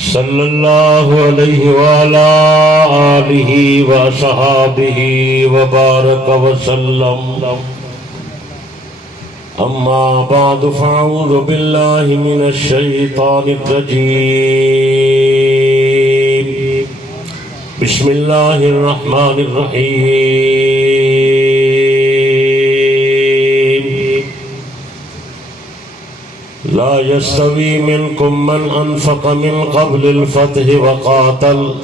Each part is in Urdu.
صلی اللہ علیہ وعلا آلہ وصحابہ وبارک وسلم اما بعد فاعوذ باللہ من الشیطان الرجیم بسم اللہ الرحمن الرحیم لا يستوي منكم من أنفق من قبل الفتح وقاتل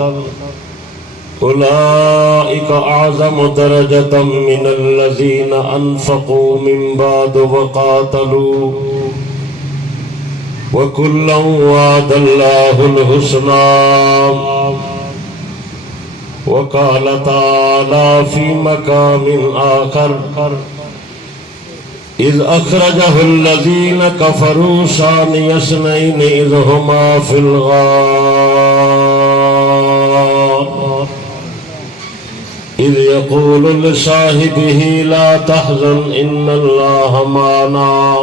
أولئك أعظم درجة من الذين أنفقوا من بعد وقاتلوا وكلا وعد الله الحسنى وقال تعالى في مقام آخر إذ أخرجه الذين كفروا ثاني اثنين إذ هما في الغار إذ يقول لصاحبه لا تحزن إن الله معنا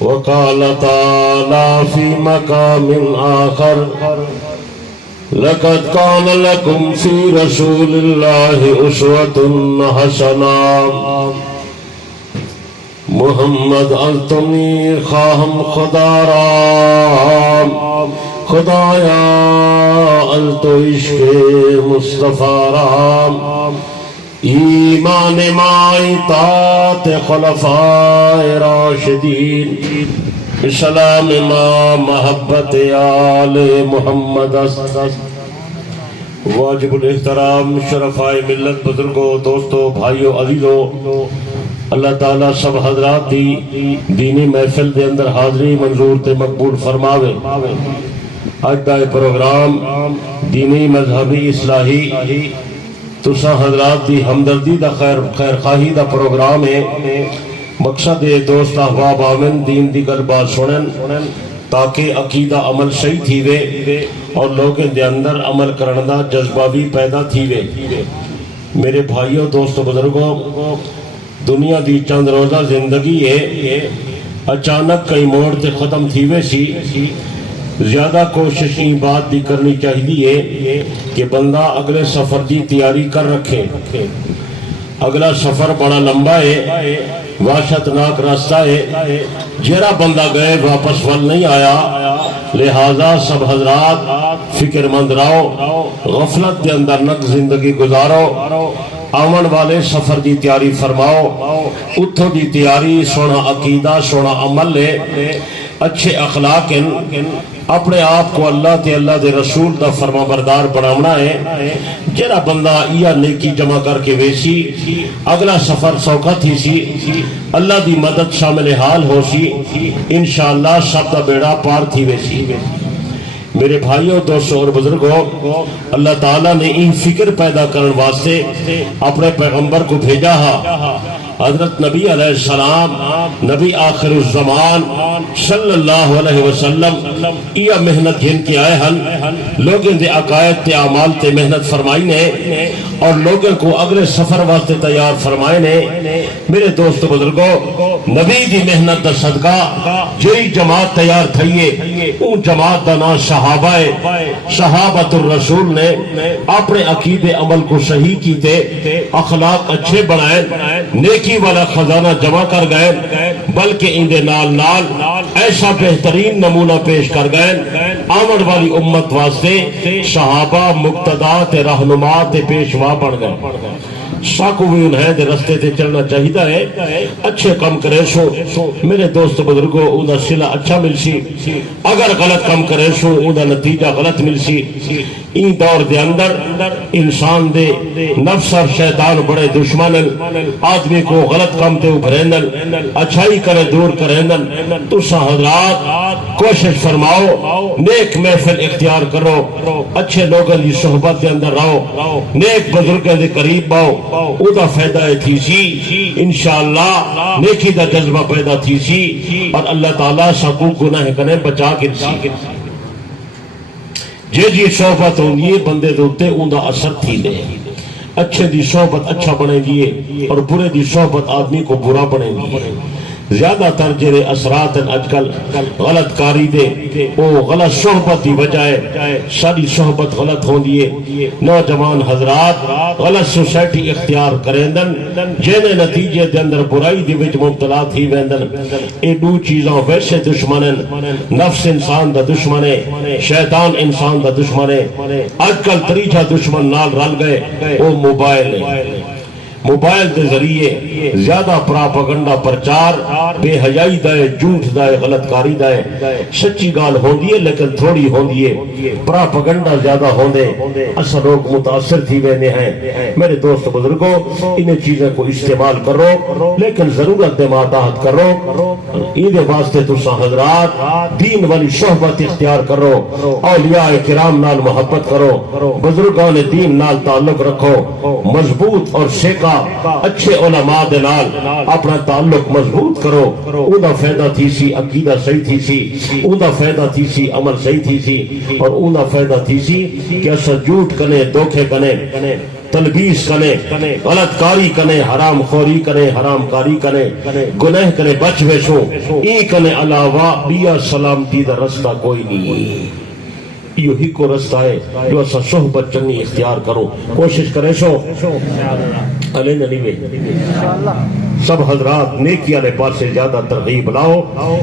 وقال تعالى في مقام آخر لقد كان لكم في رسول الله أسوة حسنة محمد التمی خواہم خدا رام خدایا التو عشق مصطفیٰ رام ایمان مائی طاعت خلفاء راشدین سلام ما محبت آل محمد واجب الاحترام شرفائے ملت بزرگوں دوستوں بھائیوں عزیزوں اللہ تعالیٰ سب حضرات دی دینی محفل دے اندر حاضری منظور تے مقبول فرماوے آج دا پروگرام دینی مذہبی اصلاحی تسا حضرات دی ہمدردی دا خیر خواہی دا پروگرام ہے مقصد ہے دوست احباب آمن دین دی گل بات سنن تاکہ عقیدہ عمل صحیح تھی وے اور لوگوں دے اندر عمل کرنے دا جذبہ بھی پیدا تھی وے میرے بھائیوں دوستوں بزرگوں دنیا دی چند روزہ زندگی ہے اچانک کئی موڑ تے ختم تھی وے سی زیادہ کوشش ہی بات دی کرنی چاہیے کہ بندہ اگلے سفر دی تیاری کر رکھے اگلا سفر بڑا لمبا ہے وحشتناک راستہ ہے جیرا بندہ گئے واپس ول نہیں آیا لہذا سب حضرات فکر مند رہو غفلت دے اندر نک زندگی گزارو آمن والے سفر دی تیاری فرماؤ اتھو دی تیاری سونا عقیدہ سونا عمل ہے اچھے اخلاق اپنے آپ کو اللہ تے اللہ دے رسول دا فرما بردار بناونا ہے جیرا بندہ یہ نیکی جمع کر کے ویسی اگلا سفر سوکھا تھی سی اللہ دی مدد شامل حال ہو سی انشاءاللہ سب دا بیڑا پار تھی ویسی میرے بھائیوں دوستوں اور بزرگوں اللہ تعالیٰ نے ان فکر پیدا کرنے واسطے اپنے پیغمبر کو بھیجا حضرت نبی علیہ السلام نبی آخر الزمان صلی اللہ علیہ وسلم یہ محنت گھن کے آئے ہن لوگوں دے عقائد تے اعمال تے محنت فرمائی نے اور لوگوں کو اگلے سفر واسطے تیار فرمائے نے میرے دوست بزرگوں نبی دی محنت دا صدقہ جئی جماعت تیار تھئیے اون جماعت دا نام صحابہ ہے صحابۃ الرسول نے اپنے عقید عمل کو صحیح کیتے اخلاق اچھے بنائے نیکی والا خزانہ جمع کر گئے بلکہ ان دے نال نال ایسا بہترین نمونہ پیش کر گئے آمد والی امت واسطے صحابہ مقتدات رہنمات پیشوا بن گئے شاکو بھی انہیں دے رستے تے چلنا چاہیدہ ہے اچھے کم کرے سو میرے دوست بزرگوں اندھا صلہ اچھا مل سی اگر غلط کم کرے سو اندھا نتیجہ غلط مل سی این دور دے اندر انسان دے نفس اور شیطان بڑے دشمن آدمی کو غلط کم تے ابھرینل اچھائی کرے دور کرینل تو حضرات کوشش فرماؤ نیک محفل اختیار کرو اچھے لوگوں دی صحبت دے اندر رہو نیک بزرگوں دے قریب باؤ او دا فائدہ تھی سی انشاءاللہ نیکی دا جذبہ پیدا تھی سی اور اللہ تعالیٰ سکو گناہ کرنے بچا کے سی جی صحبت ہونگی بندے دوتے اون دا اثر تھی لے اچھے دی صحبت اچھا بنے گی اور برے دی صحبت آدمی کو برا بنے گی زیادہ تر جڑے اثرات اج کل غلط کاری دے وہ غلط صحبت کی وجہ ہے ساری صحبت غلط ہوندی ہے نوجوان حضرات غلط سوسائٹی اختیار کریندن جنے نتیجے دے اندر برائی دے وچ مبتلا تھی ویندن اے دو چیزاں ویسے دشمنن نفس انسان دا دشمن ہے شیطان انسان دا دشمن ہے اج کل تریجا دشمن نال رل گئے وہ موبائل ہے موبائل کے ذریعے زیادہ پراپگنڈا پرچار بے حیائی دا ہے جھوٹ دا ہے غلط کاری دا ہے سچی گال ہوندی ہے لیکن تھوڑی ہوندی ہے پراپگنڈا زیادہ ہوندے اصل لوگ متاثر تھی ویندے ہیں میرے دوست بزرگوں انہیں چیزیں کو استعمال کرو لیکن ضرورت دے ماتحت کرو ان واسطے تساں حضرات دین والی صحبت اختیار کرو اولیاء کرام نال محبت کرو بزرگان دین نال تعلق رکھو مضبوط اور شیکا اچھے علماء دے نال اپنا تعلق مضبوط کرو اوندا فائدہ تھی سی عقیدہ صحیح تھی سی اوندا فائدہ تھی سی عمل صحیح تھی سی اور اوندا فائدہ تھی سی کہ اسا جھوٹ کنے دھوکے کنے تلبیس کنے غلط کاری کنے حرام خوری کنے حرام کاری کنے گناہ کنے بچ ویسو ای کنے علاوہ بیا سلامتی دا رستہ کوئی نہیں یہ ہی کو رستہ ہے جو اسا صحبت چنی اختیار کرو کوشش کرے شو علی نلیوے سب حضرات نیکی والے پاسے زیادہ ترغیب لاؤ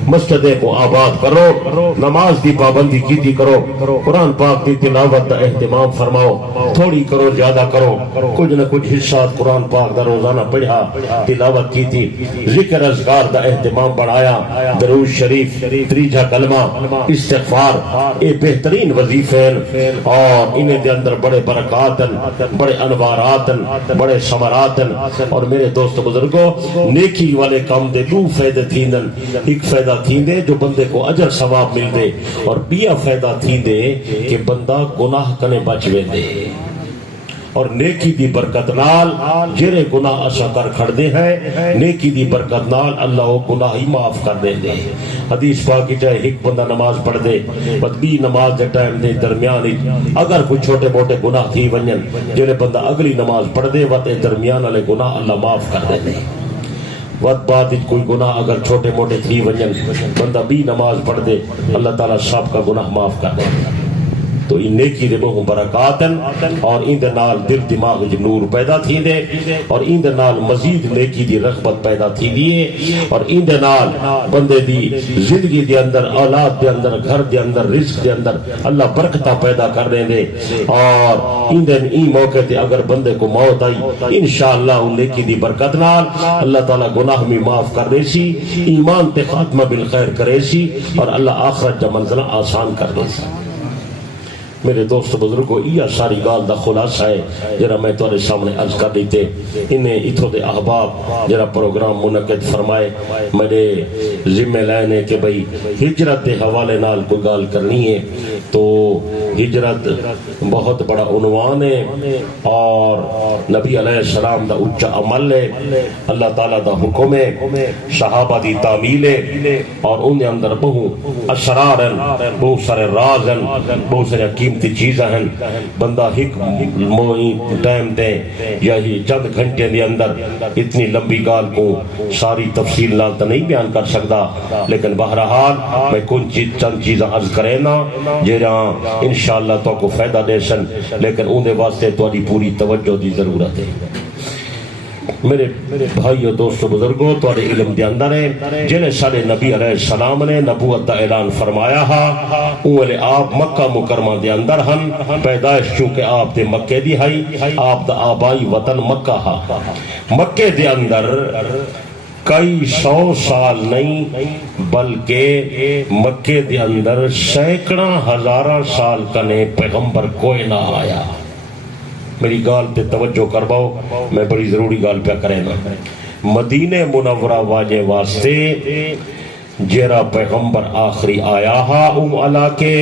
مسجدیں کو آباد کرو نماز دی پابندی کی کرو قرآن پاک دی تلاوت دا اہتمام فرماؤ تھوڑی کرو زیادہ کرو کچھ نہ کچھ حصات قرآن پاک دا روزانہ پڑھا تلاوت کی تھی ذکر اذکار دا اہتمام بڑھایا درود شریف تریجا کلمہ استغفار یہ بہترین وظیفے اور انہیں دے اندر بڑے برکات بڑے انوارات بڑے ثمرات اور میرے دوست بزرگوں نیکی والے کام دے دو فائدے تھیندن ایک فائدہ تھیندے جو بندے کو اجر ثواب مل دے اور بیا فائدہ تھیندے کہ بندہ گناہ کنے بچ ویندے اور نیکی دی برکت نال جرے گناہ اسا کر کھڑ دے ہے نیکی دی برکت نال اللہ وہ گناہ ہی معاف کر دے دے حدیث پاک کی چاہے ایک بندہ نماز پڑھ دے بس بھی نماز دے ٹائم دے درمیان اگر کوئی چھوٹے موٹے گناہ تھی ونجن جرے بندہ اگلی نماز پڑھ دے وقت درمیان والے گناہ اللہ معاف کر دے دے وقت بعد کوئی گناہ اگر چھوٹے موٹے تھی ونجن بندہ بھی نماز پڑھ دے اللہ تعالیٰ سب کا گناہ معاف کر دے تو ان نیکی دے بہت برکاتن اور ان دے نال دل دماغ وچ نور پیدا تھی دے اور ان دے نال مزید نیکی دی رغبت پیدا تھی دیے اور ان دے نال بندے دی زندگی دے اندر اولاد دے اندر گھر دے اندر رزق دے اندر اللہ برکتہ پیدا کرنے دے اور ان دے این موقع تے اگر بندے کو موت آئی انشاءاللہ ان نیکی دی برکت نال اللہ تعالیٰ گناہ میں معاف کر دے سی ایمان تے خاتمہ بالخیر کرے سی اور اللہ آخرت جا منزلہ آسان کر دے سی میرے دوست بزرگوں یہ ساری گال دا خلاصہ ہے جرا میں تمہارے سامنے عرض کر دیتے انہیں اتھو دے احباب جرا پروگرام منعقد فرمائے میرے ذمہ لینے کہ بھئی ہجرت دے حوالے نال کوئی گال کرنی ہے تو ہجرت بہت بڑا عنوان ہے اور نبی علیہ السلام دا اچھا عمل ہے اللہ تعالیٰ دا حکم ہے صحابہ دی تعمیل ہے اور ان دے اندر بہو اسرار ہیں بہو سارے راز ہیں بہو سارے قیمتی چیزیں ہیں بندہ ایک ٹائم دے یا ہی چند گھنٹے دے اندر اتنی لمبی گال کو ساری تفصیل نال تو نہیں بیان کر سکتا لیکن بہرحال میں کچھ چند چیزیں عرض کرے نا جہاں انشاءاللہ تو کو فائدہ دے سن لیکن اندے واسطے تھوڑی پوری توجہ دی ضرورت ہے میرے بھائیو دوستو بزرگوں تھوڑے علم دے اندر ہے جنہیں سارے نبی علیہ السلام نے نبوت دا اعلان فرمایا ہا اولے آپ مکہ مکرمہ دے اندر ہن پیدائش چونکہ آپ دے مکہ دی ہائی آپ دا آبائی وطن مکہ ہا مکہ دے اندر کئی 100 سال نہیں بلکہ مکے دے اندر سینکڑا ہزارہ سال کنے پیغمبر کوئی نہ آیا میری گال پہ توجہ کرواؤ میں بڑی ضروری گال پہ کرے نا مدینہ منورہ واجے واسطے جیرا پیغمبر آخری آیا ہا علاقے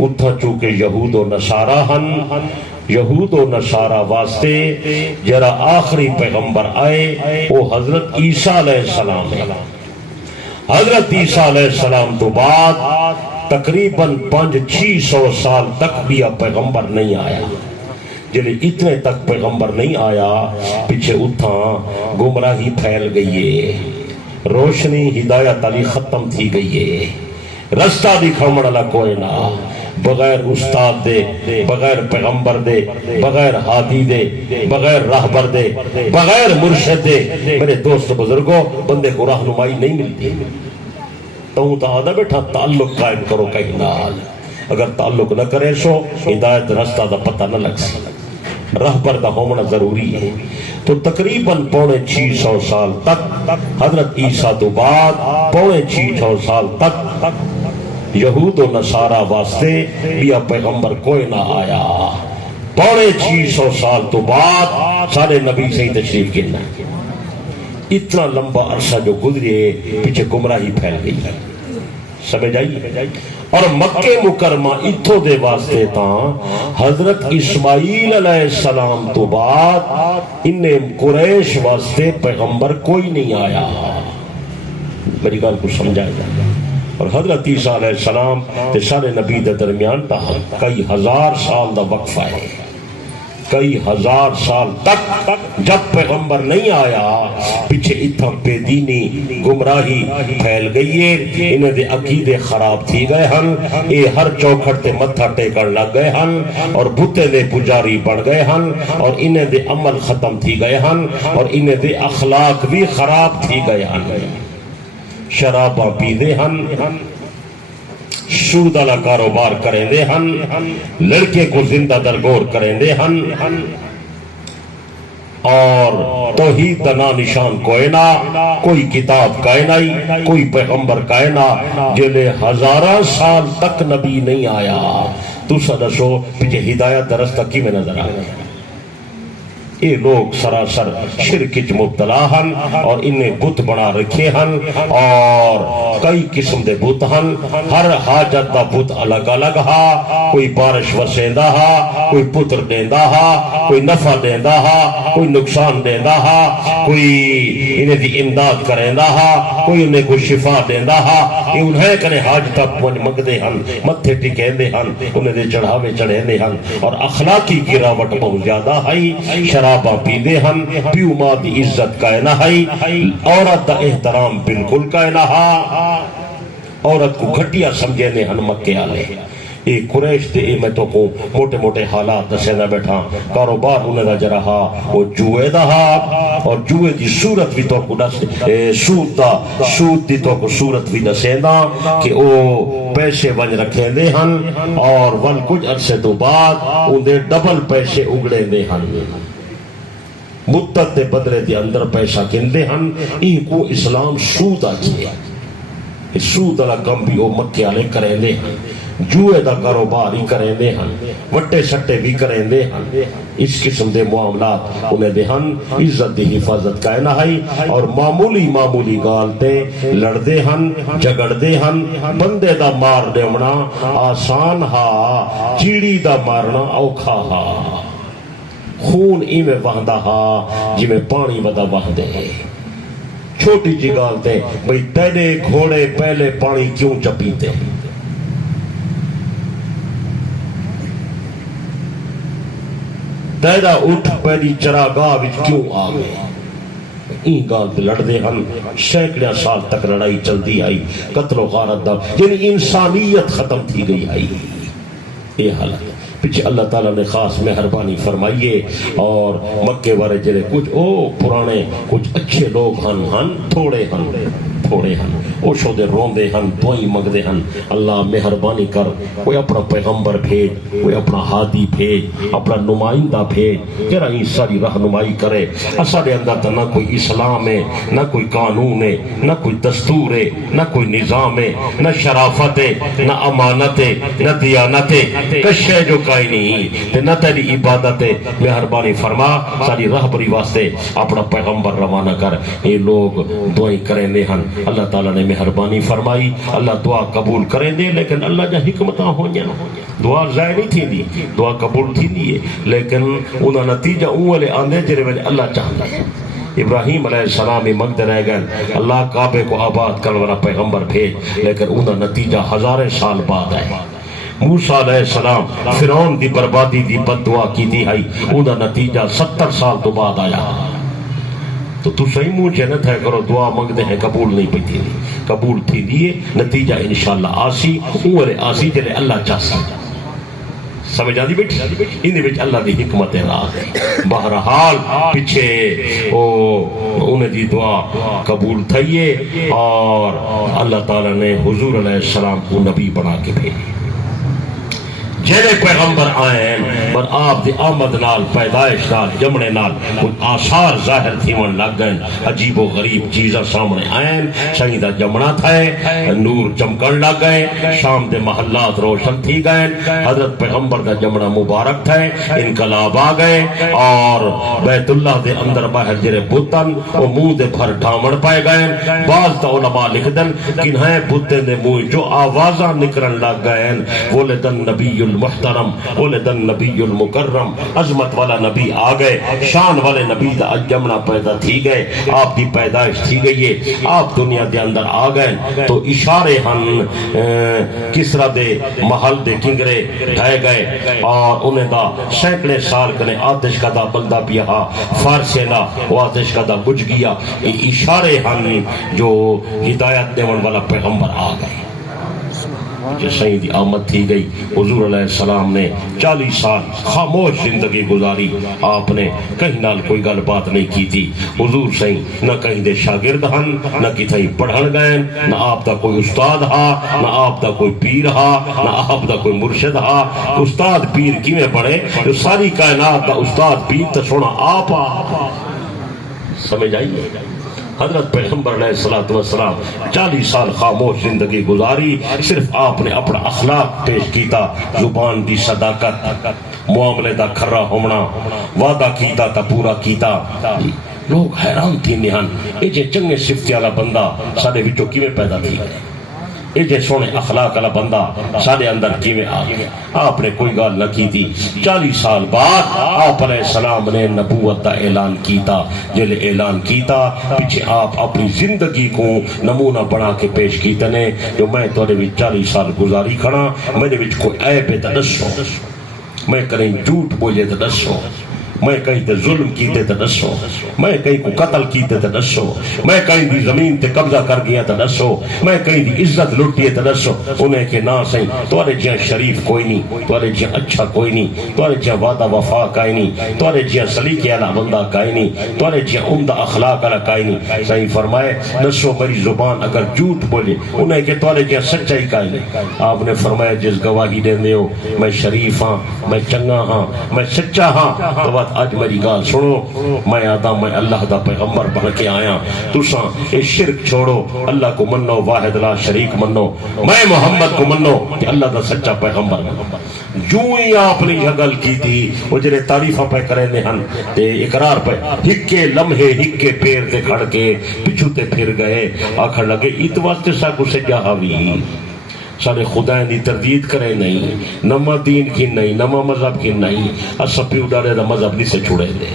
اتھا چونکہ یہود و نصارہ ہن یہود و نصارہ واسطے جرا آخری پیغمبر آئے وہ حضرت عیسیٰ علیہ السلام ہے حضرت عیسیٰ علیہ السلام تو بعد تقریباً 500-600 سال تک بھی پیغمبر نہیں آیا جلے اتنے تک پیغمبر نہیں آیا پیچھے اتھا گمراہی پھیل گئی ہے روشنی ہدایت علی ختم تھی گئی ہے، رستہ دکھاؤں والا کوئی نہ، بغیر استاد دے، بغیر پیغمبر دے، بغیر ہادی دے، بغیر راہبر دے، بغیر مرشد دے، میرے دوست بزرگوں، بندے کو رہنمائی نہیں ملتی۔ تو آدھا بیٹھا تعلق قائم کرو کہیں نال، اگر تعلق نہ کرے سو ہدایت رستہ دا پتہ نہ لگ سکتا، رہبر دا ہونا ضروری ہے۔ تو تقریباً 650 سال تک حضرت عیسیٰ تو بعد 650 سال تک یہود و نصارہ واسطے بیا پیغمبر کوئی نہ آیا۔ 650 سال تو بعد سارے نبی سے ہی تشریف کینا، اتنا لمبا عرصہ جو گزرے پیچھے گمراہی پھیل گئی، سمجھ آئی؟ اور مکہ مکرمہ اتھو دے واسطے تاں حضرت اسماعیل علیہ السلام تو بعد انہیں قریش واسطے پیغمبر کوئی نہیں آیا۔ میری گال کو سمجھائے جائے، اور حضرت عیسیٰ علیہ السلام تے سارے نبی دے درمیان تا کئی ہزار سال دا وقفہ ہے، کئی ہزار سال تک جب پیغمبر نہیں آیا پیچھے اتھا بے دینی گمراہی پھیل گئی ہے، انہیں دے عقیدے خراب تھی گئے ہن، اے ہر چوکھٹ تے متھا ٹیکن لگ گئے ہن، اور بتے دے پجاری بڑھ گئے ہن، اور انہیں دے عمل ختم تھی گئے ہن، اور انہیں دے اخلاق بھی خراب تھی گئے ہن، شراباں پی دے ہن، سود والا کاروبار کریں دے ہن، لڑکے کو زندہ درگور کریں دے ہن، اور توحید دا نشان کوئی نہ، کوئی کتاب کائنائی، کوئی پیغمبر کائنا، جلے ہزارہ سال تک نبی نہیں آیا۔ تو سدسو پیچھے ہدایت درستہ کی میں نظر آئے، یہ لوگ سراسر شرک وچ مبتلا ہن، اور انہیں بت بنا رکھے ہن، اور کئی قسم دے بت ہن، ہر حاجت دا بت الگ الگ ہا، کوئی بارش وسیندا ہا، کوئی پتر دیندا ہا، کوئی نفع دیندا ہا، کوئی نقصان دیندا ہا، کوئی انہیں دی امداد کریندا ہا، کوئی انہیں کوئی شفا دیندا ہا، یہ انہیں کنے حاجتہ مگدے ہن، متھے ٹکیندے ہن، انہیں دے چڑھاوے چڑھیندے ہن، اور اخلاقی گراوٹ بہت زیادہ ہے، شرابہ پیندے ہن، پیو ماں دی عزت کائنہ ہے، عورت دا احترام بالکل کائنہ ہے، عورت کو گھٹیا سمجھینے ہن مکے آلے۔ یہ قریش دے میں تو کو موٹے موٹے حالات دسے نہ بیٹھا، کاروبار انہیں دا جرہا وہ جوئے دا ہا، اور جوئے دی صورت بھی تو کو سود دی تو کو صورت بھی دسے دا کہ او پیسے ون رکھیں دے ہن، اور ون کچھ عرصے تو بعد انہیں ڈبل پیسے اگڑے دے ہن، مدت دے بدلے دے اندر پیسہ کندے ہن۔ این کو اسلام سود آجئے، سود والا کم بھی وہ مکے والے کریں دے ہن، جوئے دا کاروبار ہی کریں دے ہن، وٹے سٹے بھی کریں دے ہن، اس قسم دے معاملات انہیں دے ہن، عزت دی حفاظت کائنہ ہے، اور معمولی گال تے لڑ دے ہن، جگڑ دے ہن۔ بندے دا مار دیونا آسان ہا، چیڑی دا مارنا اوکھا ہا، خون ایویں وہندہ ہا جی میں پانی ودا وہندے، چھوٹی جی گالتے بھئی تیرے گھوڑے پہلے پانی کیوں چپیتے، تیرا اٹھ پہلی چراگاہ وچ کیوں آگئے، این گالتے لڑدے ہن، سینکڑے سال تک لڑائی چلتی آئی، قتل و غارت دا، یعنی انسانیت ختم تھی گئی آئی۔ یہ حالت پیچھے اللہ تعالیٰ نے خاص مہربانی فرمائیے، اور مکے والے جڑے کچھ پرانے کچھ اچھے لوگ ہن تھوڑے ہن او شودے روندے ہن، دعائیں مگدے ہن، اللہ مہربانی کر، کوئی اپنا پیغمبر بھیج، کوئی اپنا ہادی بھیج، اپنا نمائندہ بھیج، جرا ہی ساری رہنمائی کرے۔ اساڑے اندر تو نہ کوئی اسلام ہے، نہ کوئی قانون ہے، نہ کوئی دستور ہے، نہ کوئی نظام ہے، نہ شرافت ہے، نہ امانت ہے، نہ دیانت ہے، کشے جو کائی نہیں، نہ تیری عبادت ہے۔ مہربانی فرما ساری رہبری واسطے اپنا پیغمبر روانہ کر۔ یہ لوگ دعائیں کریں دے ہن، اللہ تعالیٰ نے مہربانی فرمائی، اللہ دعا قبول کریں دے، لیکن اللہ جا حکمتاں ہوئیں، دعا ضائع نہیں تھی دی، دعا قبول تھی دیئے، لیکن انہا نتیجہ اولے آندے جرے وجہ اللہ چاہتا ہے۔ ابراہیم علیہ السلام مگد رہ گئے، اللہ کعبے کو آباد کروانا پیغمبر بھیج، لیکن انہا نتیجہ ہزارے سال بعد آئے۔ موسیٰ علیہ السلام فرعون دی بربادی دی بد دعا کی دی ہے، انہا نتیجہ 70 سال تو بعد آیا۔ تو صحیح منہ چ نہ تھے کرو دعا منگتے ہیں قبول نہیں پی تھی قبول تھی دیے نتیجہ انشاءاللہ آسی عمر آسی جلے اللہ چاہتا سمجھ آتی بیٹھی ان وچ اللہ دی حکمت راز ہے بہرحال پیچھے انہیں دی دعا قبول تھئیے اور اللہ تعالیٰ نے حضور علیہ السلام کو نبی بنا کے بھیجے جڑے پیغمبر آئے پر آپ دی آمد نال پیدائش نال جمنے نال کچھ آثار ظاہر تھیون لگ گئے عجیب و غریب چیزاں سامنے آئیں شہیدہ جمنا تھے نور چمکن لگ گئے شام دے محلات روشن تھی گئے حضرت پیغمبر دا جمنا مبارک تھے انقلاب آ گئے اور بیت اللہ دے اندر باہر جرے بتن وہ منہ دے بھر ڈھامن پائے گئے بعض تا علماء لکھ دن کنہیں بتن دے منہ جو آوازاں نکرن لگ گئے ولدن نبی المحترم ولد النبی المکرم عظمت والا نبی آ گئے شان والے نبی دا جمنا پیدا تھی گئے آپ دی پیدائش تھی گئی ہے آپ دنیا دے اندر آ گئے تو اشارے ہن کسرا دے محل دے کنگرے ڈھائے گئے اور انہیں دا سینکڑے سال کنے آتش کا دا بلدہ بیہا فارسینا وہ آتش کا دا بجھ گیا اشارے ہن جو ہدایت دیون والا پیغمبر آ گئے کہ سیدی آمد تھی گئی حضور علیہ السلام نے 40 سال خاموش زندگی گزاری آپ نے کہیں نال کوئی گل بات نہیں کی تھی حضور سہیں نہ کہیں دے شاگرد ہن نہ کتھیں پڑھن گئے نہ آپ دا کوئی استاد ہا نہ آپ دا کوئی پیر ہا نہ آپ دا کوئی مرشد ہا استاد پیر کیویں پڑھے جو ساری کائنات دا استاد پیر تو سونا آپ سمجھ آئیے حضرت پیغمبر علیہ السلام 40 سال خاموش زندگی گزاری صرف آپ نے اپنا اخلاق پیش کیتا زبان دی صداقت معاملے دا کھرا ہونا وعدہ کیتا تا پورا کیتا لوگ حیران تھی نہان اے جے چنگے صفتی والا بندہ سارے وچوں کیویں پیدا تھی اے جے سونے اخلاق والا بندہ سارے اندر کیویں آ گیا آپ نے کوئی گال نہ کی تھی 40 سال بعد آپ علیہ السلام نے نبوت کا اعلان کیتا جلے اعلان کیتا پیچھے آپ اپنی زندگی کو نمونہ بنا کے پیش کیتے نے جو میں تورے بھی 40 سال گزاری کھڑا میرے وچ کوئی عیب ہے تے دسو میں کریں جھوٹ بولے تے دسو میں کہیں تے ظلم کیتے تے دسو میں کہیں کو قتل کیتے تے دسو میں کہیں دی زمین تے قبضہ کر گیا تے دسو میں کہیں دی عزت لٹی تے دسو انہیں کہ نہ سہیں تورے جہاں شریف کوئی نہیں تورے جہاں اچھا کوئی نہیں تورے جہاں وعدہ وفا کائی نہیں تورے جہاں سلیقے والا بندہ کائی نہیں تورے جہاں عمدہ اخلاق والا کائی نہیں سہیں فرمائے دسو میری زبان اگر جھوٹ بولے انہیں کہ تورے جہاں سچائی کائی نہیں آپ نے فرمایا جس گواہی دیندے ہو میں شریف ہاں میں چنگا ہاں میں سچا ہاں تو بات آج میری گال سنو میں آدم میں اللہ دا پیغمبر بن کے آیا تساں اے شرک چھوڑو اللہ کو منو واحد لا شریک منو میں محمد کو منو کہ اللہ دا سچا پیغمبر جو ہی آپ نے یہ گل کی تھی وہ جنہیں تعریفہ پہ کرے ہن تے اقرار پہ ہکے لمحے ہکے پیر تے کھڑ کے پچھو تے پھر گئے آکھر لگے ات واسطے سا کو سجا حاوی سارے خدایاں دی تردید کرے نہیں نما دین کی نہیں نما مذہب کی نہیں اسا پیو ڈارے دا مذہب نہیں سے چھوڑے دے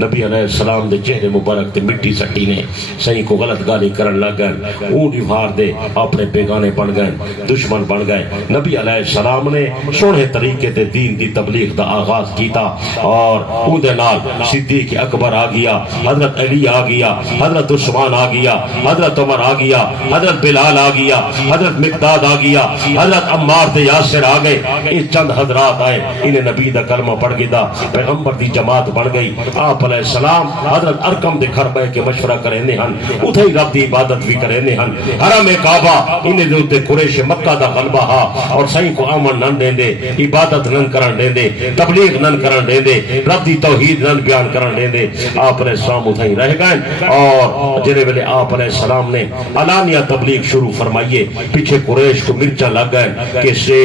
نبی علیہ السلام دے چہرے مبارک تے مٹی سٹی نے صحیح کو غلط گالی کرن لگ گئے اونی بھار دے اپنے بیگانے بن گئے دشمن بن گئے نبی علیہ السلام نے سونے طریقے تے دین دی تبلیغ دا آغاز کیتا اور او دے نال صدیق اکبر آ گیا حضرت علی آ گیا حضرت عثمان آ گیا حضرت عمر آ گیا حضرت بلال آ گیا حضرت مقداد آ گیا حضرت عمار تے یاسر آ گئے یہ چند حضرات آئے انہیں نبی دا کلمہ پڑھ گیا پیغمبر دی جماعت بن گئی آپ علیہ السلام حضرت ارکم دے گھر بیٹھ کے مشورہ کرے ہن اتھے ہی رب دی عبادت بھی کرے ہن حرم کعبہ انہیں دے اوتے قریش مکہ دا غلبہ ہا اور صحیح کو امن نہ دین دے عبادت نہ کرن دین دے تبلیغ نہ کرن دین دے رب دی توحید نہ بیان کرن دین دے آپ علیہ السلام اتھے ہی رہ گئے اور جڑے ویلے آپ علیہ السلام نے علانیہ تبلیغ شروع فرمائیے پیچھے قریش کو مرچا لگ گئے کہ سے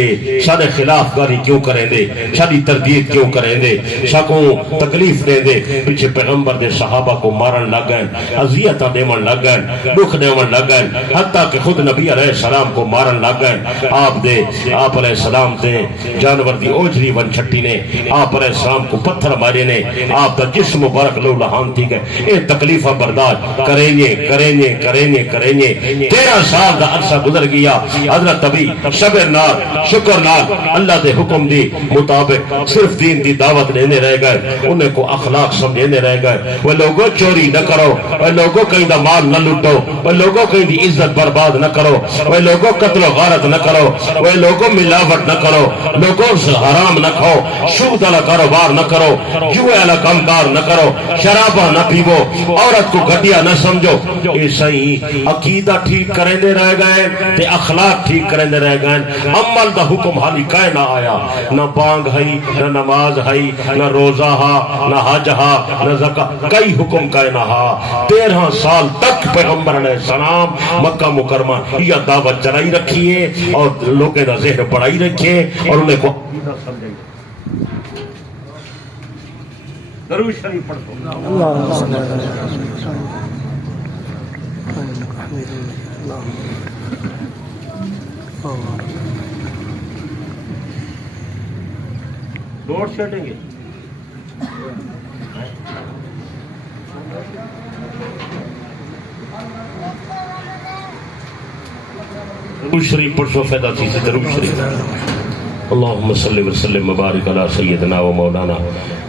سارے خلاف کاری کیوں کریں دے ساری تردید کیوں کریں دے سکوں تکلیف دے دے پیچھے پیغمبر دے صحابہ کو مارن لگ گئے اذیتاں دیون لگ گئے دکھ دیون لگ گئے حتیٰ کہ خود نبی علیہ السلام کو مارن لگ گئے آپ علیہ السلام تے جانور دی اوجری ون چھٹی نے آپ علیہ السلام کو پتھر مارے نے آپ دا جسم مبارک لو لہان تھی گئے اے تکلیفہ برداشت کریں گے 13 سال دا عرصہ گزر گیا حضرت ابھی صبر نال شکر نال اللہ دے حکم دی مطابق صرف دین دی دعوت لینے رہ گئے انہیں کو اخلاق سمجھے دینے رہ گئے وہ لوگوں چوری نہ کرو وہ لوگوں کہیں دا مال نہ لٹو وہ لوگوں کہیں دی عزت برباد نہ کرو وہ لوگوں قتل و غارت نہ کرو وہ لوگوں ملاوٹ نہ کرو لوگوں سے حرام نہ کھاؤ سود والا کاروبار نہ کرو جوئے والا کامکار نہ کرو شرابہ نہ پیو عورت کو گھٹیا نہ سمجھو یہ صحیح عقیدہ ٹھیک کریں دے رہ گئے تے اخلاق ٹھیک کریں دے رہ گئے عمل دا حکم حالی کائے نہ آیا نہ بانگ ہائی نہ نماز ہائی نہ روزہ ہا نہ حج ہا نہ زکاة کئی حکم کائے نہ ہا 13 سال تک پیغمبر علیہ السلام مکہ مکرمہ یہ دعوت چلائی رکھیے اور لوگیں دا ذہن پڑھائی رکھیے اور انہیں کو عقیدہ سمجھائی درود شریف پڑھو اللہ صلی اللہ علیہ وسلم دوڑ چھٹیں گے درود شریف پڑھو فیدہ تھی سے درود شریف اللہم صلی وسلم مبارک علی سیدنا و مولانا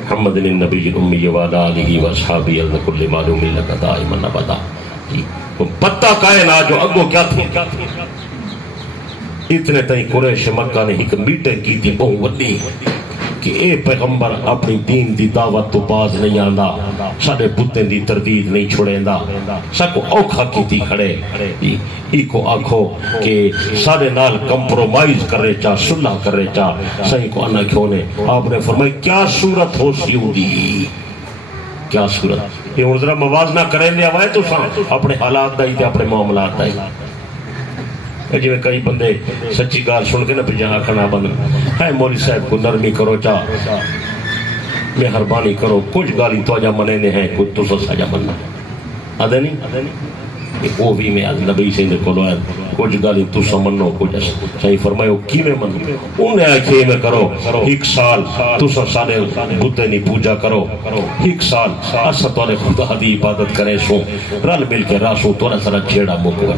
محمد النبی الامی وعلی آلہ و اصحابہ الکل معلوم لک دائما ابدا پتہ کائنات جو اگو کیا تھی اتنے تائیں قریش مکہ نے ایک میٹنگ کی تھی بہت وڈی کہ اے پیغمبر اپنی دین دی دعوت تو باز نہیں آندا ساڑے بتیں دی تردید نہیں چھوڑیندا ساکو اوکھا کی تھی کھڑے ای کو آکھو کہ ساڑے نال کمپرومائز کرے چاہ صلح کرے چاہ صحیح کو انا کیوں نے آپ نے فرمائی کیا صورت ہو سیودی کیا صورت یہ ذرا موازنہ کریں دیا وائے تو اپنے حالات دائی تھے اپنے معاملات دائی جی میں کئی بندے سچی گال سن کے نا پہ جہاں کھنا بند ہے مولی صاحب کو نرمی کرو چاہ مہربانی کرو کچھ گالی تو آجا منے ہیں کچھ تو سجا مننا آدھے نہیں وہ بھی میں نبی سے اندر کھولو ہے کچھ گالی تو سمنو کچھ صحیح فرمائے کی میں منو انہیں آئے میں کرو ایک سال تو سارے بودھے نہیں پوجا کرو ایک سال ایسا توڑے خدا دی عبادت کرے سو رل مل کے راسو توڑا سارا چھیڑا مکو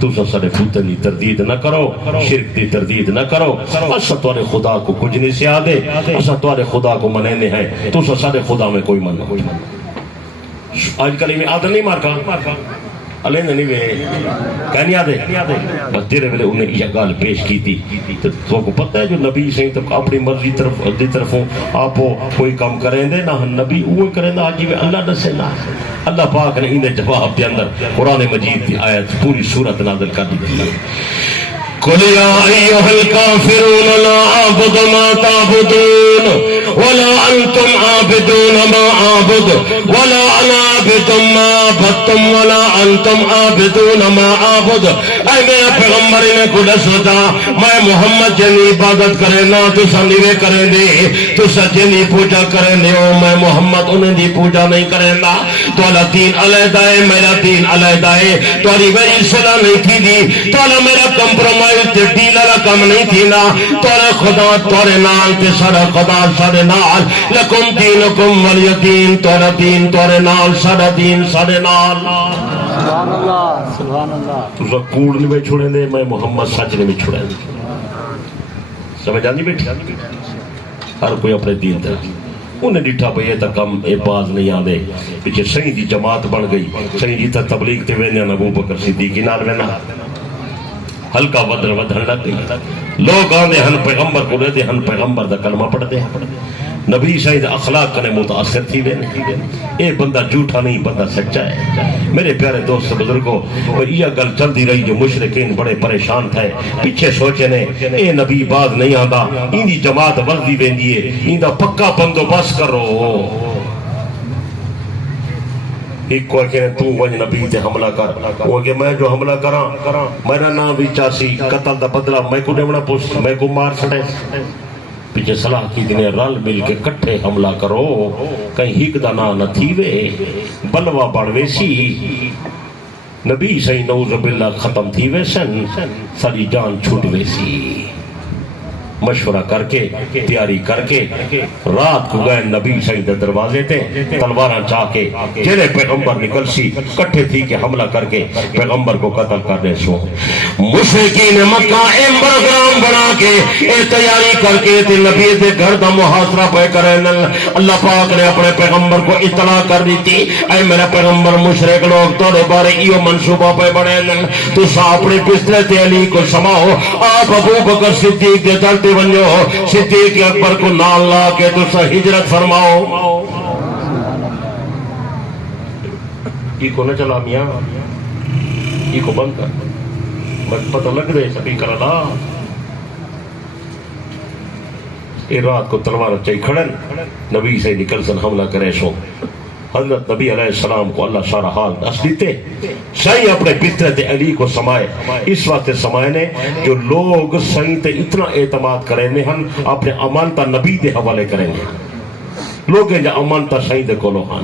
تو سارے بودھے نہیں تردید نہ کرو شرک دی تردید نہ کرو ایسا توڑے خدا کو کچھ نہیں سے آدے ایسا توڑے خدا کو منینے ہیں تو سارے خدا میں کوئی من آج کل میں آدھا نہیں مارکا علیہ نے نہیں وے کہنی آدھے بس تیرے ویلے انہیں یہ گال پیش کی تھی تو کو پتہ ہے جو نبی سے تو اپنی مرضی طرفوں آپ کوئی کام کریں دے نہ نبی وہ کریں دے آجی میں اللہ نسے نہ اللہ پاک نے انہیں جواب دے اندر قرآن مجید کی آیت پوری سورت نازل کر دی قل یا ایوہ الکافرون لا اعبد ما تعبدون ولا انتم عابدون ما اعبد ولا انا عابد ما عبدتم ولا انتم عابدون ما اعبد اے میرا پیغمبر نے کو دستا میں محمد جنی عبادت کرے نا تو سنیوے کرے دے تو سجنی پوجا کرے دے میں محمد انہیں دی پوجا نہیں کرے نا تو اللہ دین علیحدہ ہے میرا دین علیحدہ ہے تو علی میری صلاح نہیں کی دی تو اللہ میرا کمپرومائز تے ڈیلا کم نہیں تھینا تورے خدا تورے نال تے سارا خدا سارے نال لکم دینکم ولی دین تورے دین تورے نال سارا دین سارے نال سبحان اللہ سبحان اللہ تو سا کوڑ نہیں میں چھوڑیں دے میں محمد سچ نہیں میں چھوڑیں دے سمجھ آنی بیٹھی ہر کوئی اپنے دین دے انہیں ڈٹھا پہ یہ تا کم اے باز نہیں آدھے پیچھے صحیح دی جماعت بن گئی صحیح دی تا تبلیغ تے وینے ابو بکر صدیقی نال وینا ہلکا ودر ودھن لگ گئی لوگ آنے ہن پیغمبر کو رہتے ہن پیغمبر دا کلمہ پڑھتے ہیں نبی شاید اخلاق کنے متاثر تھی وینے اے بندہ جھوٹا نہیں بندہ سچا ہے میرے پیارے دوست بزرگوں یہ گل چلتی رہی جو مشرکین بڑے پریشان تھے پیچھے سوچے نے اے نبی بعد نہیں آندا ان دی جماعت ورزی ویندی ہے ان دا پکا بندوبست کرو ایک کوئی کہنے تو وجہ نبی تے حملہ کر وہ کہ میں جو حملہ کراں میرا نام بھی چاسی قتل دا بدلہ میں کو دیونا پوچھ میں کو مار سڑے پیچھے صلاح کی دنے رل مل کے کٹھے حملہ کرو کہیں ہک دا نا نہ تھی وے بلوہ بڑھوے سی نبی صحیح نعوذ باللہ ختم تھی وے سن ساری جان چھوٹ وے سی مشورہ کر کے تیاری کر کے رات کو گئے نبی سعید دروازے تے تلواراں چاہ کے جڑے پیغمبر نکل سی کٹھے تھی کہ حملہ کر کے پیغمبر کو قتل کرنے سو مشرکین مکہ پروگرام بنا کے تیاری کر کے تے نبی دے گھر دا محاصرہ پہ کرن اللہ پاک نے اپنے پیغمبر کو اطلاع کر دی تھی اے میرا پیغمبر مشرک لوگ تورے بارے ایو منصوبہ پہ بنے تو اپنے بسترے تے علی کو سماؤ آپ ابو بکر صدیق دے چلتے بنجو صدیق اکبر کو نال لا کے تو ہجرت فرماؤ یہ کو نہ چلا میاں یہ کو بند کر بس پتہ لگ دے سبھی کر اللہ یہ رات کو تلوار چاہی کھڑن نبی سے نکل سن حملہ کرے سو حضرت نبی علیہ السلام کو اللہ سارا حال دس دیتے صحیح اپنے بسترے تے علی کو سمائے اس وقت سمائے نے جو لوگ صحیح تے اتنا اعتماد کریں نے ہم اپنے امانتہ نبی دے حوالے کریں گے لوگ جا امانتہ صحیح دے کولو ہاں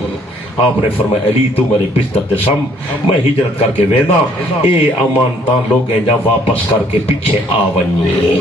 آپ نے فرمایا علی تو میرے بستر تے سم میں ہجرت کر کے وینا اے امانتاں لوگ جا واپس کر کے پیچھے آونی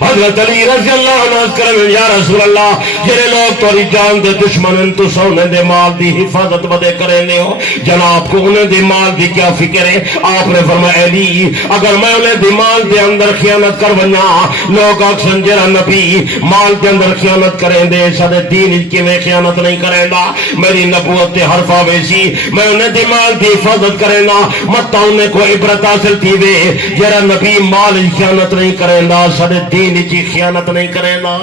حضرت علی رضی اللہ عنہ کرم یا رسول اللہ جڑے لوگ توری جان دے دشمنن تو سونے دے مال دی حفاظت بدے کرے نے ہو جناب کو انہیں دے مال دی کیا فکر ہے آپ نے فرمایا علی اگر میں انہیں دے مال دے اندر خیانت کر ونیا لوگ اکسن جرا نبی مال دے اندر خیانت کریں دے سادے دین کی میں خیانت نہیں کریں دا میری نبوت دے حرف آویسی میں انہیں دی مال دی حفاظت کریں نا متا انہیں کو عبرت حاصل تھی وے جرا نبی مال خیانت نہیں کریں دا سادے دین کی خیانت نہیں کریں دا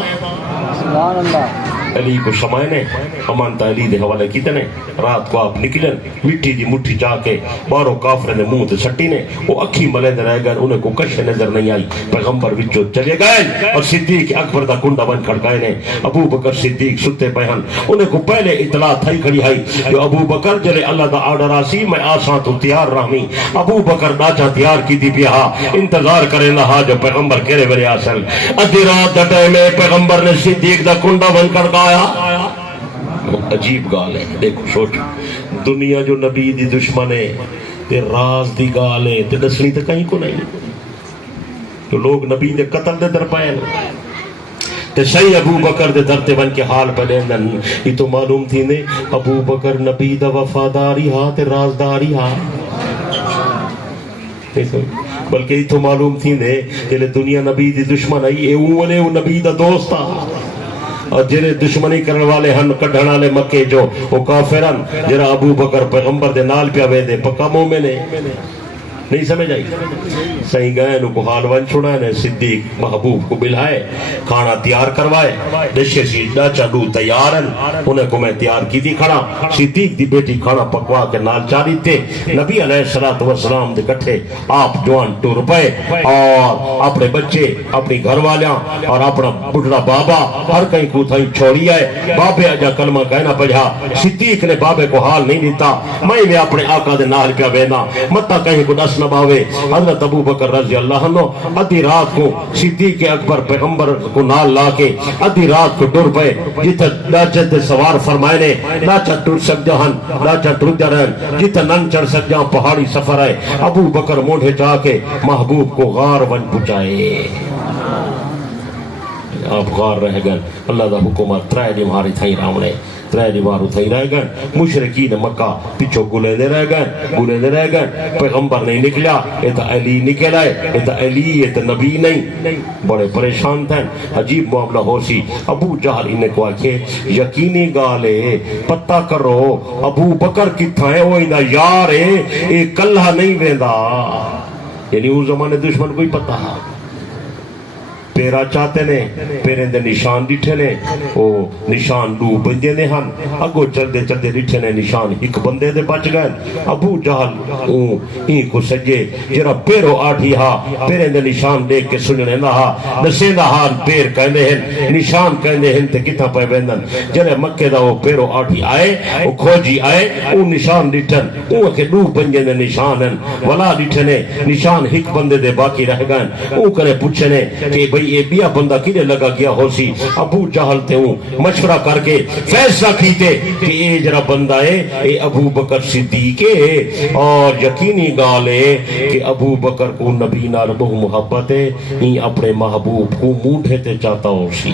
سبحان اللہ علی کو سمائے نے امانتا علی دے حوالے کیتے نے رات کو آپ نکلن مٹی دی مٹھی جا کے بارو کافر نے منہ تے سٹی نے وہ اکھی ملے دے رہ گئے انہیں کو کش نظر نہیں آئی پیغمبر وچوں چلے گئے اور صدیق اکبر دا کنڈا بن کھڑکائے نے ابو بکر صدیق ستے پہن انہیں کو پہلے اطلاع تھائی کھڑی آئی جو ابو بکر جلے اللہ دا آرڈر آسی میں آسان تو تیار رہمی ابو بکر ناچا تیار کی دی بیہا انتظار کرے نہا جو پیغمبر کہرے بلے آسل ادھی رات دٹے میں پیغمبر نے صدیق دا کنڈا بن کھڑکا عجیب گال ہے دیکھو سوچ دنیا جو نبی دی دشمن ہے تے راز دی گال ہے تے دسنی تے کہیں کو نہیں تو لوگ نبی دے قتل دے در پائے تے صحیح ابو بکر دے درتے بن کے حال پہ لیندن یہ تو معلوم تھی نے ابو بکر نبی دا وفاداری ہاں تے رازداری ہاں بلکہ یہ تو معلوم تھی نے کہ دنیا نبی دی دشمن آئی اے اولے او نبی دا دوستا اور جنہیں دشمنی کرنے والے ہن کڑھن والے مکے جو وہ کافرن جرا ابو بکر پیغمبر دے نال پیا وے دے پکا مومن ہے نہیں سمجھ آئی صحیح گئے نو کو حال ون چھوڑا نے صدیق محبوب کو بلائے کھانا تیار کروائے دشے سی ڈاچا دو تیارن انہیں کو میں تیار کی دی کھڑا صدیق دی بیٹی کھانا پکوا کے نال چاری تے نبی علیہ السلام دے کٹھے آپ جوان ٹور پائے اور اپنے بچے اپنی گھر والیاں اور اپنا بڑھڑا بابا ہر کہیں کو تھائی چھوڑی آئے بابے آجا کلمہ کہنا پڑھا صدیق نے بابے کو حال نہیں دیتا میں اپنے آقا دے نال پیا وینا متا کہیں کو دس نباوے حضرت ابو بکر رضی اللہ عنہ ادھی رات کو صدیق اکبر پیغمبر کو نال لا کے ادھی رات کو ڈر پے جتا لاچت سوار فرمائے نے لاچت ٹر سک جہن لاچت ٹر جرہن جتا نن چڑھ سک جہاں پہاڑی سفر ہے ابو بکر موڑے جا کے محبوب کو غار ون پچائے آپ غار رہ گئے اللہ دا حکومت ترائے دی مہاری تھائی راونے ترائے دیوارو تھائی رہ گئے مشرقین مکہ پیچھو گلے دے رہ گئے پیغمبر نہیں نکلا یہ تا علی نکل آئے یہ تا علی یہ تا نبی نہیں بڑے پریشان تھے عجیب معاملہ ہو سی ابو جہل انہیں کو آکھے یقینی گالے پتہ کرو ابو بکر کتھا ہے وہ انہا یار ہے ایک کلہ نہیں ویندہ یعنی اس زمانے دشمن کوئی پتہ ہے پیرا چاہتے نے پیریں دے نشان ڈٹھے نے او نشان دو بندے نے ہن اگو چلدے چلدے ڈٹھے نے نشان ایک بندے دے بچ گئے ابو جہل این کو سجے جرا پیرو آٹھی ہا پیریں دے نشان دیکھ کے سننے نہ ہا نسیندہ ہان پیر کہنے ہیں نشان کہنے ہیں تے کتھا پہ بندن جرے مکے دا وہ پیرو آٹھی آئے وہ کھوجی آئے او نشان ڈٹھن او کے دو بندے دے نشان ہیں ولا ڈٹھے نے نشان ایک بندے دے باقی رہ گئے او کرے پوچھنے کہ بھئی بھئی اے بیا بندہ کنے لگا گیا ہو سی ابو جہل تے ہوں مشورہ کر کے فیصلہ کیتے کہ اے جرا بندہ ہے اے ابو بکر صدیق ہے اور یقینی گال ہے کہ ابو بکر کو نبی نال بہت محبت ہے ہی اپنے محبوب کو مونڈھے تے چاہتا ہو سی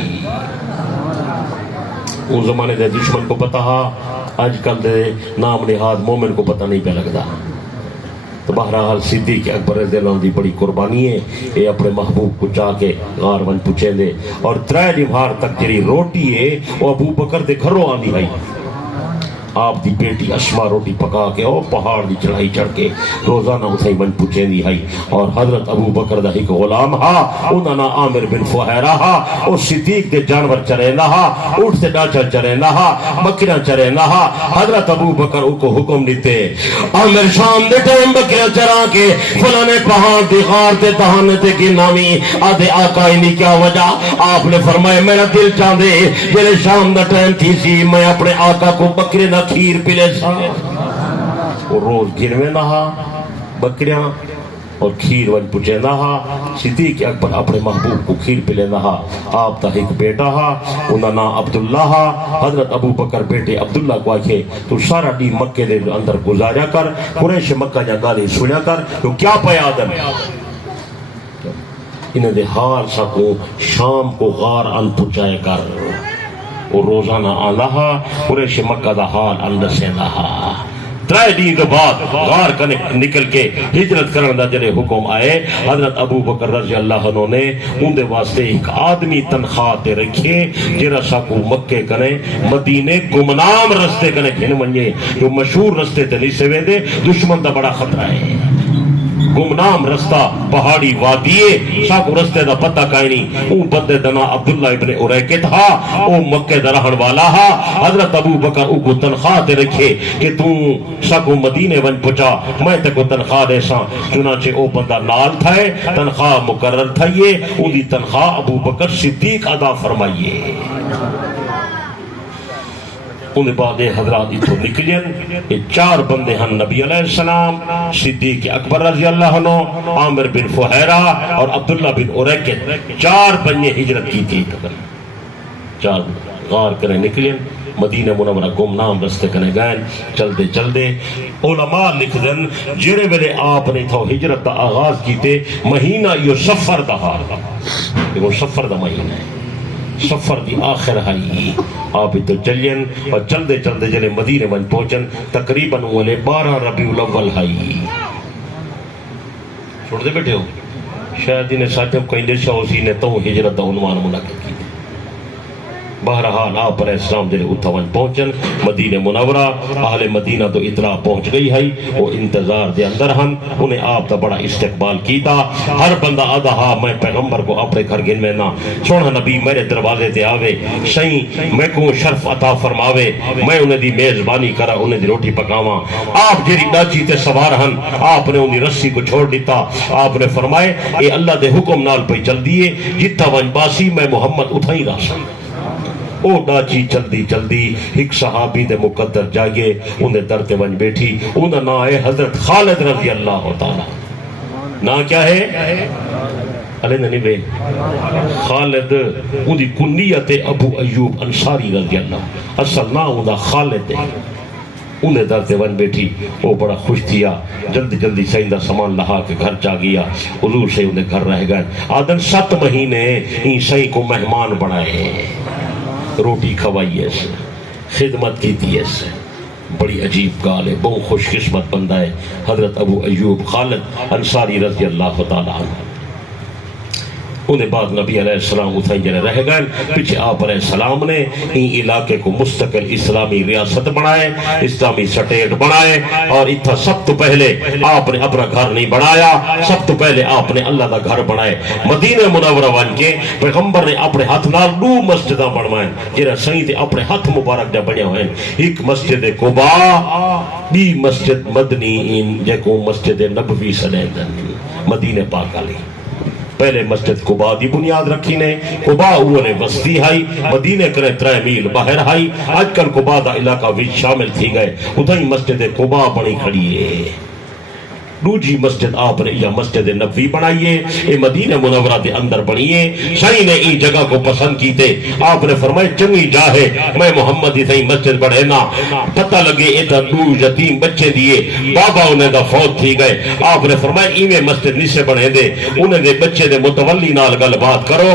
اس زمانے دے دشمن کو پتا ہا آج کل دے نام نہاد مومن کو پتہ نہیں پہ لگتا تو بہرحال صدیق اکبر رضی اللہ عنہ دی بڑی قربانی ہے اے اپنے محبوب کو چاہ کے غار ون پوچھیں دے اور ترائے دیوار تک جڑی روٹی ہے وہ ابو بکر دے گھروں آندی ہے آپ دی بیٹی اسما روٹی پکا کے او پہاڑ دی چڑھائی چڑھ کے روزانہ اسے ون پوچھیں دی ہے اور حضرت ابو بکر دا ایک غلام ہا انہاں نا عامر بن فہیرہ ہا او صدیق دے جانور چریندا ہا اونٹ سے ڈاچا چریندا ہا بکریاں چریندا ہا حضرت ابو بکر کو حکم دیتے عامر شام دے ٹائم بکریاں چرا کے فلانے پہاڑ دی غار تے دہانے تے کی نامی آدھے آقا نہیں کیا وجہ آپ نے فرمایا میرا دل چاہندے جڑے شام دا ٹائم تھی سی میں اپنے آقا کو بکرے نہ کھیر پلے سا اور روز گھر میں نہا بکریاں اور کھیر ون پچے نہا صدیق اکبر اپنے محبوب کو کھیر پلے نہا آپ تا ایک بیٹا ہا انہا نا عبداللہ ہا حضرت ابو بکر بیٹے عبداللہ کو آکھے تو سارا ڈی مکے دے اندر گزاریا کر قریش مکہ جا گالی سنیا کر تو کیا پایا آدم انہیں دے حال سکو شام کو غار ان پچائے کر اور روزانہ آلہا قریش مکہ دا حال اندر سے لہا ترائے دین کے بعد غار کا نکل کے ہجرت کرنے دا جلے حکم آئے حضرت ابو بکر رضی اللہ عنہ نے ان دے واسطے ایک آدمی تنخواہ تے رکھے جرا ساکو مکے کنے مدینے گمنام رستے کنے گھن منجے جو مشہور رستے تے نہیں سوے دے دشمن دا بڑا خطرہ ہے گمنام رستہ پہاڑی وادیے ساکو رستے دا پتہ کائیں نہیں اون بندے دنا عبداللہ ابن اریکت ہا او مکہ دا رہن والا ہا حضرت ابو بکر او کو تنخواہ دے رکھے کہ تو ساکو مدینے ون پچا میں تے کو تنخواہ دے ساں چنانچہ او بندہ نال تھائے تنخواہ مقرر تھائیے او دی تنخواہ ابو بکر صدیق ادا فرمائیے انہیں بعد حضرات اتھو نکلین یہ چار بندے ہیں نبی علیہ السلام صدیق اکبر رضی اللہ عنہ عامر بن فہیرہ اور عبداللہ بن اریکت چار بندے ہجرت کی تھی چار غار کرے نکلین مدینہ منورہ گمنام رستے کنے گئے چلدے چلدے علماء لکھ دن جڑے ویلے آپ نے تھو ہجرت دا آغاز کیتے مہینہ یہ سفر دا حال یہ سفر دا مہینہ ہے سفر دی آخر ہائی آپ تو چلین اور چلدے چلدے جلے مدینے من پہنچن تقریباً والے 12 ربیع الاول ہائی چھوڑ دے بیٹھے ہو شاید انہیں ساتھیں کہیں دیشہ اسی نے تو ہجرت دا عنوان منعقد کی بہرحال آپ علیہ السلام دلے اتھوان پہنچن مدینہ منورہ اہل مدینہ تو اطلاع پہنچ گئی ہے وہ انتظار دے اندر ہم انہیں آپ تا بڑا استقبال کیتا ہر بندہ آدھا ہاں میں پیغمبر کو اپنے گھر گن میں نہ چھوڑا نبی میرے دروازے تے آوے سہیں میں کو شرف عطا فرماوے میں انہیں دی میزبانی کرا انہیں دی روٹی پکاواں آپ جری ڈاچی تے سوار ہن آپ نے انہیں رسی کو چھوڑ دیتا آپ نے فرمائے اے اللہ دے حکم نال پہ چل دیے جتا ون باسی میں محمد اتھائی راسا او ڈاچی چلدی چلدی ایک صحابی دے مقدر جائے انہیں درتے ون بیٹھی انہیں نا ہے حضرت خالد رضی اللہ تعالی نا کیا ہے علی نہیں بے خالد انہیں کنیت ابو ایوب انصاری رضی اللہ اصل نا انہیں خالد ہے انہیں درتے ون بیٹھی وہ بڑا خوش تھیا جلدی جلدی سیندہ سامان لہا کے گھر جا گیا حضور سے انہیں گھر رہ گئے آدن 7 مہینے ان سین کو مہمان بنائے روٹی کھوائی ایسے خدمت کی تھی ایسے بڑی عجیب گال ہے بہت خوش قسمت بندہ ہے حضرت ابو ایوب خالد انصاری رضی اللہ تعالیٰ عنہ انہیں بعد نبی علیہ السلام اتھائی جلے رہ گئے پیچھے آپ علیہ السلام نے ان علاقے کو مستقل اسلامی ریاست بنائے اسلامی سٹیٹ بنائے اور اتھا سب تو پہلے آپ نے اپنا گھر نہیں بنایا سب تو پہلے آپ نے اللہ کا گھر بنائے مدینہ منورہ ون کے پیغمبر نے اپنے ہاتھ نال 2 مسجدہ بنوائیں جنہاں سہی اپنے ہاتھ مبارک جا بنیا ہوئے ایک مسجد قباء بی مسجد مدنی جیکو مسجد نبوی سنیدن مدینہ پاک علی پہلے مسجد قباء دی بنیاد رکھی نے قباء اونے بستی ہائی مدینے کرے 3 میل باہر ہائی آج کل قباء دا علاقہ بھی شامل تھی گئے اتھائی مسجد قباء بنی کھڑی ہے دوجی مسجد آپ نے یا مسجد نبوی بنائیے، اے مدینہ منورہ دے اندر بنیے، شاہی نے ای جگہ کو پسند کیتے، آپ نے فرمائے چنگی جاہے میں محمد ہی تھی مسجد بڑھے نا، پتہ لگے ایتا دو یتیم بچے دیے، بابا انہیں دا فوت تھی گئے، آپ نے فرمائے ایویں مسجد نہیں سے بڑھے دے، انہیں دے بچے دے متولی نال گل بات کرو،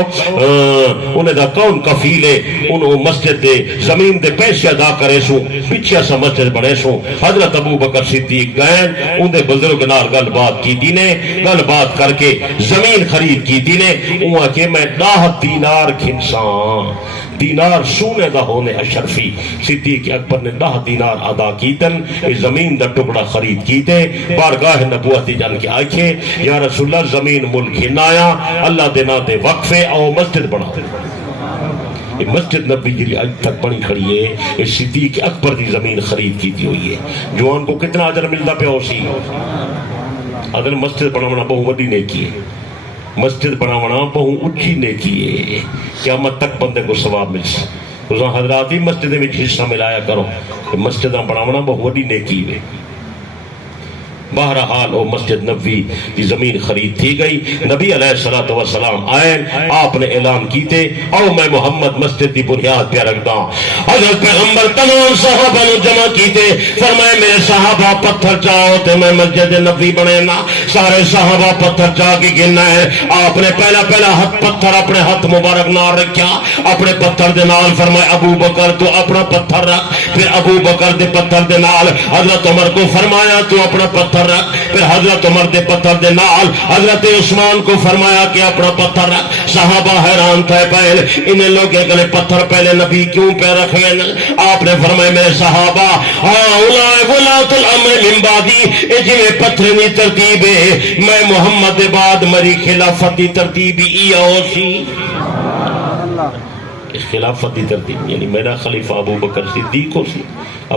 انہیں دا کون کفیلے، انہوں مسجد دے زمین دے پیسے ادا کرے سو، پیچھے سا مسجد بڑھے سو، حضرت ابو بکر صدیق گئے، انہیں بزرگ نال گل بات کی دینے، گل بات کر کے زمین خرید کی دینے، وہاں کہ میں 10 دینار کھنسان، دینار سونے دا ہونے اشرفی، صدیق اکبر نے 10 دینار ادا کیتن، زمین دا ٹکڑا خرید کیتے، بارگاہ نبوتی جان کے آئے، یا رسول اللہ زمین ملک ہنایا، اللہ دینا دے وقفے او مسجد بنا دے، مسجد نبی جی آج تک بنی کھڑی ہے، اس صدیق اکبر دی زمین خرید کی دی ہوئی ہے، جوان کو کتنا اجر ملتا پہ ہو سی، اگر مسجد بناونا بہو وڈی نیکی ہے، مسجد بناونا بہو اچھی نیکی ہے، قیامت تک بندے کو ثواب مل سے، اس حضرات ہی مسجد میں حصہ ملایا کرو، مسجد بناونا بہو وڈی نیکی ہے۔ بہرحال وہ مسجد نبوی کی زمین خرید تھی گئی، نبی علیہ الصلوۃ والسلام آئے، آپ نے اعلان کیتے او میں محمد مسجد کی بنیاد پہ رکھتا ہوں، حضرت پیغمبر تمام صحابہ نے جمع کیتے، فرمائے میرے صحابہ پتھر چاہو تے میں مسجد نبوی بنے نا، سارے صحابہ پتھر چاہ کے گننا ہے، آپ نے پہلا ہاتھ پتھر اپنے ہاتھ مبارک نال رکھیا، اپنے پتھر دے نال فرمائے ابو بکر تو اپنا پتھر رکھ، پھر ابو بکر دے پتھر دے نال حضرت عمر کو فرمایا تو اپنا پتھر رکھ، پھر حضرت عمر دے پتھر دے نال حضرت عثمان کو فرمایا کہ اپنا پتھر رکھ، صحابہ حیران تھے پہلے انہیں لوگوں کے پتھر پہلے نبی کیوں پہ رکھے، آپ نے فرمایا میرے صحابہ ولاۃ الامر من بعدی، اے جی پتھر ترتیب ہے، میں محمد دے بعد میری خلافت دی ترتیب ہی ہو سی، خلافت دی ترتیب یعنی میرا خلیفہ ابو بکر صدیق ہو سی،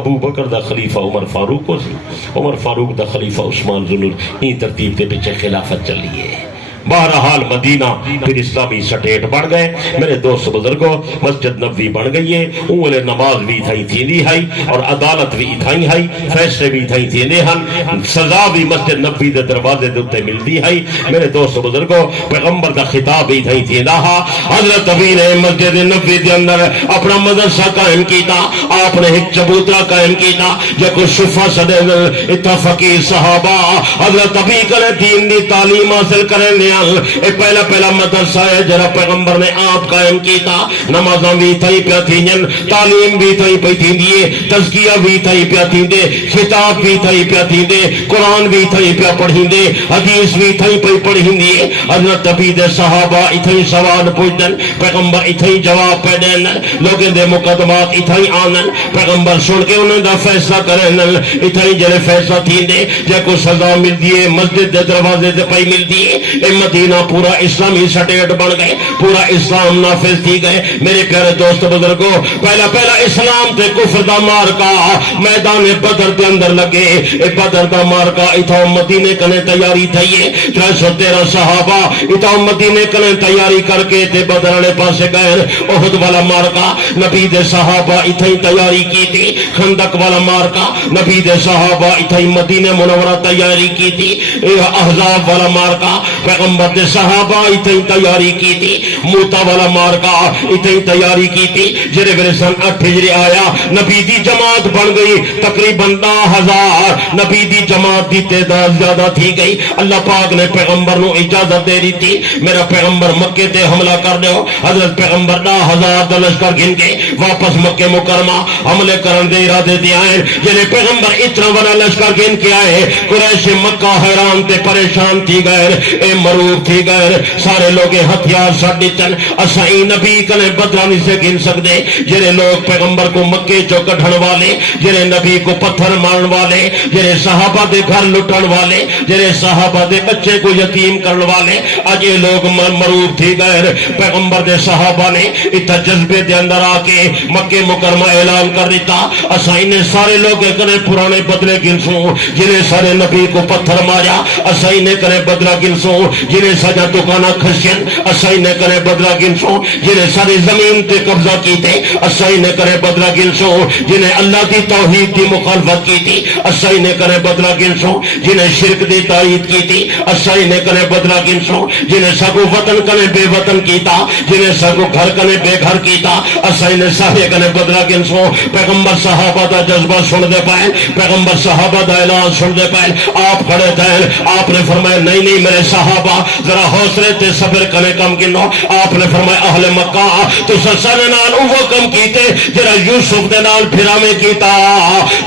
ابو بکر دا خلیفہ عمر فاروق ہو سی، عمر فاروق دا خلیفہ عثمان ذو النورین، این ترتیب کے پیچھے خلافت چلی ہے۔ بہرحال مدینہ پھر اسلامی سٹیٹ بن گئے، میرے دوست بزرگوں مسجد نبوی بن گئی ہے، اول نماز بھی تھائی تھی ہے اور عدالت بھی تھائی ہے، فیصلے بھی تھائی تھی ہیں، سزا بھی مسجد نبوی دے دروازے دے ملتی ہے، میرے دوست بزرگوں پیغمبر دا خطاب بھی تھائی تھی رہا، حضرت ابی نے مسجد نبوی دے اندر اپنا مدرسہ قائم کیتا، آپ نے ایک چبوترا قائم کیتا، جو کچھ شفا صدر اتفاقی صحابہ حضرت ابی کرے دین دی تعلیم حاصل کرنے پہلا مدرسہ ہے جرا پیغمبر نے آپ قائم کیتا، نمازاں بھی تھئی پیا تھین، تعلیم بھی تھئی پئی تھیندی، تزکیہ بھی تھئی پیا تھیندے، خطاب بھی تھئی پیا تھیندے، قرآن بھی تھئی پیا پڑھیندے، حدیث بھی تھئی پئی پڑھیندی، حضرت ابی دے صحابہ اتھئی سوال پوچھدن، پیغمبر اتھئی جواب پہ دین، لوگوں دے مقدمات اتھئی آنن، پیغمبر سن کے انہوں دا فیصلہ کرن، اتھئی جڑے فیصلہ تھیندے، جے کو سزا ملدی ہے مسجد دے دروازے تے پئی ملدی ہے، مدینہ پورا اسلامی سٹیٹ بن گئے، پورا اسلام نافذ تھی گئے، میرے پیارے دوست بزرگوں پہلا اسلام تے کفر دا مارکا میدان بدر دے اندر لگے، اے بدر دا مارکا اتھا مدینے کنے تیاری تھئیے، 313 صحابہ اتھا مدینے کنے تیاری کر کے تے بدر والے پاسے گئے، احد والا مارکا نبی دے صحابہ اتھائی تیاری کی تھی، خندق والا مارکا نبی دے صحابہ اتھائی مدینہ منورہ تیاری کی تھی، احزاب والا مارکا پیغمبر دے صحابہ اتنی تیاری کی تھی، موتا والا مارکا اتنی تیاری کی تھی، جرے میرے سن 8 ہجری آیا نبی دی جماعت بن گئی تقریباً 10,000، نبی دی جماعت دی تعداد زیادہ تھی گئی، اللہ پاک نے پیغمبر نو اجازت دے رہی تھی میرا پیغمبر مکے تے حملہ کر دیو، حضرت پیغمبر 10,000 دا لشکر گن کے واپس مکے مکرمہ حملے کرن دے ارادے دے آئے، جنہیں پیغمبر اتنا بڑا لشکر گن کے آئے، قریش مکہ حیران تے پریشان تھی گئے، اے مرور تھی گئے، سارے لوگ ہتھیار ساڑھ دیتن، اسائی نبی کنے بدرانی سے گن سکتے، جنہیں لوگ پیغمبر کو مکے چو کٹھن والے، جنہیں نبی کو پتھر مارن والے، جنہیں صحابہ دے گھر لٹن والے، جنہیں صحابہ دے بچے کو یتیم کرن والے، آج یہ لوگ مرور تھی گئے، پیغمبر دے صحابہ نے اتنا جذبے دے اندر آکے مکے مکرمہ اعلان کر دیتا، اسائی نے سارے لوگ کنے پرانے بدلے گنسوں، جنہیں سارے نبی کو پتھر ماریا، اسائی نے کنے بدلہ گنسوں، جنہیں سجا دکانا خرچن اسائی نے کرے بدلہ گنسو جنہیں ساری زمین تے قبضہ کی تھے اسائی نے کرے بدلہ گنسو جنہیں اللہ دی توحید دی مخالفت کی تھی اسائی نے کرے بدلہ گنسو جنہیں شرک دی تائید کی تھی اسائی نے کرے بدلہ گنسو جنہیں سگو وطن کنے بے وطن کیتا جنہیں سگو گھر کنے بے گھر کیتا اسائی نے سارے کنے بدلہ گنسو پیغمبر صحابہ دا جذبہ سن دے پائیں پیغمبر صحابہ دا اعلان سن دے پائیں آپ کھڑے تھے آپ نے فرمایا نہیں میرے صحابہ ذرا حوصلے تے صبر کنے کم گنو آپ نے فرمایا اہل مکہ تو سسن نال وہ کم کیتے جرا یوسف دے نال پھراویں کیتا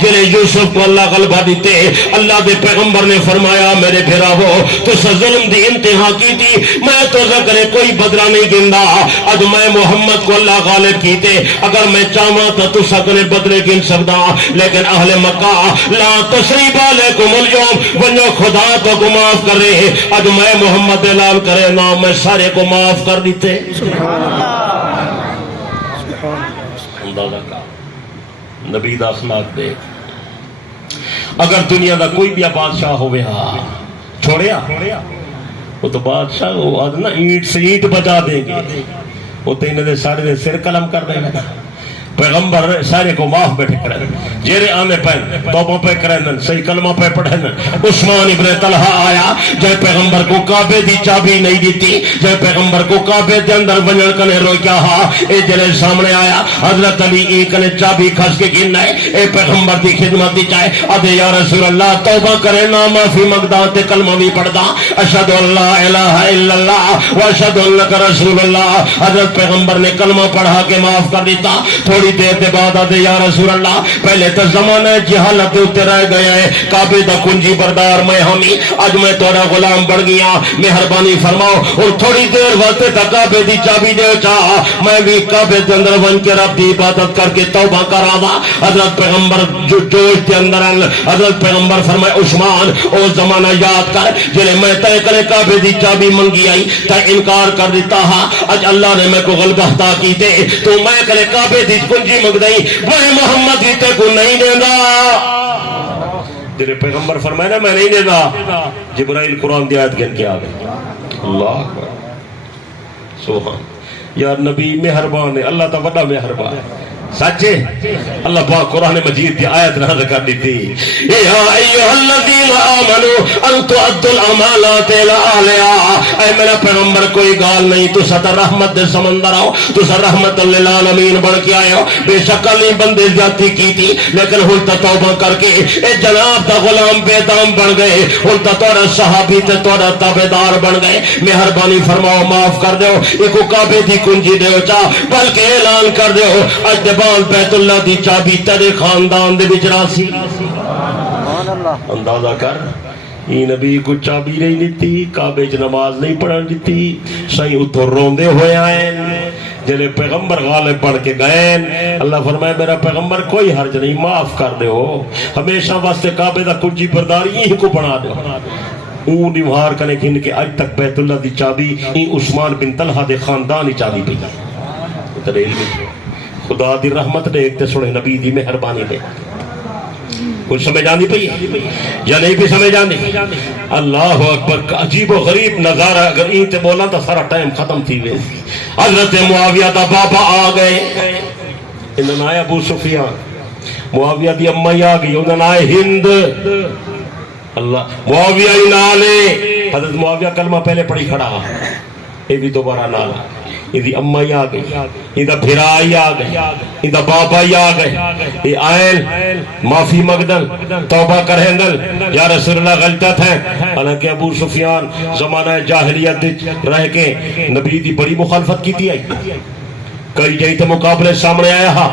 جنہیں یوسف کو اللہ غلبہ دیتے اللہ دے پیغمبر نے فرمایا میرے بھراوو تو ظلم دی انتہا کی تھی میں تو ذکر کوئی بدلہ نہیں گندا اج میں محمد کو اللہ غالب کیتے اگر میں چاہواں تو تسا کنے بدلے گن سکدا لیکن اہل مکہ لا تسریب علیکم اليوم ونجو خدا تو کو معاف کر رہے اج میں محمد اعلان کرے نا میں سارے کو معاف کر دیتے سبحان اللہ نبی دا اخلاق دیکھ اگر دنیا دا کوئی بھی بادشاہ ہوئے ہاں چھوڑیا وہ تو بادشاہ وہ آدھ نا اینٹ سے اینٹ بجا دیں گے وہ تو انہیں سارے دے سر قلم کر دیں گے پیغمبر سارے کو معاف بیٹھے کریں جیرے آنے پہن توبہ پہ کریں صحیح کلمہ پہ پڑھیں عثمان ابن طلحہ آیا جائے پیغمبر کو کعبے دی چابی نہیں دیتی جائے پیغمبر کو کعبے دے اندر بنجن کنے روئی کیا ہاں اے جلے سامنے آیا حضرت علی ای کنے چابی کھس کے گرنا ہے اے پیغمبر دی خدمت دی چاہے ادھے یا رسول اللہ توبہ کرے نا معافی مقدار تے کلمہ بھی پڑھ دا اشہد اللہ الہ الا اللہ و اشہد انک رسول اللہ حضرت پیغمبر نے کلمہ پڑھا کے معاف کر دیتا تھوڑی دیر دے بعد آدھے یا رسول اللہ پہلے تو زمانہ جہالت ہوتے رہ گیا ہے کعبے دا کنجی بردار میں ہمی آج میں تورا غلام بڑھ گیا مہربانی فرماؤ اور تھوڑی دیر وقت تک کعبے دی چابی دے چاہا میں بھی کعبے دے اندر ون کے رب دی عبادت کر کے توبہ کرا دا حضرت پیغمبر جو جوش دے اندر حضرت پیغمبر فرمائے عثمان او زمانہ یاد کر جنہیں میں تے کرے کعبے دی چابی منگی آئی تا انکار کر دیتا ہاں اج اللہ نے میں کو غلبہ عطا کی دے تو میں کرے کعبے دی کنجی مگدائی وہ محمد ہی تے کو نہیں دے گا تیرے پیغمبر فرمائے نا میں نہیں دے گا جبرائیل قرآن دی آیت گن کے آ گئے اللہ اکبر سبحان یا نبی مہربان ہے اللہ تا بڑا مہربان ہے سچے اللہ پاک قرآن مجید کی آیت نازل کر دی تھی یا ایھا الذین آمنوا ان تؤدوا الامانات الی اہلھا اے میرا پیغمبر کوئی گال نہیں تو ستا رحمت دے سمندر آؤ تو ستا رحمت للعالمین بن کے آئے ہو بے شک علی بندے زیادتی کی تھی لیکن ہن تا توبہ کر کے اے جناب دا غلام بے دام بن گئے ہن تا تورا صحابی تے تورا تابعدار بن گئے مہربانی فرماؤ معاف کر دیو ایک کعبے دی کنجی دیو چا بلکہ اعلان کر دیو اج بیت اللہ دی چابی تیرے خاندان دے وچ راسی اندازہ کر یہ نبی کو چابی نہیں دیتی کعبے چ نماز نہیں پڑھن دیتی سائیں اتھوں روندے ہوئے آئے جنہیں پیغمبر غالب پڑھ کے گئے اللہ فرمائے میرا پیغمبر کوئی حرج نہیں معاف کر دے ہو ہمیشہ واسطے کعبے دا کنجی برداری ہی کو بنا دے اون دیوار کنے گن کے اج تک بیت اللہ دی چابی عثمان بن طلحہ دے خاندان ہی چابی پی تیرے علم خدا دی رحمت نے ایک تے سنے نبی دی مہربانی نے کچھ سمجھ آندی پئی یا نہیں بھی سمجھ آندی اللہ اکبر عجیب و غریب نظارہ اگر این تے بولا تو سارا ٹائم ختم تھی وے حضرت معاویہ دا بابا آ گئے انہوں آیا ابو سفیان معاویہ دی امی آ گئی انہوں آئے ہند اللہ معاویہ ہی نالے حضرت معاویہ کلمہ پہلے پڑھی کھڑا یہ بھی دوبارہ نالا یہ امائی آ گئی یہ بھرائی آ گئی یہ بابائی آ گئی یہ آئل معافی مقدل توبہ کرہندل یا رسول اللہ غلطت ہے حالانکہ ابو سفیان زمانہ جاہلیت رہ کے نبی دی بڑی مخالفت کی تھی آئی کئی جائی تے مقابلے سامنے آیا ہاں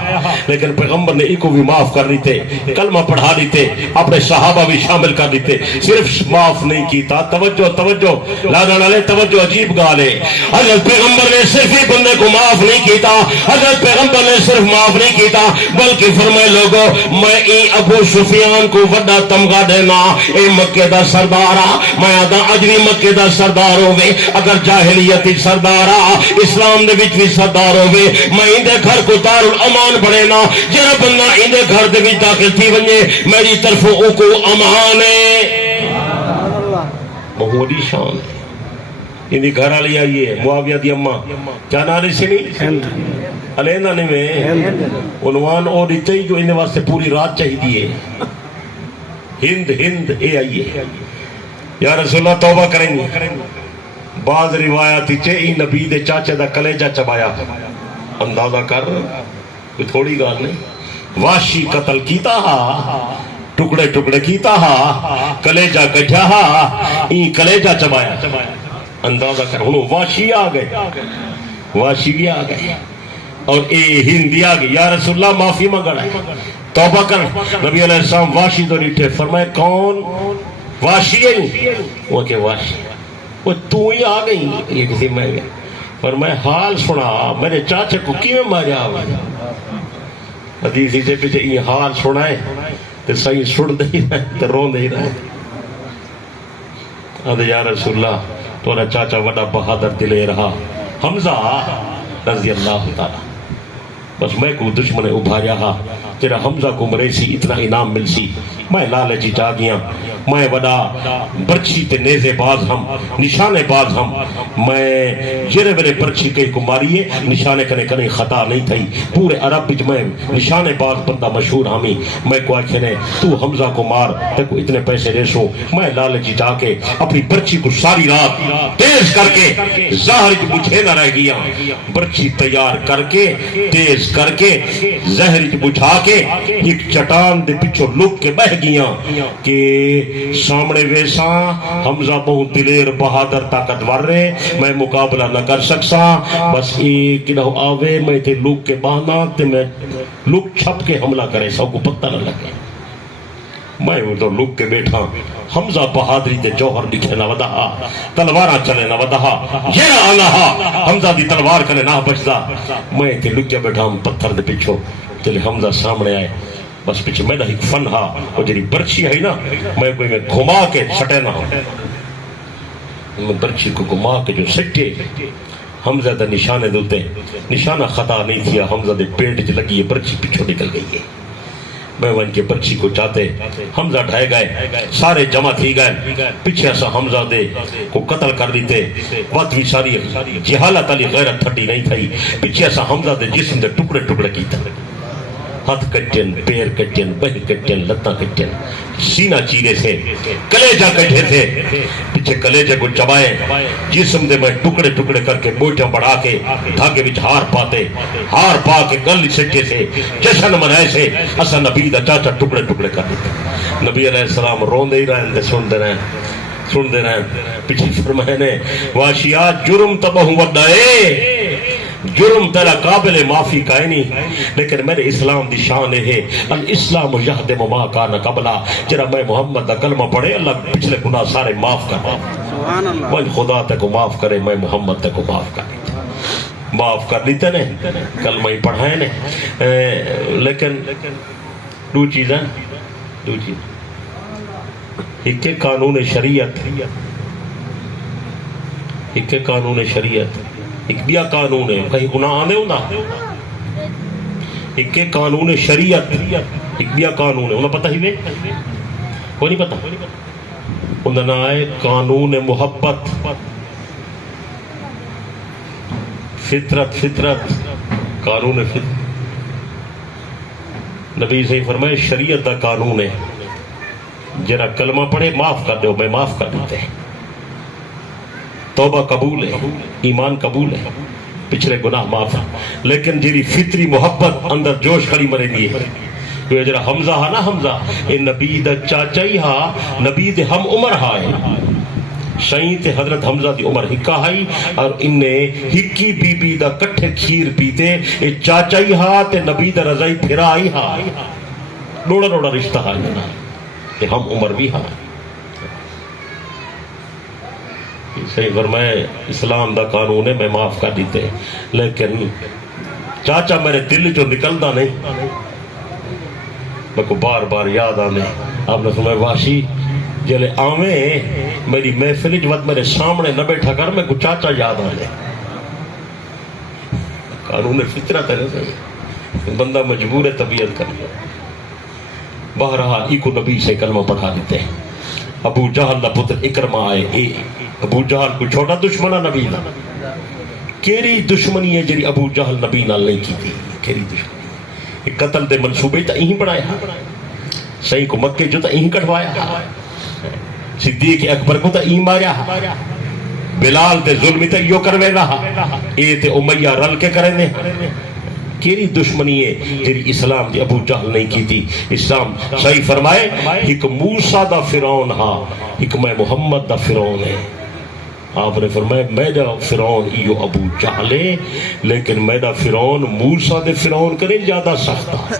لیکن پیغمبر نے ایک کو بھی معاف کر دیتے کلمہ پڑھا دیتے اپنے صحابہ بھی شامل کر دیتے صرف معاف نہیں کیتا توجہ لانا لے توجہ عجیب گالے حضرت پیغمبر نے صرف ہی بندے کو معاف نہیں کیتا حضرت پیغمبر نے صرف معاف نہیں کیتا بلکہ فرمائے لوگوں میں ای ابو سفیان کو وڈا تمغہ دینا اے مکے دا سردارا میں آدھا اجوی مکے دا سردار ہوئے اگر جاہلیت سردارا اسلام دے وچ بھی سردار ہوئے میں اندے گھر کو دار الامان بڑھے نا جنہ بندہ اندے گھر دے بھی داخل تھی ونجے میری طرف او کو امان ہے بہوڑی شان ہے ان دی گھر والی آئی ہے معاویہ دی اماں، کیا نام سی نہیں علینا نے میں عنوان اور دیتے ہی جو انہیں واسطے پوری رات چاہیے ہند ہند اے آئی ہے یا رسول اللہ توبہ کریں گے. بعض روایات چے ای نبی دے چاچے دا کلیجہ چبایا. اندازہ کر کوئی تھوڑی گال نہیں. واشی قتل کیتا ہا، ٹکڑے ٹکڑے کیتا ہا، کلیجہ کٹھا ہا، ای کلیجہ چبایا. اندازہ کر ہنو واشی آ گئے، واشی بھی آ گئے اور اے ہندی آ گئی. یا رسول اللہ معافی مانگنا ہے، توبہ کر. نبی علیہ السلام واشی تو ریٹھے فرمائے کون؟ واشی ہے وہ کہ واشی وہ تو ہی آ گئی. یہ کسی میں گیا فرمائے حال سنا میرے چاچے کو کیوں ماریا ہوا. حدیث سے پیچھے یہ حال سنائے تو صحیح سن دے ہی رہے تو رون دے ہی رہے. ادھے یا رسول اللہ تورا چاچا وڈا بہادر دلے رہا حمزہ رضی اللہ تعالی. بس میں کو دشمن ابھاریا ہا تیرا حمزہ کو مرے سی اتنا انعام مل سی. میں لالچی جا گیا، میں وڈا برچی تے نیزے باز ہم، نشانے باز ہم. میں جرے میرے برچی کہیں کو ماریے نشانے کنے کنے خطا نہیں تھی. پورے عرب بچ میں نشانے باز بندہ مشہور ہمی. میں کو آکھنے تو حمزہ کو مار تے کو اتنے پیسے دے سو. میں لالچی جا کے اپنی برچی کو ساری رات تیز کر کے زہر کی بجھے نہ رہ گیا. برچی تیار کر کے تیز کر کے زہر کی بجھا کے ایک چٹان دے پچھو لک کے بہ گیا کہ سامنے ویسا حمزہ بہت دلیر بہادر طاقتور رہے، میں مقابلہ نہ کر سکسا. بس ایک نہ آوے میں تے لک کے بہانا تے میں لک چھپ کے حملہ کرے سو کو پتہ نہ لگے. میں وہ تو لک کے بیٹھا حمزہ بہادری تے جوہر دکھے نہ ودہا، تلوارہ چلے نہ ودہا، یہ آلہا حمزہ دی تلوار کنے نہ بچدا. میں تے لک کے بیٹھا ہم پتھر دے پچھو تے حمزہ سامنے آئے. بس پیچھے میں ایک فن ہا وہ جری برچی ہے نا میں کوئی میں گھما کے چھٹے نہ ہوں. میں برچی کو گھما کے جو سٹے حمزہ دا نشانے دوتے نشانہ خطا نہیں تھیا. حمزہ دے پیٹ چ لگی ہے برچی پیچھو نکل گئی ہے. میں وہ ان کے برچی کو چاہتے حمزہ ڈھائے گئے سارے جمع تھی گئے پیچھے ایسا حمزہ دے کو قتل کر دیتے. وقت بھی ساری جہالت علی غیرت تھٹی نہیں تھی. پیچھے ایسا حمزہ دے جسم دے ٹکڑے ٹکڑے کیتا. ہاتھ کٹن، پیر کٹن، بہ کٹن، لتاں کٹن، سینہ چیرے تھے، کلیجہ کٹے تھے. پیچھے کلیجہ کو چبائے جسم دے میں ٹکڑے ٹکڑے کر کے بوٹیاں بڑھا کے دھاگے وچ ہار پاتے، ہار پا کے گل سٹے سے جشن منائے سے اسا نبی دا چاچا ٹکڑے ٹکڑے کر دیتے. نبی علیہ السلام روندے ہی رہے سن دے رہے. پیچھے فرمائے نے واشیا جرم تبہ وڈا ہے، جرم تیرا قابل معافی کا نہیں، لیکن میرے اسلام دی شان ہے الاسلام یہدم ما کان قبلا. جرا میں محمد دا کلمہ پڑھے اللہ پچھلے گناہ سارے معاف کر دے. وہ خدا تے کو معاف کرے میں محمد تے کو معاف کر دیتا. معاف کر دیتے نے کلمہ ہی پڑھائے نے. لیکن دو چیزیں ایک قانون شریعت، ایک قانون شریعت، ایک بیا قانون ہے کہیں گناہ آنے ہونا. ایک قانون شریعت، ایک بیا قانون ہے انہیں پتہ ہی نہیں وہ نہیں پتہ. انہیں نہ آئے قانون محبت، فطرت قانون فطرت. نبی صحیح فرمائے شریعت دا قانون ہے جرا کلمہ پڑھے معاف کر دو میں معاف کر دیتے ہیں. توبہ قبول ہے، ایمان قبول ہے، پچھلے گناہ معاف ہے. لیکن جیری فطری محبت اندر جوش کھڑی مرے دیئے یہ جرا حمزہ ہا نا حمزہ اے نبی دا چاچا ہی ہا، نبی دے ہم عمر ہائے. شہین تے حضرت حمزہ دی عمر ہکا ہائی اور انہیں ہکی بی بی دا کٹھے کھیر پیتے. اے چاچا ہی ہا تے نبی دا رضائی پھرا ہی ہا. ڈوڑا رشتہ ہائی تے ہم عمر بھی ہا. صحیح فرمائے اسلام دا قانون ہے میں معاف کر دیتے. لیکن چاچا میرے دل جو نکلدا نہیں میں کو بار بار یاد آنے. آپ نے سمجھے واشی جلے آویں میری محفل جوات میرے سامنے نہ بیٹھا کر میں کو چاچا یاد آنے. قانون فطرت ہے نا بندہ مجبور ہے طبیعت کرنے. بہرحال ایک نبی سے کلمہ پڑھا دیتے. ابو جہل دا پتر اکرمہ آئے ابو جہل کوئی چھوٹا دشمن ہے نبی دا؟ کیڑی دشمنی ہے جڑی ابو جہل نبی نال نہیں کی تھی؟ کیڑی دشمنی؟ قتل دے منصوبے تا یہی بنایا، صحیح کو مکے جو تا یہی کٹوایا، صدیق اکبر کو تا یہی ماریا، بلال تے ظلمی تا یو کروے رہا، اے تے امیہ رل کے کرے نے۔ کیری دشمنی ہے جیری اسلام دی ابو جہل نہیں کی تھی؟ اسلام صحیح فرمائے ایک موسیٰ دا فرعون ہاں، ایک میں محمد دا فرعون ہے۔ آپ نے فرمایا میرا فرعون ایو ابو جہل ہے، لیکن میرا فرعون موسیٰ دے فرعون کرے زیادہ سخت ہے۔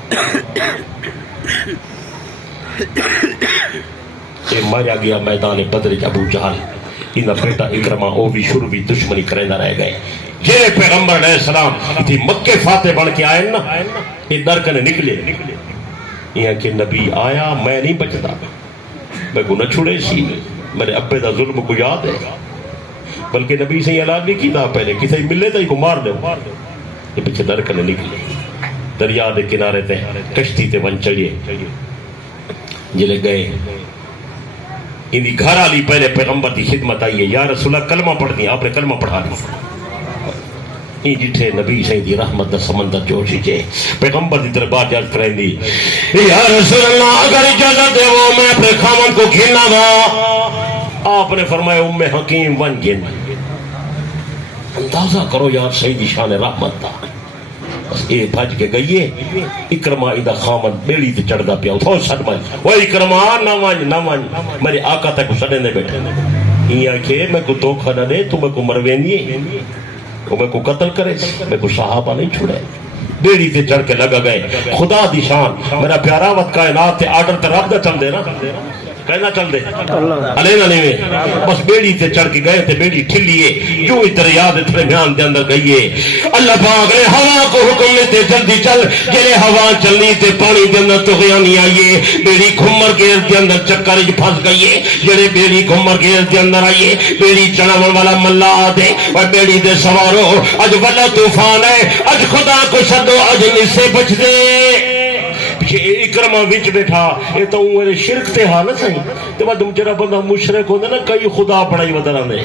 یہ ماریا گیا میدان بدر ابو جہل، انہا بیٹا اکرمہ او بھی شروع بھی دشمنی کرے نہ رہ گئے۔ یہ پیغمبر علیہ السلام تھی مکے فاتح بن کے آئے نا، یہ در کنے نکلے یہ کہ نبی آیا میں نہیں بچتا، میں کو نہ چھوڑے سی، میرے ابے دا ظلم کو یاد ہے، بلکہ نبی سے اعلان نہیں کیتا پہلے کسی ملے تو کو مار دے۔ یہ پیچھے در کنے نکلے، دریا دے کنارے تے کشتی تے ون چڑھے، جلے گئے اندھی گھر آلی پہلے پیغمبر دی خدمت آئی ہے، یا رسول اللہ کلمہ پڑھ دیا، آپ نے کلمہ پڑھا دیا۔ این جٹھے نبی صحیح دی رحمت دا سمندر جوشی جے پیغمبر دی دربار جات کریں دی، یا رسول اللہ اگر اجازت دے وہ میں اپنے خامن کو گھننا دا۔ آپ نے فرمایا ام حکیم ون گن، اندازہ کرو یار صحیح دی شان رحمت دا۔ بس اے بھج کے گئیے، اکرمہ ایدہ خامن بیڑی تے چڑھ دا پیا، تھو سٹ مائن وہ اکرمہ نہ ون نہ ون، میرے آقا تک سڑے نے بیٹھے، یہ کہ میں کو دھوکھا نہ دے، تو میں کو مروینی ہے، وہ میں کو قتل کرے، میں کو صحابہ نہیں چھوڑے۔ بیڑی تے چڑھ کے لگا گئے، خدا دی شان میرا پیارا وقت کائنات تے آرڈر تے رب دا چل دے نا، کہنا چل دے علینا نہیں، بس بیڑی تے چڑھ کے گئے تے بیڑی ٹھلیے جو اتر یاد اتنے میان دے اندر گئیے۔ اللہ پاک نے ہوا کو حکم لیتے جلدی چل، جلے ہوا چلنی تے پانی دے اندر تغیانی آئیے، بیڑی گھمر کے دے اندر چکر پھنس گئیے، جلے بیڑی گھمر کے دے اندر آئیے، بیڑی چڑھاون والا ملا دے اور بیڑی دے سوارو، اج بڑا طوفان ہے، اج خدا کو سدو، اج اس سے بچ دے۔ اکرمہ وچ بیٹھا، یہ تو میرے شرک تے حالت صحیح تے بعد جڑا بندہ مشرک ہوندا نا کئی خدا پڑھائی ودرا نے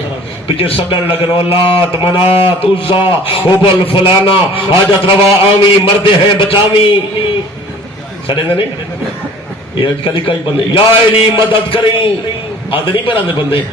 پیچھے سڈن لگن لات منات عزا حبل فلانا حاجت روا آمی مردے ہیں بچاوی سڈے نے۔ یہ اج کل کئی بندے یا علی مدد کریں آدھے نہیں پہراندے بندے،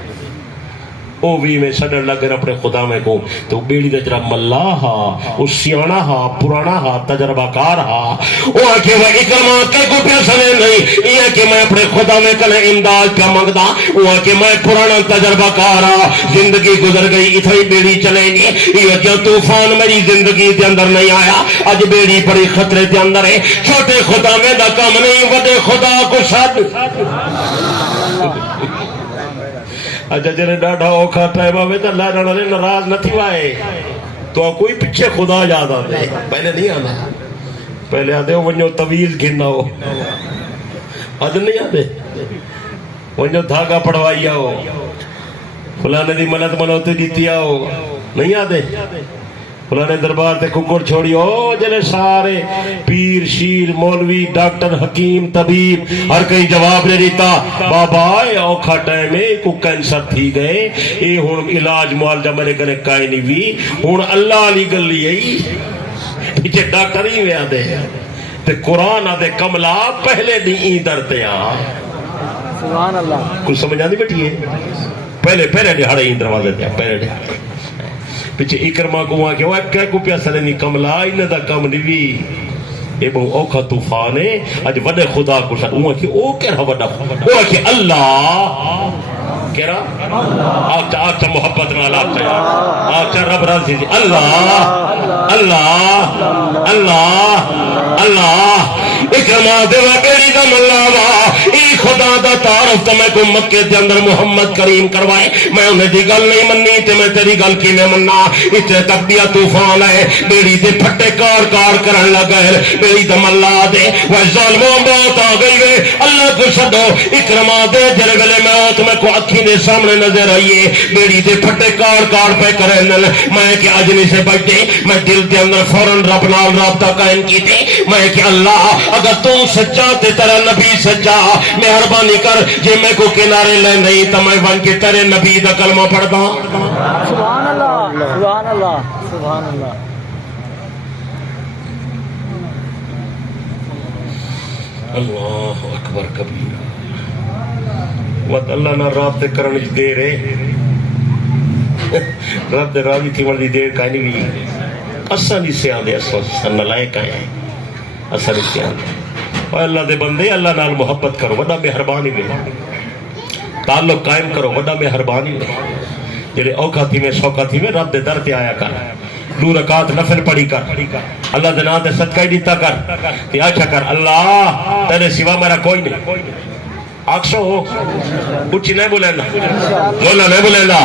او بھی میں سڈن لگن اپنے خدا میں کو تو بیڑی دے جرا ملا ہا، او سیانا ہا، پرانا ہا، تجربہ کار ہا، او آکے وہ اکرمہ کے کو پیسنے نہیں، یہ کہ میں اپنے خدا میں کل امداد پہ مانگدا، او آکے میں پرانا تجربہ کار ہا، زندگی گزر گئی اتھائی بیڑی چلے گی، یہ کہ طوفان میری زندگی دے اندر نہیں آیا، اج بیڑی بڑی خطرے دے اندر ہے، چھوٹے خدا میں دا کام نہیں، بڑے خدا کو ساتھ۔ اچھا جنہیں ڈاڑھا اوکھا ٹائم آوے تو اللہ جانا نے ناراض نہ تھی وائے تو کوئی پچھے خدا یاد آتے، پہلے نہیں آنا، پہلے آتے ہو ونجو طویل گھننا ہو، آج نہیں آتے ونجو دھاگا پڑھوائی آؤ، فلانے دی منت منوتی دیتی آؤ، نہیں آتے فلانے دربار تے ککڑ چھوڑی ہو، جلے سارے پیر شیر مولوی ڈاکٹر حکیم طبیب ہر کئی جواب نے دیتا، بابا اے اوکھا ٹائم ہے کو کینسر تھی گئے، اے ہون علاج معالجہ میرے کنے کائے نہیں بھی، ہون اللہ علی گلی ہے پیچھے ڈاکٹر ہی میں آدھے تے قرآن آدھے کملا پہلے دی این درتے آ سبحان اللہ، کچھ سمجھا نہیں بیٹھی ہے، پہلے دی ہڑے این دروازے تے پہلے دی پیچھے اکرمہ کو وہاں کہ وہ کیا کو پیاسا نہیں کملا انہیں دا کم نہیں، اے بہو اوکھا طوفان ہے، اج وڈے خدا کو ساتھ وہاں کہ او کہہ رہا وڈا، وہ کہ اللہ کہہ رہا آتا محبت میں آتا رب راضی جی اللہ اللہ اللہ اللہ اکرمہ دیوا بیڑی دا ملاوا ای خدا دا تعارف تو میں کو مکے دے اندر محمد کریم کروائے، میں انہیں دی گل نہیں مننی تے میں تیری گل کی میں مننا، اتنے تک دیا طوفان ہے، بیڑی دے پھٹے کار کار کرن لگے، بیڑی دا ملا دے وہ ظالموں موت آ گئی وے، اللہ کو سدو اکرمہ دے جرے ویلے موت میں کو اکھی دے سامنے نظر آئیے، بیڑی دے پھٹے کار کار پہ کرے نل، میں کہ اجنی سے بچے، میں دل دے اندر فوراً رب نال رابطہ قائم کی تھی، میں کہ اللہ اگر تو سچا تے تیرا نبی سچا، میں مہربانی کر جے میں کو کنارے لے نہیں تو میں بن کے تیرے نبی دا کلمہ پڑھدا سبحان اللہ سبحان اللہ سبحان اللہ اللہ اکبر کبیرہ وقت اللہ نہ رابطے کرنے دے رہے رب دے راضی تھی مردی دیر کہیں نہیں بھی اسا نہیں سے آدھے اسا نلائق آئے اسا نہیں سے آدھے اور اللہ دے بندے اللہ نال محبت کرو وڈا مہربانی میں تعلق قائم کرو وڈا مہربانی میں جلے اوکھا تھی میں سوکھا تھی میں رب دے در تے آیا کر 2 رکعت نفل پڑھی کر اللہ دے نام تے صدقہ ہی دیتا کر تے آچھا کر اللہ تیرے سوا میرا کوئی نہیں آکسو ہو اچھی نہیں بولیندا بولا نہیں بولیندا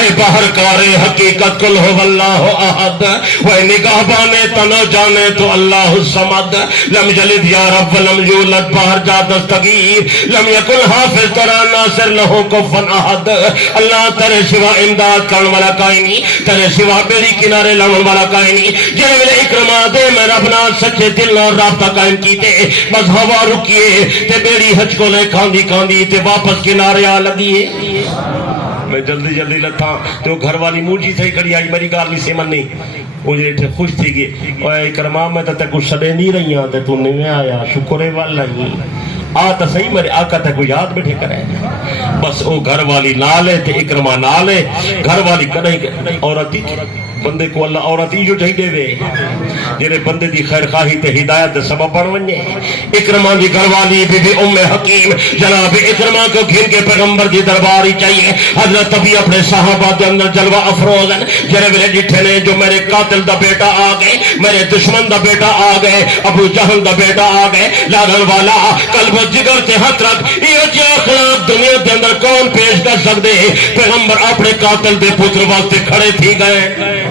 اے باہر کارے حقیقت کل ہو واللہ احد وہ نگاہ بانے تنو جانے تو اللہ الصمد لم یلد یا رب ولم یولد باہر جا دستگیر لم یکن حافظ ترا ناصر لہو کفن احد اللہ تیرے سوا امداد کرن والا کوئی نہیں تیرے سوا بیڑی کنارے لاؤن والا کوئی نہیں جے ویلے اکرما دے میں رب نال سچے دل نال رابطہ قائم کیتے بس ہوا رکیے تے بیڑی ہچ کو لے کاندی تے واپس کنارے آ لگیے میں جلدی جلدی لتھا تو گھر والی موجی تھی کھڑی آئی میری گال نہیں سمن نہیں وہ جیٹھے خوش تھی گئی اوے اکرما میں تے کو سڈے نہیں رہی ہاں تے تو نہیں آیا شکر والا نہیں آ تو صحیح میرے آقا تے کو یاد بیٹھے کرے بس وہ گھر والی نالے تے اکرما نالے گھر والی کدی عورت بندے کو اللہ عورت ہی جو چاہیے وے جڑے بندے دی خیر خواہی تے ہدایت دے سبب بن ونجے اکرما دی گھر والی بی بی ام حکیم جناب اکرما کو گھن کے پیغمبر دی دربار ہی چاہیے حضرت ابھی اپنے صحابہ دے اندر جلوہ افروز ہیں جڑے ویلے ڈٹھے نے جو میرے قاتل دا بیٹا آ گئے میرے دشمن دا بیٹا آ گئے ابو جہل دا بیٹا آ گئے لاگن والا قلب و جگر تے ہاتھ رکھ یہ جو اخلاق دنیا دے اندر کون پیش کر سکدے پیغمبر اپنے قاتل دے پتر واسطے کھڑے تھی گئے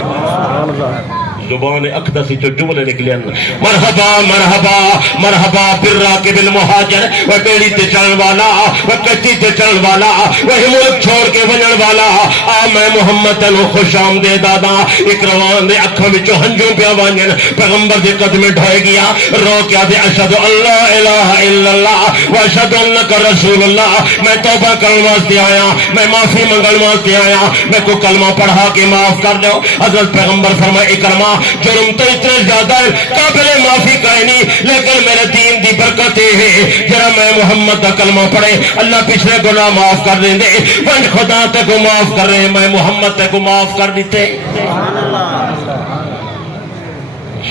زبان اقدسی جو جملے نکلے مرحبا مرحبا مرحبا بالراکب المہاجر وہ بیڑی تے چلن والا وہ کشتی تے چلن والا وہ ملک چھوڑ کے ونجن والا آ میں محمد تینو خوش آمدید دادا اکروان دے اکھاں وچوں ہنجوں پیا وانجن پیغمبر دے قدم ڈھائے گیا رو کیا دے اشہد اللہ الہ الا اللہ و اشہد انک رسول اللہ میں توبہ کرن واسطے آیا میں معافی منگن واسطے آیا میں کو کلمہ پڑھا کے معاف کر دو حضرت پیغمبر فرمائے اکرما جرم تو اتنے زیادہ ہے قابل معافی کا نہیں لیکن میرے دین دی برکت ہے جرا میں محمد کا کلمہ پڑھے اللہ پچھلے گناہ معاف کر دیں دے ونج خدا تے کو معاف کر رہے میں محمد تے کو معاف کر دیتے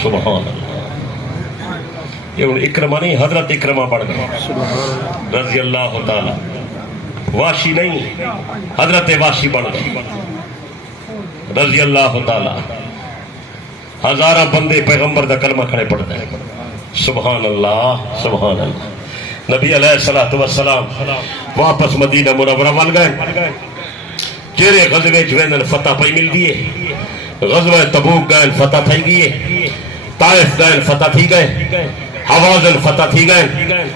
سبحان اللہ یہ اکرما نہیں حضرت اکرما پڑھ گئے رضی اللہ تعالی واشی نہیں حضرت واشی بڑھ گئے رضی اللہ تعالی ہزارہ بندے پیغمبر دا کلمہ کھڑے پڑھتے ہیں سبحان اللہ سبحان اللہ نبی علیہ السلام واپس مدینہ منورہ وال گئے جیرے غزوے جوینن فتح پائی مل گئے غزوہ تبوک گئے فتح تھی گئے طائف گئے فتح تھی گئے حوازن فتح تھی گئے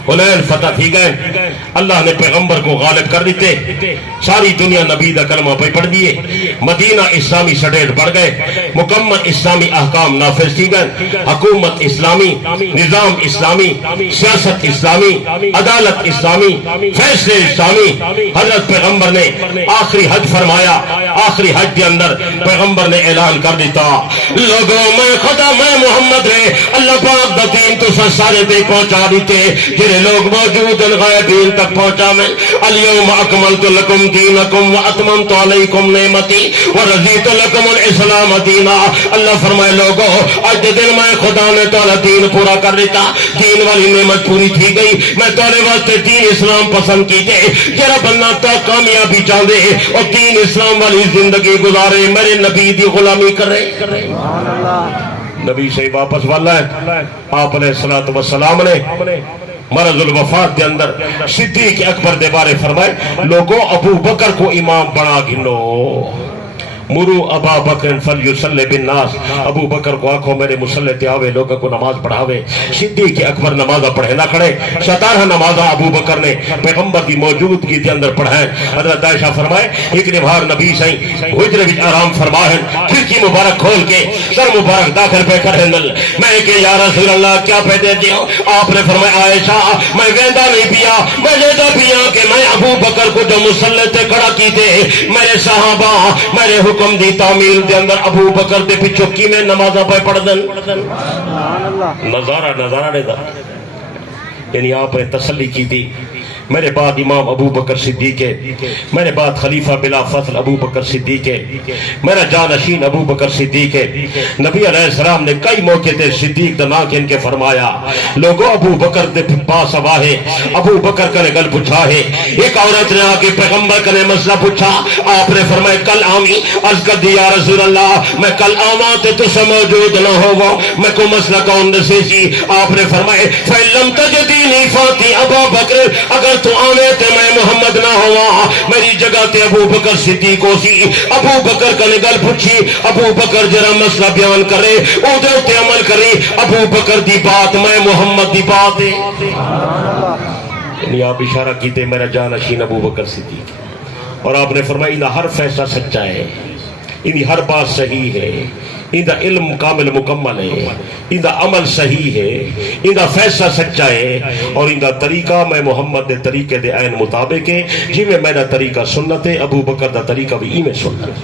حنین فتح تھی گئے اللہ نے پیغمبر کو غالب کر دیتے ساری دنیا نبی دا کلمہ پہ پڑھ دیے مدینہ اسلامی سٹیٹ بڑھ گئے مکمل اسلامی احکام نافذ تھی گئے حکومت اسلامی نظام اسلامی سیاست اسلامی عدالت اسلامی فیصلے اسلامی حضرت پیغمبر نے آخری حج فرمایا آخری حج کے اندر پیغمبر نے اعلان کر دیتا لوگوں میں خدا میں محمد ہے اللہ پاک دا دین تو سارے دے پہنچا دیتے جنہیں لوگ موجود غائبین تک پہنچا میں الیوم اکملت لکم دینکم و اتممت علیکم نعمتی و رضیت لکم الاسلام دینا اللہ فرمائے لوگوں آج دن میں خدا نے تعالی دین پورا کر دیتا دین والی نعمت پوری تھی گئی میں تعالی واسطے دین اسلام پسند کی دے جرا بننا تو کامیابی چاہ دے اور دین اسلام والی زندگی گزارے میرے نبی دی غلامی کرے نبی سے واپس والا ہے آپ علیہ السلام نے مرض الوفات کے اندر صدیق اکبر دے بارے فرمائے لوگوں ابو بکر کو امام بنا گنو مرو ابا بکر فلیصلی بالناس ابو بکر کو آنکھوں میرے مسلح تے آوے لوگوں کو نماز پڑھاوے صدیق اکبر نمازہ پڑھے نہ کھڑے 17 نمازہ ابو بکر نے پیغمبر کی موجودگی کے اندر پڑھائیں حضرت عائشہ فرمائے ایک نبھار نبی سائیں حجرے وچ آرام فرمائیں کھڑکی مبارک کھول کے سر مبارک داخل پہ کر ہندل میں کہ یا رسول اللہ کیا پہ دیتے ہو؟ آپ نے فرمایا عائشہ میں ویندہ نہیں پیا، میں لیتا پیا کہ میں ابو بکر کو جو مسلح تے کھڑا کی دے میرے صحابہ میرے حکم دی تعمیل دے اندر ابو بکر دے پچھو کی میں نمازہ پہ پڑھ دن نظارہ نہیں تھا، یعنی آپ نے تسلی کی تھی میرے بعد امام ابو بکر صدیق ہے، میرے بعد خلیفہ بلا فصل ابو بکر صدیق ہے، میرا جانشین ابو بکر صدیق ہے۔ نبی علیہ السلام نے کئی موقع تے صدیق دا نام ان کے فرمایا لوگوں ابو بکر دے پاس آوا ہے، ابو بکر کا نے گل پوچھا ہے۔ ایک عورت نے آگے پیغمبر کا نے مسئلہ پوچھا، آپ نے فرمایا کل آمی، عرض کر دی یا رسول اللہ میں کل آواں تے تسا موجود نہ ہوگا، میں کو مسئلہ کون دسے سی؟ آپ نے فرمایا فَإِلَّمْ تَجِدِينِي فَاتِي ابا بکر، اگر تو آنے تے میں محمد نہ ہوا میری جگہ تے ابو بکر صدیق ہو سی۔ ابو بکر کا نگل پوچھی، ابو بکر جرا مسئلہ بیان کرے او دے تے عمل کرے، ابو بکر دی بات میں محمد دی بات ہے۔ یعنی آپ اشارہ کیتے میرا جانشین ابو بکر صدیق، اور آپ نے فرمایا انہا ہر فیصلہ سچا ہے، انہی ہر بات صحیح ہے، اندہ علم کامل مکمل ہے، اندہ عمل صحیح ہے، اندہ فیصلہ سچا ہے، اور اندہ طریقہ میں محمد دے طریقے دے عین مطابق ہے، جی میں میرا طریقہ سنت ہے، ابو بکر دا طریقہ بھی میں سنت ہے۔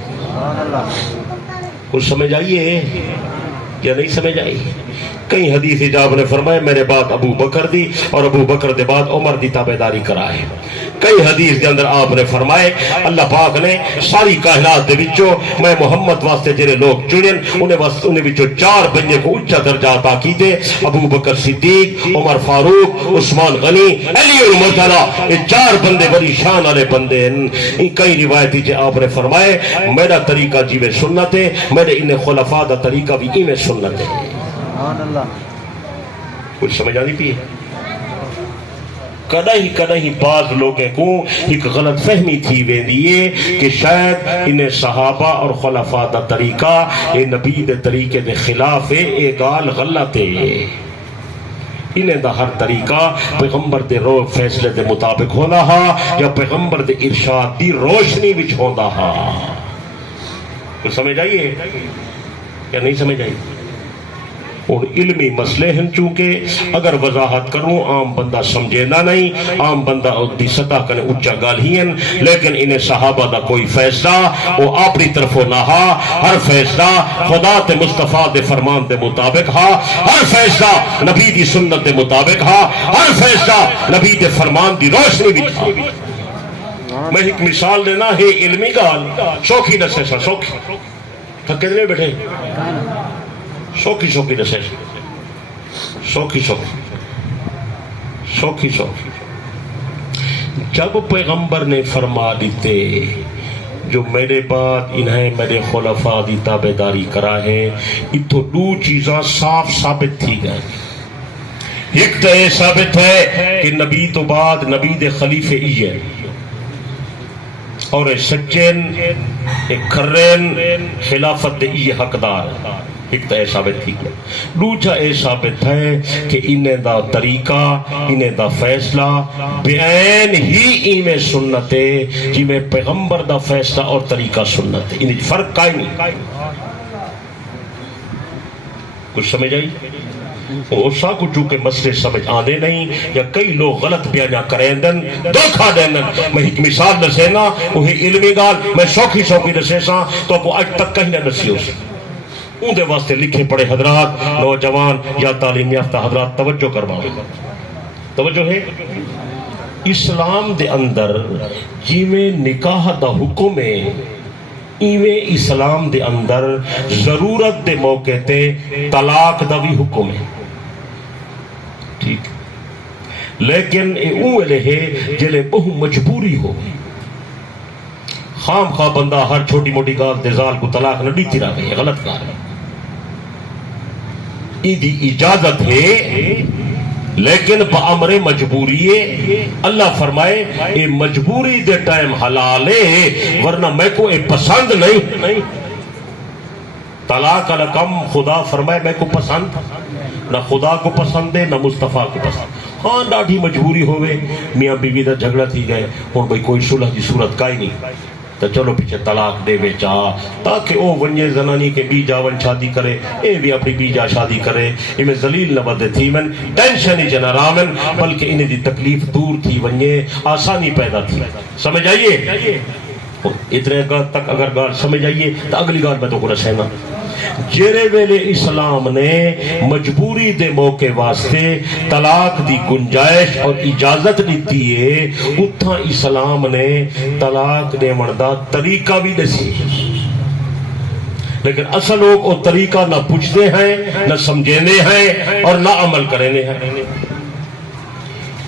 کچھ سمجھ آئیے یا نہیں سمجھ آئی؟ کئی حدیث جاب نے فرمایا میرے بعد ابو بکر دی اور ابو بکر دے بعد عمر دی تابعداری کرائے۔ کئی حدیث دے اندر آپ نے فرمائے اللہ پاک نے ساری کائنات دے وچوں میں محمد واسطے جڑے لوگ چنن انہیں وچوں 4 بندے کو اونچا درجہ عطا کیتے، ابو بکر صدیق، عمر فاروق، عثمان غنی، علی المرتضی، یہ 4 بندے بڑی شان والے بندے ہیں۔ کئی روایتی جے آپ نے فرمائے میرا طریقہ جی میں سنت ہے، میرے ان خلفاء دا طریقہ بھی میں سنت ہے۔ کچھ سمجھ آنی پی کدہ ہی بعض لوگیں کو ایک غلط فہمی تھی ویندیے کہ شاید انہیں صحابہ اور خلفاء دا طریقہ اے نبی دے طریقے دے خلاف ہے، اے گال غلط ہے۔ انہیں دا ہر طریقہ پیغمبر دے رو فیصلے دے مطابق ہونا ہا یا پیغمبر دے ارشاد دی روشنی وچ ہونا ہا۔ کچھ سمجھ آئیے یا نہیں سمجھ آئی؟ اور علمی مسئلے ہیں چونکہ اگر وضاحت کروں عام بندہ سمجھے نہ نہیں، عام بندہ دی سطح کنے اچھا گال ہی ہیں، لیکن انہیں صحابہ دا کوئی فیصلہ وہ اپنی طرفوں نہ ہا، ہر فیصلہ خدا تے مصطفیٰ دے فرمان دے مطابق ہا، ہر فیصلہ نبی دی سنت دے مطابق ہا، ہر فیصلہ نبی دے فرمان دی روشنی بھی تھا۔ میں ایک مثال دینا ہے علمی گال شوقی نسے سا شوقی تھکے دنے بیٹھے شوقی دسے شوقی جب پیغمبر نے فرما دیتے جو میرے بعد انہیں میرے خلفاء دی تابعداری کرا ہے، اتھو 2 چیزاں صاف ثابت تھی گئے۔ ایک تو یہ ثابت ہے کہ نبی تو بعد نبی دے خلیفے ہی ہے، اور سچین کھرین خلافت دے ہی حقدار۔ ایک تو ایسا ثابت تھی گیا۔ دوسرا یہ ثابت ہے کہ انہیں دا طریقہ انہیں دا فیصلہ بیان ہی میں سنت ہے، جی میں پیغمبر دا فیصلہ اور طریقہ سنت ہے، انہیں فرق کائیں نہیں۔ کچھ سمجھ آئی؟ اوسا کو چونکہ مسئلے سمجھ آنے نہیں یا کئی لوگ غلط بیانیاں کریں دن دھوکھا دیں دن۔ میں ایک مثال دسے نا وہی علمی گال میں شوقی دسے سا تو آپ اج تک کہیں نہ نسی ہو سکتا۔ ان دے واسطے لکھے پڑے حضرات نوجوان یا تعلیم یافتہ حضرات توجہ کرواؤ، توجہ ہے۔ اسلام دے اندر جیویں نکاح دا حکم ہے ایویں اسلام دے اندر ضرورت دے موقع تے طلاق دا بھی حکم ہے، ٹھیک، لیکن اون ویلے ہے جلے بہو مجبوری ہو، خام خواہ بندہ ہر چھوٹی موٹی گال دے زال کو طلاق نہ دیتی رہے، غلط کار ہے۔ ایدی اجازت ہے لیکن بامر مجبوری ہے۔ اللہ فرمائے اے مجبوری دے ٹائم حلال ہے ورنہ میں کو اے پسند نہیں۔ طلاق الکم خدا فرمائے میں کو پسند، نہ خدا کو پسند ہے نہ مصطفیٰ کو پسند۔ ہاں ڈاڑھی مجبوری ہوئے، میاں بیوی دا جھگڑا تھی گئے، اور بھئی کوئی صلح کی صورت کا ہی نہیں، تو چلو پیچھے طلاق دے وے چا تاکہ او ونجے زنانی کے بی جاون شادی کرے اے بھی اپنی بی جا شادی کرے اے میں ذلیل نہ بدے تھی من ٹینشن ہی جنا رامن بلکہ انہیں دی تکلیف دور تھی ونجے آسانی پیدا تھی سمجھ آئیے اتنے تک اگر گال سمجھ آئیے تو اگلی گال میں تو کو رسینا جیرے ویلے اسلام نے مجبوری دے موقع واسطے طلاق دی گنجائش اور اجازت دیتی ہے اتھا اسلام نے طلاق دے مردہ طریقہ بھی دسی لیکن اصل لوگ وہ طریقہ نہ پوچھتے ہیں نہ سمجھنے ہیں اور نہ عمل کرنے ہیں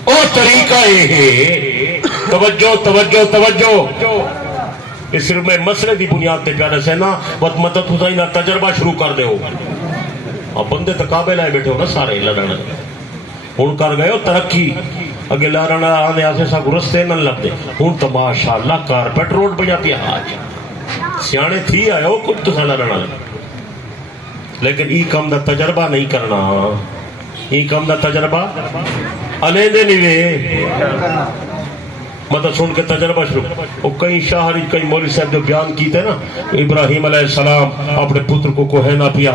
وہ طریقہ یہ ہے توجہ توجہ توجہ اس صرف میں مسئلے دی بنیاد تے پیارے سے نا وقت مدد خدای نہ تجربہ شروع کر دے ہو اب بندے تقابے لائے بیٹھے ہو نا سارے لڑنے ہون کر گئے ہو ترقی اگے لڑنا آنے آسے سا گرستے نہ لگ دے ہون تو ماشاءاللہ کارپیٹ روڈ پہ جاتی ہے آج سیانے تھی آئے ہو کچھ تو سا لڑنا لیکن ای کم دا تجربہ نہیں کرنا ای کم دا تجربہ علیندے نیوے مطلب سن کے تجربہ شروع وہ کئی شاہری کئی مولوی صاحب جو بیان کیتے نا ابراہیم علیہ السلام اپنے پتر کو کوہینا پیا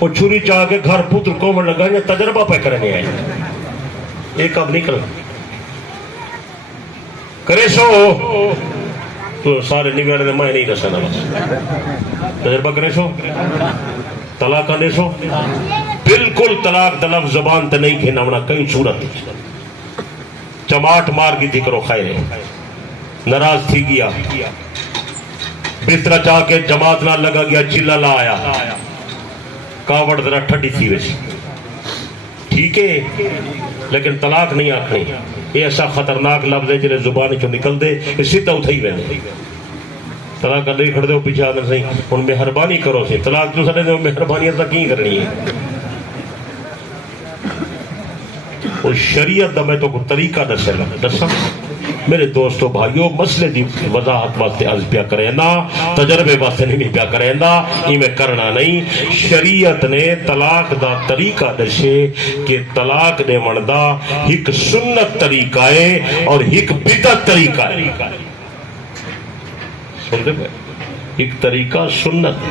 وہ چھری چاہ کے گھر پتر کو من لگا تجربہ پہ کرنے آئے ایک اب نکل کرے سو تو سارے نگڑے میں نہیں رسنا بس تجربہ کرے سو طلاق کرنے سو بالکل طلاق دلف زبان تے نہیں کھینا کئی صورت چماٹ مار کی تھی کرو خیر ناراض تھی گیا بستر چاہ کے جماعت نہ لگا گیا چلا لا آیا کاوڑ ذرا ٹھڈی تھی ویسی ٹھیک ہے لیکن طلاق نہیں آکھنی یہ ایسا خطرناک لفظ ہے جنہیں زبان چو نکل دے سیدھا اتھائی وینے طلاق کرنے کھڑ دے ہو پیچھے آدھر سہی ان مہربانی کرو سی طلاق جو سڑے دے مہربانی ایسا کی کرنی ہے اور شریعت دا میں تو کو طریقہ دسا میرے دوستو بھائیو مسئلے دی وضاحت واسطے عرض پیا کرے نا تجربے واسطے نہیں پیا کرے نا یہ میں کرنا نہیں شریعت نے طلاق دا طریقہ دسے کہ طلاق دے مردہ ایک سنت طریقہ ہے اور ایک بدعت طریقہ ہے سن دے بھائی ایک طریقہ سنت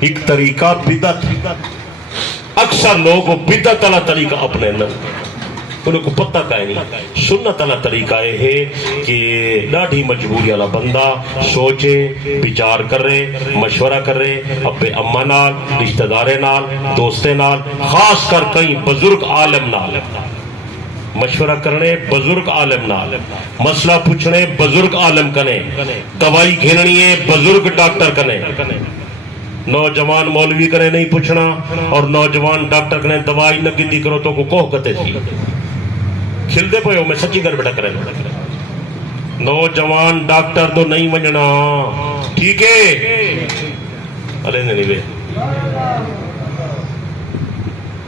ایک طریقہ بدعت اکثر لوگ بدعت والا طریقہ اپنے نا انہیں کو پتہ کہے نہیں سنت والا طریقہ یہ ہے کہ ڈاڑھی مجبوری والا بندہ سوچے بچار کرے مشورہ کرے اپنے اما نال رشتہ دارے نال دوستے نال خاص کر کئی بزرگ عالم نال مشورہ کرنے بزرگ عالم نال مسئلہ پوچھنے بزرگ عالم کنے دوائی گھننی ہے بزرگ ڈاکٹر کنے نوجوان مولوی کرے نہیں پوچھنا اور نوجوان ڈاکٹر کنے دوائی نہ گندی کرو تو کو کوہ کتے سی کھل دے پہ ہو میں سچی کر بیٹھا کرے نوجوان ڈاکٹر تو نہیں منجنا ٹھیک ہے ارے نہیں بے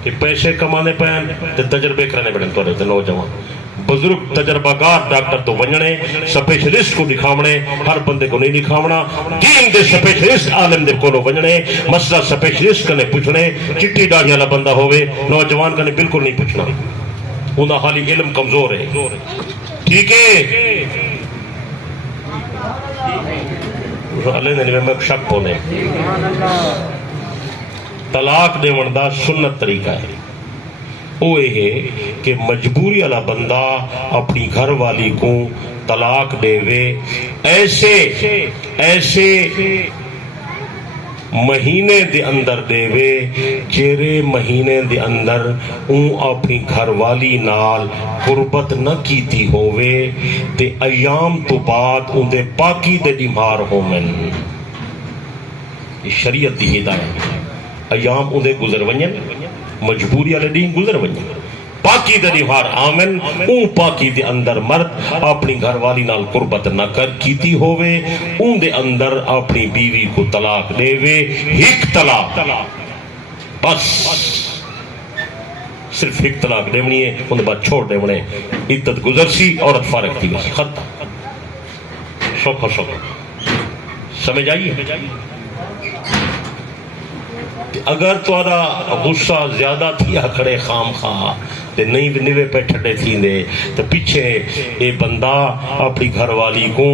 کہ پیسے کمانے پہ تے تجربے کرنے بیٹھے تو رہتے نوجوان بزرگ تجربہ کار ڈاکٹر تو ونجنے سپیشلسٹ کو دکھاونے ہر بندے کو نہیں دکھاونا دین دے سپیشلسٹ عالم دے کو ونجنے مسئلہ سپیشلسٹ کنے پوچھنے چٹی داڑھی والا بندہ ہوئے نوجوان کنے بالکل نہیں پوچھنا انہاں حالی علم کمزور ہے ٹھیک ہے اللہ نے میں شک ہونے طلاق دے مردہ سنت طریقہ ہے وہ یہ ہے کہ مجبوری والا بندہ اپنی گھر والی کو طلاق دے وے ایسے مہینے دے اندر دے وے چیرے مہینے دے اندر اون اپنی گھر والی نال قربت نہ کیتی ہووے تے ایام تو بعد اون دے پاکی دے بیمار ہومن شریعت دی ہدایت ایام اون دے گزر ونجن مجبوری والے دین گزر ونجن پاکی دے دیوار آمن اون پاکی دے اندر مرد اپنی گھر والی نال قربت نہ کر کیتی ہووے اون دے اندر اپنی بیوی کو طلاق دے وے ایک طلاق بس صرف ایک طلاق دیونی ہے ان دے بعد چھوڑ دیونے عدت گزر سی عورت فارغ تھی بس ختم شوق سمجھ آئیے اگر تھوڑا غصہ زیادہ تھی کھڑے خام خواہ تے نہیں نوے پہ ٹھڈے تھی دے تو پیچھے اے بندہ اپنی گھر والی کو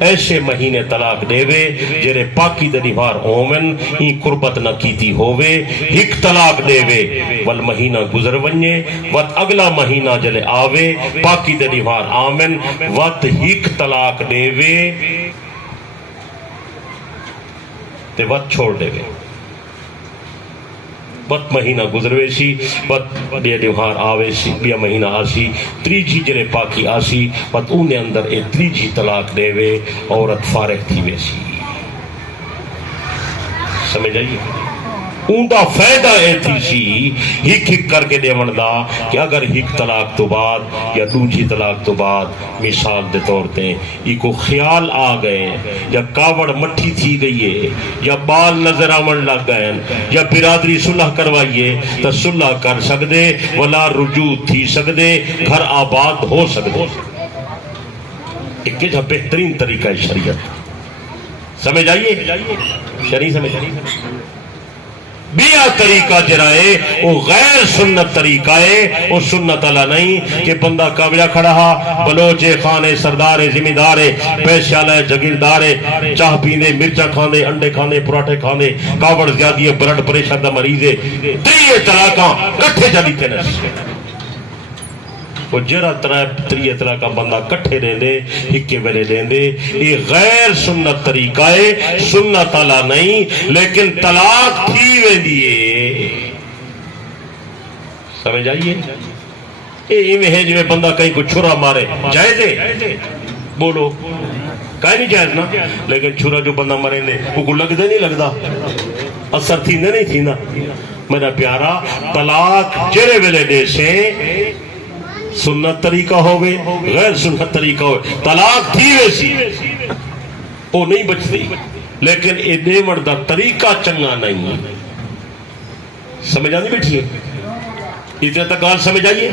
ایسے مہینے طلاق دے وے جرے پاکی دے نوار اومن ہی قربت نہ کیتی ہووے ایک طلاق دے وے ول مہینہ گزر ونجے وقت اگلا مہینہ جلے آوے پاکی دے نوار آمن وقت ایک طلاق دے وے تے وقت چھوڑ دے وے بت مہینہ گزروے سی بت بیا دیوہار آوے سی بیا مہینہ آسی تریجی جلے پاکی آسی بت اونے اندر اے تریجی طلاق دے وے عورت فارغ تھی وے سی سمجھ آئیے اوندا فائدہ اے تھی سی ہک ہک کر کے دے مندا کہ اگر ہک طلاق تو بعد یا دوجی طلاق تو بعد مثال دے طور تے ای کو خیال آ گئے یا کاوڑ مٹھی تھی گئی ہے یا بال نظر آمن لگ گئے یا برادری صلح کروائیے تو صلح کر سکدے ولا رجوع تھی سکدے گھر آباد ہو سکدے ایک جہاں بہترین طریقہ ہے شریعت سمجھ آئیے شریع سمجھ آئیے بیا طریقہ جرائے وہ غیر سنت طریقہ ہے وہ سنت اللہ نہیں کہ بندہ قابلہ کھڑا ہا بلوچے خانے سردارے ذمہ دارے پیسے والے جگیردارے چاہ پینے مرچا کھانے انڈے کھانے پراٹھے کھانے کاوڑ زیادی بلڈ پریشر دا مریضے تریے طلاقاں کٹھے جا دیتے ہیں وہ جرا تریے طلاقاں بندہ کٹھے دیں دے ہکے ویلے دیں دے یہ غیر سنت طریقہ ہے سنت اللہ نہیں لیکن طلاق تھی وے دیئے سمجھ آئیے یہ ہے جو بندہ کہیں کو چھرا مارے جائز ہے بولو کہیں نہیں جائز نا لیکن چھرا جو بندہ مرے نے وہ کو لگ دے نہیں لگ دا اثر تھی نہیں تھی نا میرا پیارا طلاق جرے ویلے دے سے سنت طریقہ ہوئے غیر سنت طریقہ ہوئے طلاق تھی ویسی وہ نہیں بچتی لیکن اے دے مردہ طریقہ چنگا نہیں سمجھ آنی بیٹھی ہے اتنے تک گال سمجھ آئیے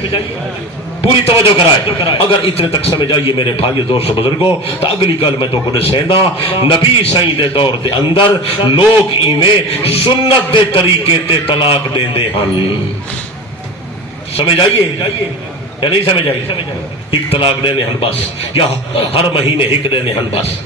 پوری توجہ کرائے اگر اتنے تک سمجھ آئیے میرے بھائی دوست بزرگوں تو اگلی گل میں تو کو سیندا نبی سائیں دے دور دے اندر لوگ ایویں سنت دے طریقے تے طلاق دیں دے ہن سمجھ آئیے یا نہیں سمجھ آئی ایک طلاق دینے ہن بس یا ہر مہینے ایک دینے ہن بس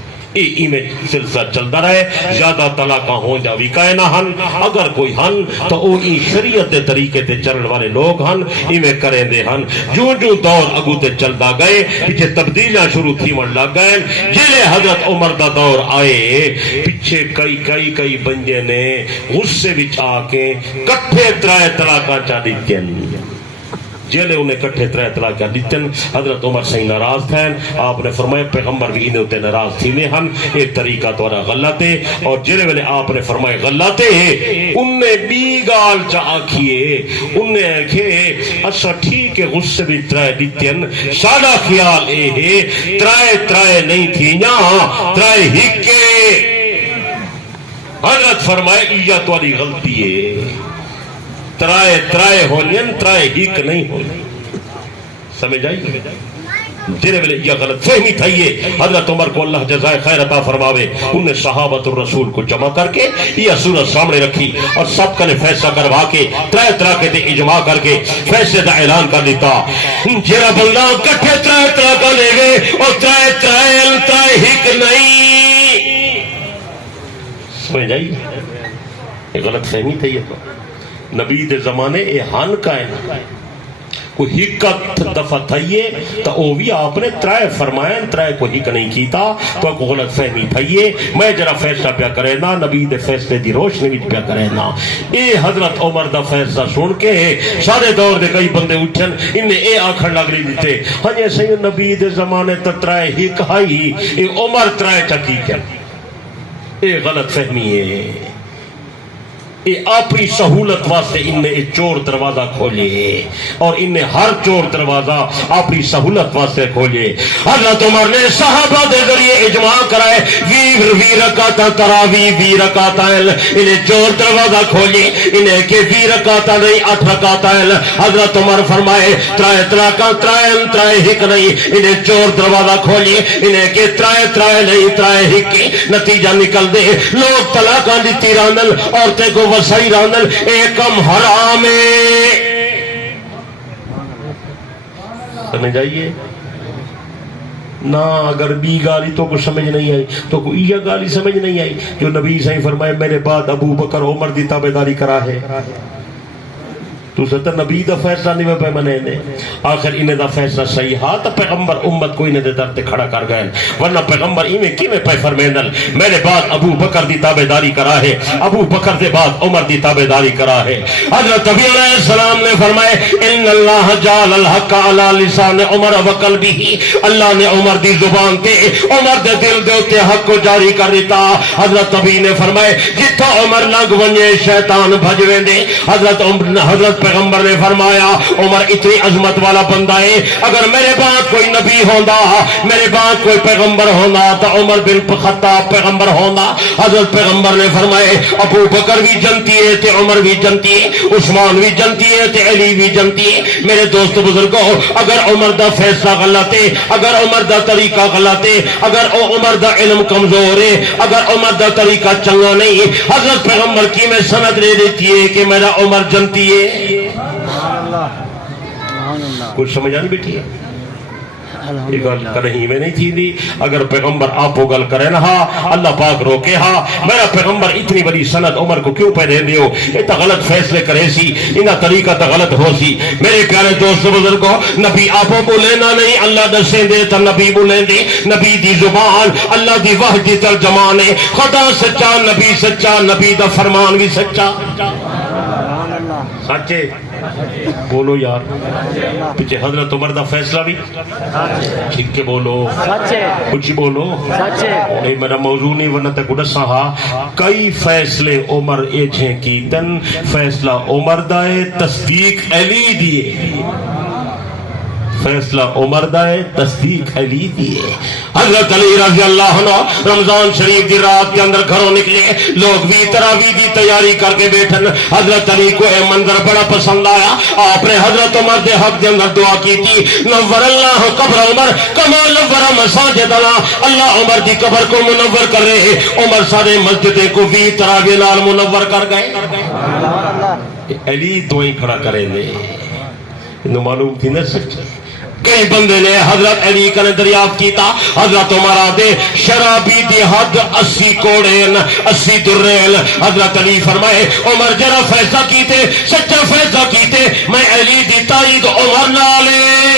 میں سلسلہ چلتا رہے زیادہ طلاقاں ہوں جا وکائے نہ ہن اگر کوئی ہن تو او ای شریعت دے طریقے تے چلن والے لوگ ہن میں کریں دے ہن جو جو دور اگو تے چلتا گئے پیچھے تبدیلیاں شروع تھی من لگ گئے جلے حضرت عمر دا دور آئے پیچھے کئی بندے نے غصے وچ آ کے کٹھے ترائے طلاقاں چا دیتے جیلے انہیں کٹھے ترائے طلاق دیتن حضرت عمر صحیح ناراض تھے آپ نے فرمایا پیغمبر بھی انہیں ہوتے ناراض تھی نے ہم ایک طریقہ توڑا غلط ہے اور جیلے والے آپ نے فرمایا غلط ہے انہیں بھی گال چا آکھیے انہیں کہ اچھا ٹھیک ہے غصے بھی ترائے دیتن سادہ خیال اے ہے ترائے نہیں تھی نا ترائے ہکے حضرت فرمایا یہ توڑی غلطی ہے ترائے ہونین ترائے ہیک نہیں ہونی سمجھ آئی جنہیں ویلے یہ غلط فہمی تھائیے حضرت عمر کو اللہ جزائے خیر عطا فرماوے انہیں صحابت الرسول کو جمع کر کے یہ صورت سامنے رکھی اور سب کا نے فیصلہ کروا کے ترائے کے دے اجماع کر کے فیصلے دا اعلان کر دیتا جیرا بندہ کٹھے ترائے کا لے گئے اور ترائے ہیک نہیں سمجھ آئی یہ غلط فہمی تھائیے تو نبی دے زمانے اے ہن کائن کوئی حکت دفع تھائیے تو او بھی آپ نے ترائے فرمائیں ترائے کو حک نہیں کیتا تو کو غلط فہمی تھائیے میں جرا فیصلہ پیا کرے نا نبی دے فیصلے دی روشنی وچ پیا کرے نا اے حضرت عمر دا فیصلہ سن کے سارے دور دے کئی بندے اٹھن انہیں اے آکھن لگ رہی دیتے ہاں جی سید نبی دے زمانے تو ترائے حک ہائی اے عمر ترائے چکی کیا اے غلط فہمی ہے اپنی سہولت واسطے انہیں چور دروازہ کھولے اور انہیں ہر چور دروازہ اپنی سہولت واسطے کھولے حضرت عمر نے صحابہ دے ذریعے اجماع کرائے وی رکعتاں تراوی 20 رکعتاں انہیں چور دروازہ کھولے انہیں کہ 20 رکعتاں نہیں 8 رکعتاں حضرت عمر فرمائے ترائے ہک نہیں انہیں چور دروازہ کھولے انہیں کہ ترائے نہیں ترائے ہک نتیجہ نکل دے لوگ طلاقاں دیتی رہنن عورتیں کو وسائی راندن ایکم حرام سمجھ آئیے نہ اگر بی گالی تو کچھ سمجھ نہیں آئی تو کوئی یہ گالی سمجھ نہیں آئی جو نبی صحیح فرمائے میرے بعد ابو بکر عمر دی تابعداری کرا ہے تو ستر نبی دا فیصلہ نہیں پہ منے دے آخر انہیں دا فیصلہ صحیح ہاں تو پیغمبر امت کو انہیں دے درتے کھڑا کر گئے ورنہ پیغمبر انہیں کی میں پہ فرمیندل میرے بعد ابو بکر دی تابعداری کرا ہے ابو بکر دے بعد عمر دی تابعداری کرا ہے حضرت نبی علیہ السلام نے فرمائے ان اللہ جعل الحق علی لسان عمر وقلبہ اللہ نے عمر دی زبان تے عمر دے دل دے اتے حق کو جاری کر دیتا حضرت نبی نے فرمائے جتھا عمر لنگ ونجے شیطان بھجویں دے حضرت پیغمبر نے فرمایا عمر اتنی عظمت والا بندہ ہے اگر میرے بعد کوئی نبی ہوندا میرے بعد کوئی پیغمبر ہوندا تو عمر بن خطاب پیغمبر ہوندا حضرت پیغمبر نے فرمائے ابو بکر بھی جنتی ہے تے عمر بھی جنتی ہے عثمان بھی جنتی ہے تے علی بھی جنتی ہے میرے دوست بزرگوں اگر عمر دا فیصلہ غلط ہے اگر عمر دا طریقہ غلط ہے اگر عمر دا علم کمزور ہے اگر عمر دا طریقہ چنگا نہیں ہے حضرت پیغمبر کی میں سند دے دیتی ہے کہ میرا عمر جنتی ہے کچھ سمجھ آنی بیٹھی ہے یہ گل کرہیں میں نہیں تھی دی اگر پیغمبر آپ وہ گل کرے نا اللہ پاک روکے میرا پیغمبر اتنی بڑی سند عمر کو کیوں پہ دے دیو یہ تا غلط فیصلے کرے سی انہا طریقہ تا غلط ہو سی میرے پیارے دوست بزرگوں نبی آپوں کو لینا نہیں اللہ دسیں دے تا نبی بولیں دے نبی دی زبان اللہ دی وحی دی ترجمان ہے خدا سچا نبی دا فرمان بھی سچا سچے بولو یار پیچھے حضرت عمر دا فیصلہ بھی ٹھیک کے بولو کچھ بولو نہیں میرا موضوع نہیں ورنہ تک اڑسا کئی فیصلے عمر ایجھیں کی تن فیصلہ عمر دائے تصدیق علی دیے فیصلہ عمر دائے تصدیق علی دیے حضرت علی رضی اللہ عنہ رمضان شریف دی رات کے اندر گھروں نکلے لوگ بھی تراویح کی تیاری کر کے بیٹھن حضرت علی کو اے منظر بڑا پسند آیا آپ نے حضرت عمر دے حق دے اندر دعا کی تھی نور اللہ قبر عمر کما نور مساجدنا اللہ عمر دی قبر کو منور کر رہے عمر سارے مسجدیں کو بھی تراویح نال منور کر گئے علی دعائیں کھڑا کریں دے انہوں معلوم تھی نہ سچ کئی بندے نے حضرت علی کا نے دریافت کیتا حضرت عمر آدھے شرابی دی حد 80 کوڑین 80 درین حضرت علی فرمائے عمر جرا فیصلہ کیتے سچا فیصلہ کیتے میں علی دی تائید عمر نالے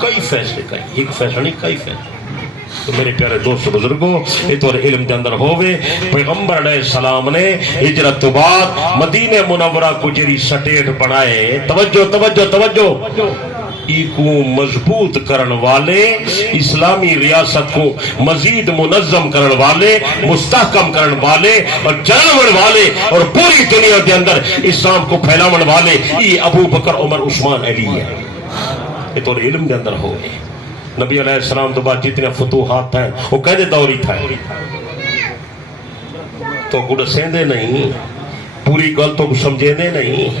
کئی فیصلے کئی ایک فیصلہ نہیں کئی فیصلے تو میرے پیارے دوست بزرگوں اتور علم کے اندر ہوئے پیغمبر علیہ السلام نے ہجرت تو بعد مدینہ منورہ کو جری سٹیٹ بنائے توجہ کو مضبوط کرن والے اسلامی ریاست کو مزید منظم کرن والے مستحکم کرن والے اور چلاون والے اور پوری دنیا کے اندر اسلام کو پھیلاون والے یہ ابو بکر عمر عثمان علی ہے اتور علم کے اندر ہوئے نبی علیہ السلام تو بعد جتنے فتوحات تھے وہ کہنے دوری تھا تو کچھ سیندے نہیں پوری گل تو سمجھے دے نہیں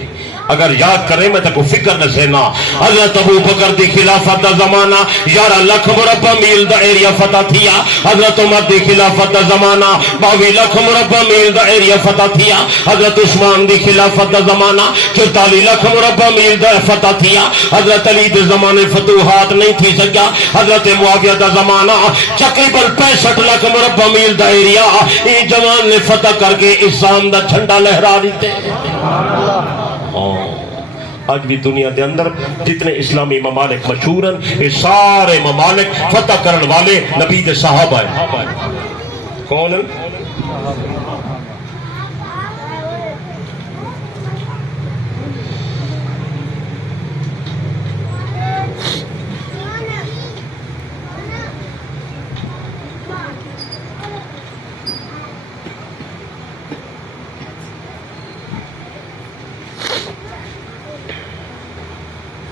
اگر یاد کریں میں تک فکر نہ سینا حضرت ابو بکر دی خلافت دا زمانہ 11 لاکھ مربع میل دا ایریا فتح تھیا حضرت عمر دی خلافت دا زمانہ 22 لاکھ مربع میل دا ایریا فتح تھیا حضرت عثمان دی خلافت دا زمانہ 44 لاکھ مربع میل دا فتح تھیا حضرت علی دے زمانے فتوحات نہیں تھی سکیا حضرت معاویہ دا زمانہ تقریباً 65 لاکھ مربع میل دا ایریا یہ جوان نے فتح کر کے اسلام دا جھنڈا لہرا دیتے آج بھی دنیا دے اندر جتنے اسلامی ممالک مشہور ہیں یہ سارے ممالک فتح کرن والے نبی دے صحابہ ہیں کون ہیں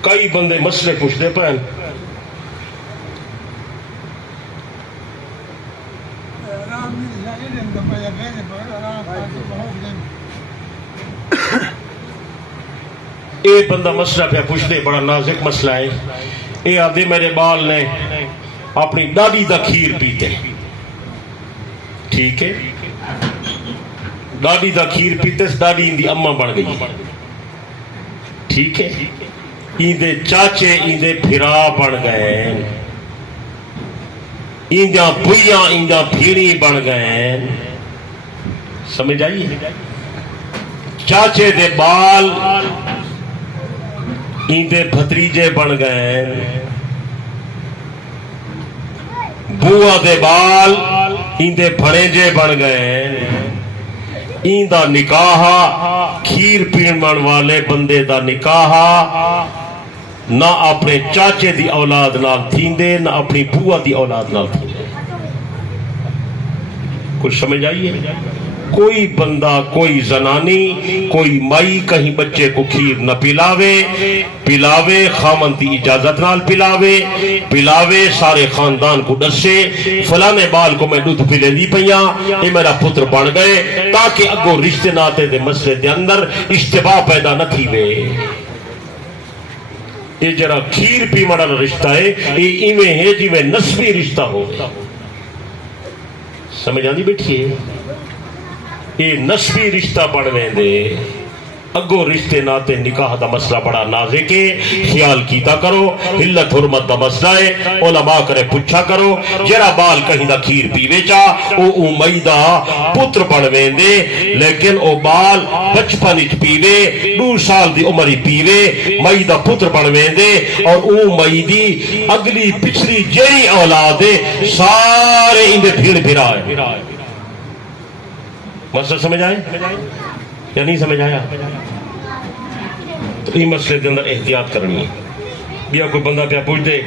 کئی بندے مسئلے پوچھتے پہ ایک بندہ مسئلہ پہ پوچھتے بڑا نازک مسئلہ ہے اے آدھے میرے بال نے اپنی دادی دا کھیر پیتے ٹھیک ہے ڈاڈی دا کھیر پیتس، ڈاڈی اندی اما بن گئی، ٹھیک ہے، ایندے چاچے ایندے پھرا بن گئے، ایندیاں بھئیاں ایندیاں پھیڑی بن گئے، سمجھ آئیے؟ چاچے دے بال ایندے بھتریجے بن گئے، بوا دے بال ایندے بھڑیجے بن گئے، ایندا نکاح کھیر پین والے بندے دا نکاح نہ اپنے چاچے دی اولاد نال تھیندے، نہ اپنی بوا دی اولاد نال تھیندے۔ کچھ سمجھ آئیے؟ کوئی بندہ، کوئی زنانی، کوئی مائی کہیں بچے کو کھیر نہ پلاوے، خامن دی اجازت نال پلاوے، سارے خاندان کو دسے فلانے بال کو میں دودھ پلے دی پئیاں، یہ میرا پتر بن گئے، تاکہ اگو رشتے ناتے دے مسئلے دے اندر اشتباہ پیدا نہ تھی وے۔ یہ جرا کھیر پیمڑا رشتہ ہے، یہ ایویں ہے جی میں نسبی رشتہ ہو، سمجھ آندی بیٹھی ہے؟ یہ نسبی رشتہ بڑھویں دے، اگو رشتے ناتے نکاح دا مسئلہ بڑا نازک ہے، خیال کیتا کرو، حلت حرمت دا مسئلہ ہے، علماء کرے پوچھا کرو، جرا بال کہیں دا کھیر پیوے چا او مئی دا پتر بڑھویں دے، لیکن او بال بچپن اچ پیوے، 2 سال دی عمری پیوے، مئی دا پتر بڑھویں دے، اور او مئی دی اگلی پچھلی جیری اولاد دے سارے اندے بھیڑ بھیرا ہے۔ مسئلہ سمجھ آئے یا نہیں سمجھ آیا؟ تو یہ مسئلے کے اندر احتیاط کرنی ہے۔ بیا کوئی بندہ کیا پوچھ دے،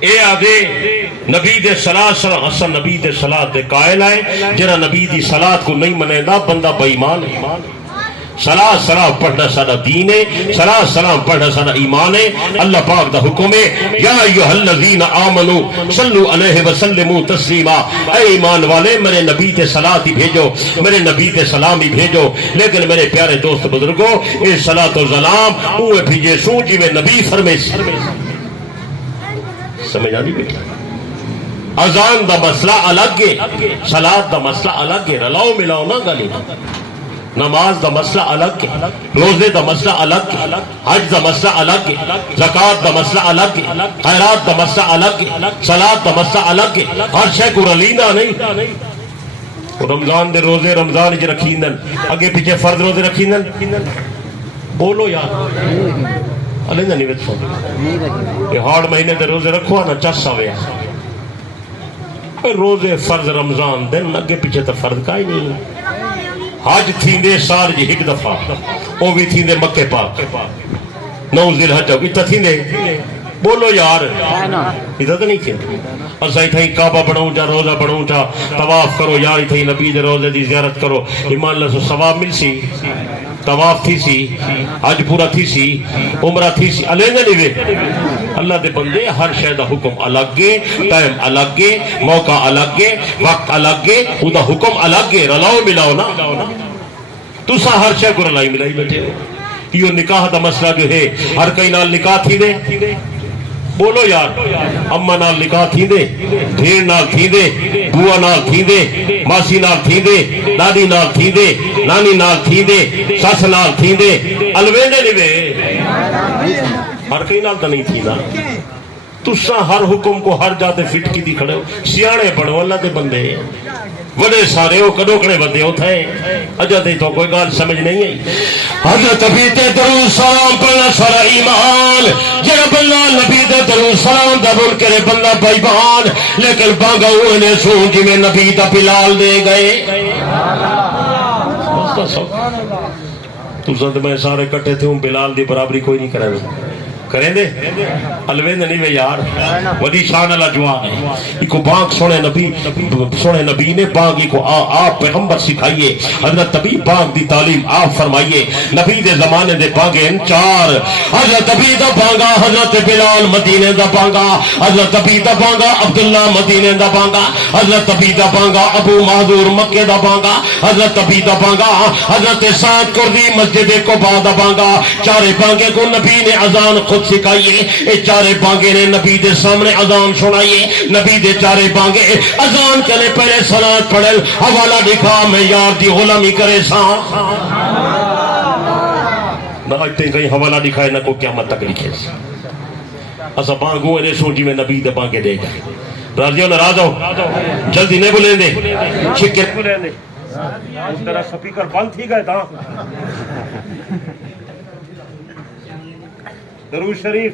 اے آدھے نبی دے صلاة اصل نبی دے صلاة دے قائل آئے، جرا نبی دی صلاة کو نہیں منے دا بندہ بے ایمان ہے۔ صلاة پڑھنا سارا دین ہے، صلاة پڑھنا سارا ایمان ہے۔ اللہ پاک دا حکم ہے، یا ایھا الذین آمنوا صلوا علیہ وسلموا تسلیما، اے ایمان والے میرے نبی تے صلاۃ ہی بھیجو، میرے نبی تے سلام ہی بھیجو۔ لیکن میرے پیارے دوست بزرگوں، اے صلاۃ و سلام اوے بھیجے سوں جی میں نبی فرمے سی۔ سمجھ آندی بیٹا؟ اذان دا مسئلہ الگ ہے، صلاۃ دا مسئلہ الگ ہے، رلاؤ ملاؤ نہ گلی۔ نماز دا مسئلہ الگ ہے، روزے دا مسئلہ الگ ہے، حج دا مسئلہ الگ ہے، زکوٰۃ دا مسئلہ الگ ہے، خیرات دا مسئلہ الگ ہے، صلاۃ دا مسئلہ الگ ہے، ہر شے کو رلینا نہیں۔ رمضان دے روزے رمضان وچ رکھیندن، اگے پیچھے فرض روزے رکھیندن، بولو یار علیندہ نہیں وچ یہ ہاڑ مہینے دے روزے رکھو نا چس آوے، روزے فرض رمضان دن اگے پیچھے تو فرض کا ہی نہیں۔ حج تھیندے سال جی 1 دفعہ، وہ بھی تھیندے مکے پاک، 9 ذی الحج اتنا تھیندے، بولو یار ادھر تو نہیں تھیندے۔ اسا اتھائی کعبہ بناؤں چا، روزہ بناؤں چا، طواف کرو یار، اتھائی نبی دے روزے دی زیارت کرو، ایمان اللہ سے ثواب مل سی، طواف تھی سی، حج پورا تھی سی، عمرہ تھی سی، علیہ نہیں وے۔ اللہ دے بندے ہر شے دا حکم الگ ہے، ٹائم الگ ہے، موقع الگ ہے، وقت الگ ہے، او دا حکم الگ ہے، رلاؤ ملاؤ نا۔ تسا ہر شے کو رلائی ملائی بیٹھے ہو۔ یہ نکاح دا مسئلہ جو ہے، ہر کئی نال نکاح تھی دے، بولو یار، اما نال نکاح تھی دے، بھیڑ نال تھی دے، بوا نال تھی دے، ماسی نال تھی دے، دادی نال تھی دے، نانی نال تھی دے، سس نال تھی دے، الویندے نہیں دے، ہر کئی نال تو نہیں تھی نا۔ تسا ہر حکم کو ہر جاتے فٹ کی دی کھڑے ہو، سیانے پڑھو اللہ دے بندے، بڑے سارے ہو کدو کڑے بندے ہوتا ہے، اجا تے تو کوئی گال سمجھ نہیں آئی۔ حضرت نبی تے درود سلام پڑھنا سارا ایمان، جڑا بندہ نبی تے درود سلام دا بول کرے بندہ بے ایمان، لیکن بانگا اونے سوں جی میں نبی دا بلال دے گئے۔ تساں تے میں سارے کٹھے تھے ہوں، بلال دی برابری کوئی نہیں کرے کریں دے، الویند نہیں وے یار، وڈی شان اللہ جوان ہے۔ ایک بانگ سونے نبی نے بانگ ایک آپ پیغمبر سکھائیے، حضرت نبی بانگ دی تعلیم آپ فرمائیے۔ نبی دے زمانے دے بانگے ان 4، حضرت نبی دا بانگا حضرت بلال مدینے دا بانگا، حضرت نبی دا بانگا عبداللہ مدینے دا بانگا، حضرت نبی دا بانگا ابو محذور مکے دا بانگا، حضرت نبی دا بانگا حضرت سعد کردی مسجد قباء دا بانگا۔ 4 بانگے کو نبی نے اذان خود سنت سکھائیے. اے چارے بانگے نے نبی دے سامنے اذان سنائیے. نبی دے چارے بانگے اذان چلے پہلے صلاۃ پڑھے حوالہ دکھا میں یار دی غلامی کرے سا. نہ اجتے کہیں حوالہ دکھائے نہ کو قیامت تک لکھے سا. اسا بانگو نے سوچی میں نبی دے بانگے دے گا. راضی ہو ناراض ہو جلدی نہیں بولیں دے چھکے بولیں دے تیرا سپیکر بند تھی گئے تھا. درود شریف.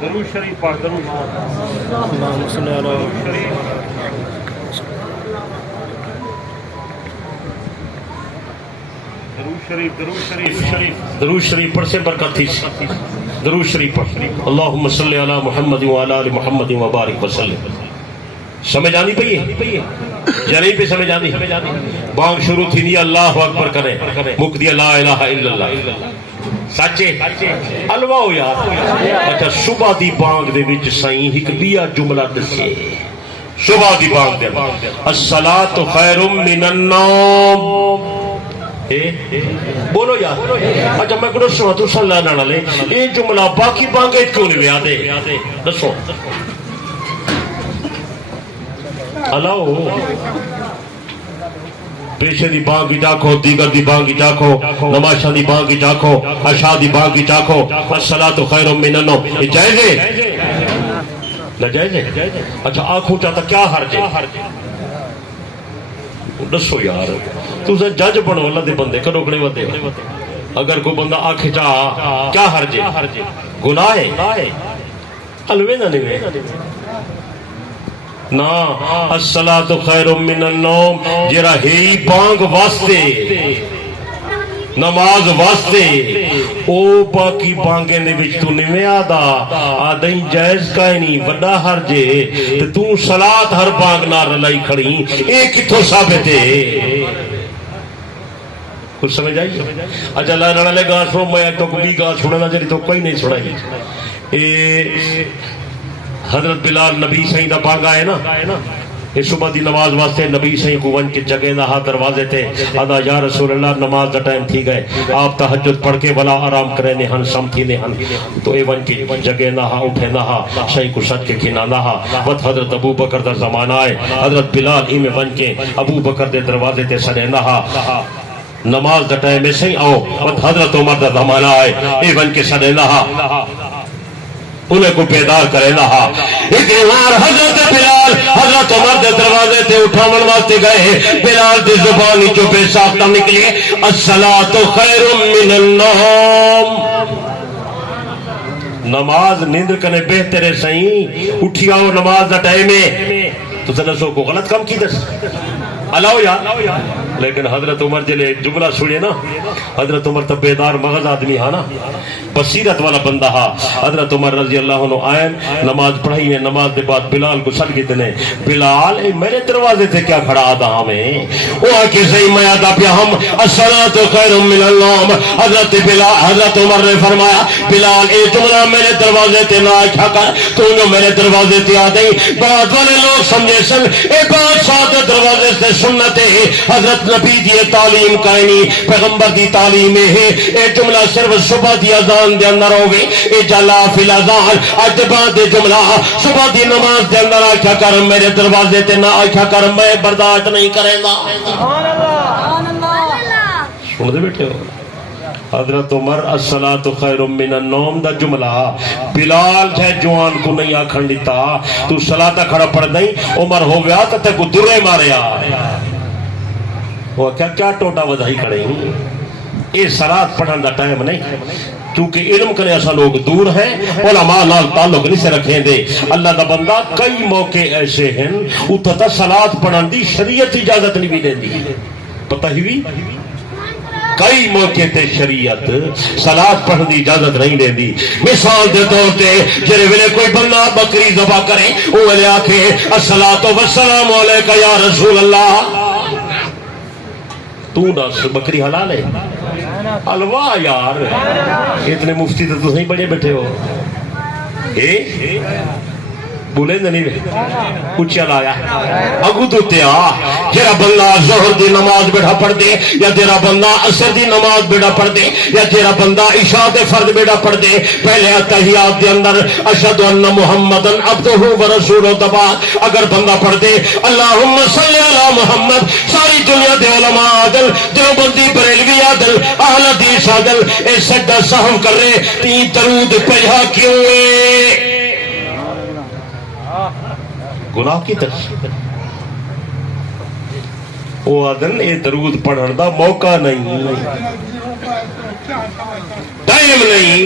درود شریف پڑھ. درود شریف. درود شریف پڑھ سے برکت تھی. درود شریف پڑھ. اللہم صلی علی محمد وعلی آل محمد وبارک وسلم. سمجھ آنی پئی ہے یا نہیں پہ سمجھ آنی؟ بانگ شروع تھی نہیں اللہ اکبر کریں مک دیا لا الہ الا اللہ. سچے الوا ہو یار. اچھا صبح دی بانگ دے وچ سائیں ایک بیا جملہ دسے. صبح دی بانگ دے الصلاۃ خیر من النوم. بولو یار. اچھا میں کہوں سنا تو صلی اللہ علیہ وسلم یہ جملہ باقی بانگے کیوں نہیں ویا دے دسو. اللہ پیشے دی بانگی چاکھو دیگر دی بانگی چاکھو نماشا دی بانگی چاکھو عشاء دی بانگی چاکھو الصلاۃ خیر من النوم. یہ جائز ہے نہ جائز ہے؟ اچھا آنکھوں چاہتا کیا حرج ہے دسو یار. تُسے جج بنو اللہ دے بندے کرو کڑے ودے. اگر کوئی بندہ آنکھ چاہ کیا حرج ہے؟ گناہ ہے حلوے نہ نہیں نا. الصلاۃ خیر من النوم جرا ہی بانگ واسطے نماز واسطے او باقی بانگے نے وچ تو نہیں آدا آدھیں جائز کا نہیں وڈا حرج ہے تے تو صلاۃ ہر بانگ نہ رلائی کھڑی. اے کتھوں ثابت ہے؟ کچھ سمجھ آئی؟ اچھا اللہ نہ لے گا سنو میں تو کوئی گا سننا جڑی تو کوئی نہیں سنائی. اے حضرت بلال نبی سائیں دا بانگا ہے نا یہ صبح دی نماز واسطے نبی سائیں کو ون کے جگہ نہ دروازے تے ادا یا رسول اللہ نماز دا ٹائم تھی گئے آپ تہجد پڑھ کے ولا آرام کرے نے ہن سمتھی نے ہن تو اے ون کی جگہ نہ اٹھے نہ سائیں کو سچ کے کھنا نہ وقت حضرت ابو بکر دا زمانہ ہے. حضرت بلال ہی میں ون کے ابو بکر دے دروازے تے سڑے نہ نماز دا ٹائم میں صحیح آؤ وقت حضرت عمر دا زمانہ ہے اے ون کے سڑے نہ انہیں کو بیدار کرے نہ. حضرت بلال حضرت عمر دے دروازے تے اٹھاون واسطے گئے. بلال دی زبانی جو بے ساختہ نکلی الصلاۃ خیر من النوم. نماز نیند کنے بہتر ہے صحیح اٹھی آؤ نماز دا ٹائم ہے تو تنسو کو غلط کام کی دس الاؤ یا. لیکن حضرت عمر جلے جملہ سنے نا حضرت عمر تب بیدار مغز آدمی ہاں نا بصیرت والا بندہ ہا. حضرت عمر رضی اللہ عنہ آئین نماز پڑھائی ہے. نماز دے بعد بلال کو سل گئے دنے بلال میرے دروازے تھے کیا کھڑا آدھا ہمیں وہ آکے صحیح میں آدھا پیا ہم الصلاۃ خیر من النوم. حضرت بلال حضرت عمر نے فرمایا بلال اے جملہ میرے دروازے تے نہ آکھا کر تو انہوں میرے دروازے تے آ دیں. بعد والے لوگ سمجھے سن اے بات ساتھ دروازے سے سنت ہے. حضرت نبی دی تعلیم کائنی پیغمبر دی تعلیم ہے. اے جملہ صرف صبح دی اذان دے اندر ہوگی. اے جلا فی الاذان اج بعد جملہ صبح دی نماز دے اندر آکھا کر میرے دروازے تے نہ آکھا کر میں برداشت نہیں کرے گا. سبحان اللہ سن دے بیٹھے ہو. حضرت عمر الصلاۃ خیر من النوم دا جملہ بلال ہے جوان کو نہیں آکھن دیتا تو صلاۃ کھڑا پڑھ دیں عمر ہو گیا تے کو درے ماریا وہ کیا ٹوٹا وضائی کھڑے ہیں. یہ صلاۃ پڑھن دا ٹائم نہیں کیونکہ علم کرے ایسا لوگ دور ہیں علماء نال تعلق نہیں سے رکھیں دے. اللہ دا بندہ کئی موقع ایسے ہیں اتتا صلاۃ پڑھن دی شریعت اجازت نہیں بھی دیندی پتہ ہی بھی کئی موقع تے شریعت صلاۃ پڑھن دی اجازت نہیں دیندی. مثال دے طور تے جڑے ویلے کوئی بندہ بکری ذبح کرے او ویلے آکھے الصلاۃ والسلام علیک یا رسول اللہ تو دس بکری حلال ہے الوا یار. اتنے مفتی تو نہیں بڑے بیٹھے ہو بولے نہیں اچھا لایا اگو تو تیا جرا بندہ ظہر دی نماز بیٹھا پڑھ دے یا جرا بندہ عصر دی نماز بیٹھا پڑھ دے یا جرا بندہ عشاء دے فرض بیٹھا پڑھ دے پہلے تحیات دے اندر اشہد ان محمدن عبدہ و رسولہ دبا اگر بندہ پڑھ دے اللہم صلی علی محمد ساری دنیا دے علماء عادل دیوبندی بریلوی عادل اہل حدیث عادل اے سجدہ سہو کر رہے تین درود پڑھا کیوں ہے گناہ کی طرف او عدل اے درود پڑھن دا موقع نہیں ٹائم نہیں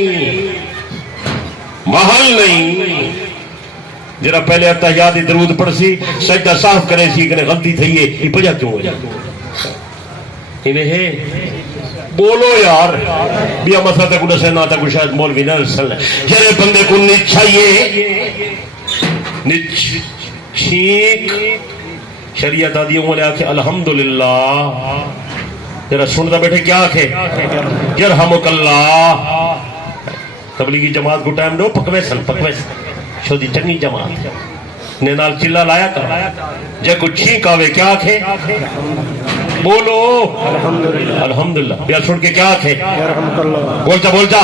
محل نہیں جرا پہلے اتحیات درود پڑھ سی سجدہ صاف کرے سی کہ غلطی تھی ہے یہ پجا کیوں ہے انہیں بولو یار بیا مسئلہ تک انہیں سہنا تک شاید مولوی نہ رسل جرے بندے کو نیچ چاہیے نیچ شیک شریعت آدھی ہوں نے آکھے الحمدللہ ذرا سنتا بیٹھے کیا آکھے یرحمک اللہ تبلیغی جماعت کو ٹائم دو پکوے سن شودی چنگی جماعت نے نال چلا لایا کر جے کچھ چھینک آوے کیا آکھے بولو الحمدللہ بیا سن کے کیا آکھے بولتا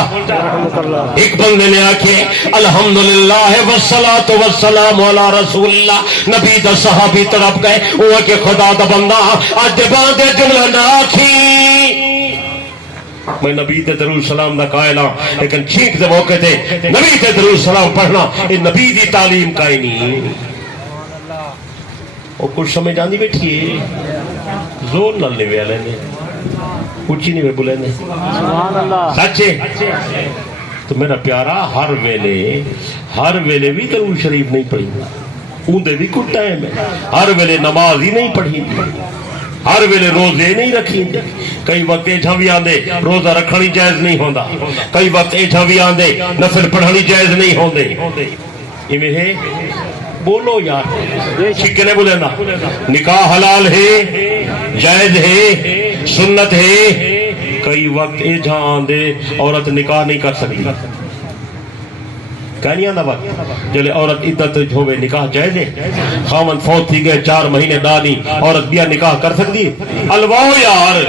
ایک بندے نے آکھے الحمدللہ والصلاة والسلام علی رسول اللہ نبی دا صحابی طرف گئے وہ کہ خدا دا بندہ آج دے باندے جملہ نہ آکھی میں نبی تے درود سلام دا قائل ہاں لیکن چھینک دے موقع تے نبی تے درود سلام پڑھنا یہ نبی دی تعلیم کا ہی نہیں اور کچھ سمجھ آندی بیٹھی ہے زور نہ لے وے لینے اچھی نہیں وے بولے نے سچے تو میرا پیارا ہر ویلے بھی درود شریف نہیں پڑھی اوندے بھی کچھ ٹائم ہے ہر ویلے نماز ہی نہیں پڑھی ہر ویلے روزے نہیں رکھی کئی وقت ایٹھا بھی آندے روزہ رکھنی جائز نہیں ہوندا کئی وقت ایٹھا بھی آندے نفل پڑھنی جائز نہیں ہوندے ایویں ہے بولو یار چکنے بولے نا نکاح حلال ہے جائز ہے سنت ہے کئی وقت ایجھا آندے عورت نکاح نہیں کر سکتی کہنی آندہ وقت جلے عورت عدت ہوئے نکاح جائز ہے خامن فوت تھی گئے 4 مہینے دانی عورت بیا نکاح کر سکتی الواؤ یار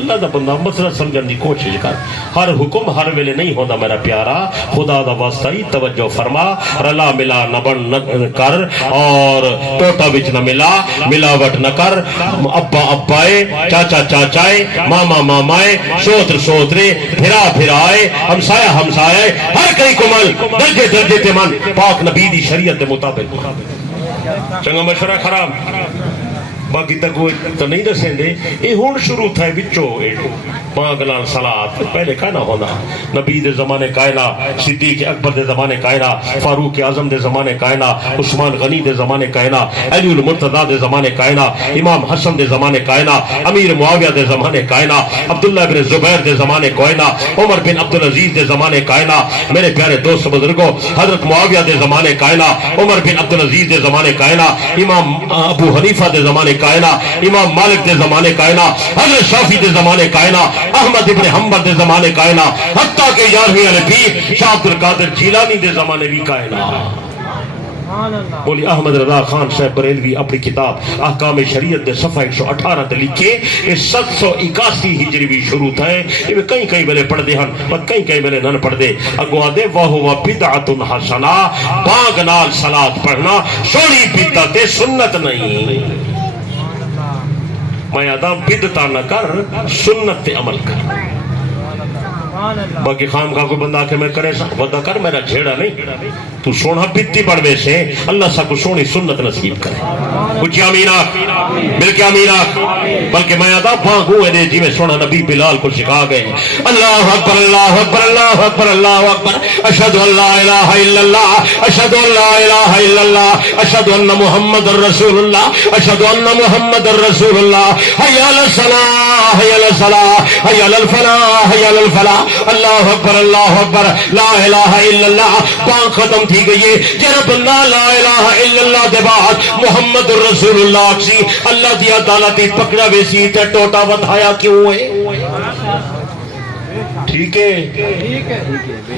اللہ دا بندہ مسئلہ سمجھن دی کوشش کر ہر حکم ہر ویلے نہیں ہوتا میرا پیارا خدا دا واسطہ ہی توجہ فرما رلا ملا نہ بن نہ کر اور ٹوٹا بچ نہ ملاوٹ نہ کر ابا ابائے چاچا چاچائے ماما مامائے سوتر سوترے پھرا پھرائے ہمسایہ ہمسایہ ہر کئی کمل درجے درجے تے من پاک نبی دی شریعت دے مطابق چنگا مشورہ خراب باقی تک وہ تو نہیں دسیں دے یہ ہون شروع تھا بچو مانگلان صلات پہلے کہنا ہونا نبی دے زمانے کائنا صدیق اکبر دے زمانے کائنا فاروق اعظم دے زمانے کائنا عثمان غنی دے زمانے کائنا علی المرتضی دے زمانے کائنا امام حسن دے زمانے کائنا امیر معاویہ دے زمانے کائنا عبداللہ بن زبیر دے زمانے کائنا عمر بن عبدالعزیز دے زمانے کائنا میرے پیارے دوست بزرگوں حضرت معاویہ دے زمانے کائنا عمر بن عبدالعزیز دے زمانے کائنا امام ابو حنیفہ دے زمانے کائنا امام مالک دے زمانے کائنا حضرت شافعی دے زمانے کائنا احمد ابن حنبل دے زمانے کائنا حتیٰ کہ 11ویں والے پیر شاہ عبد القادر جیلانی دے زمانے بھی کائنا بولی احمد رضا خان صاحب بریلوی اپنی کتاب احکام شریعت دے صفحہ 118 تے لکھے اس 781 ہجری بھی شروع تھا ہے یہ کئی کئی بلے پڑھ دے ہن پر کئی کئی بلے نہ پڑھ دے اگو آدھے وَهُوَ بِدْعَةٌ حَسَنَةٌ بانگ نال صلاۃ پڑھنا سونی بدعت سنت نہیں میں آدم بدعت نہ کر سنت تے عمل کر باقی خام کا کوئی بندہ کہ میں کرے سا ودا کر میرا جھیڑا نہیں تو سونا بیتی پڑھوے سے اللہ سا کو سونی سنت نصیب کرے کچھ آمین آخ بلکہ آمین آخ بلکہ میں آدھا بھانگوں ہے دے جی میں سونا نبی بلال کو سکھا گئے اللہ اکبر اللہ اکبر اللہ اکبر اللہ اکبر اشہد ان لا الہ الا اللہ اشہد ان لا الہ الا اللہ اشہد ان محمد الرسول اللہ اشہد ان محمد الرسول اللہ حی علی الصلاۃ حی علی الصلاۃ حی علی الفلاح حی علی الفلاح اللہ اکبر لا الہ الا اللہ پاک ختم تھی گئی ہے جرا بندہ لا الہ الا اللہ دے بعد محمد رسول اللہ سی اللہ دی عدالت پکڑا ویسی تے ٹوٹا ودھایا کیوں ہے ٹھیک ہے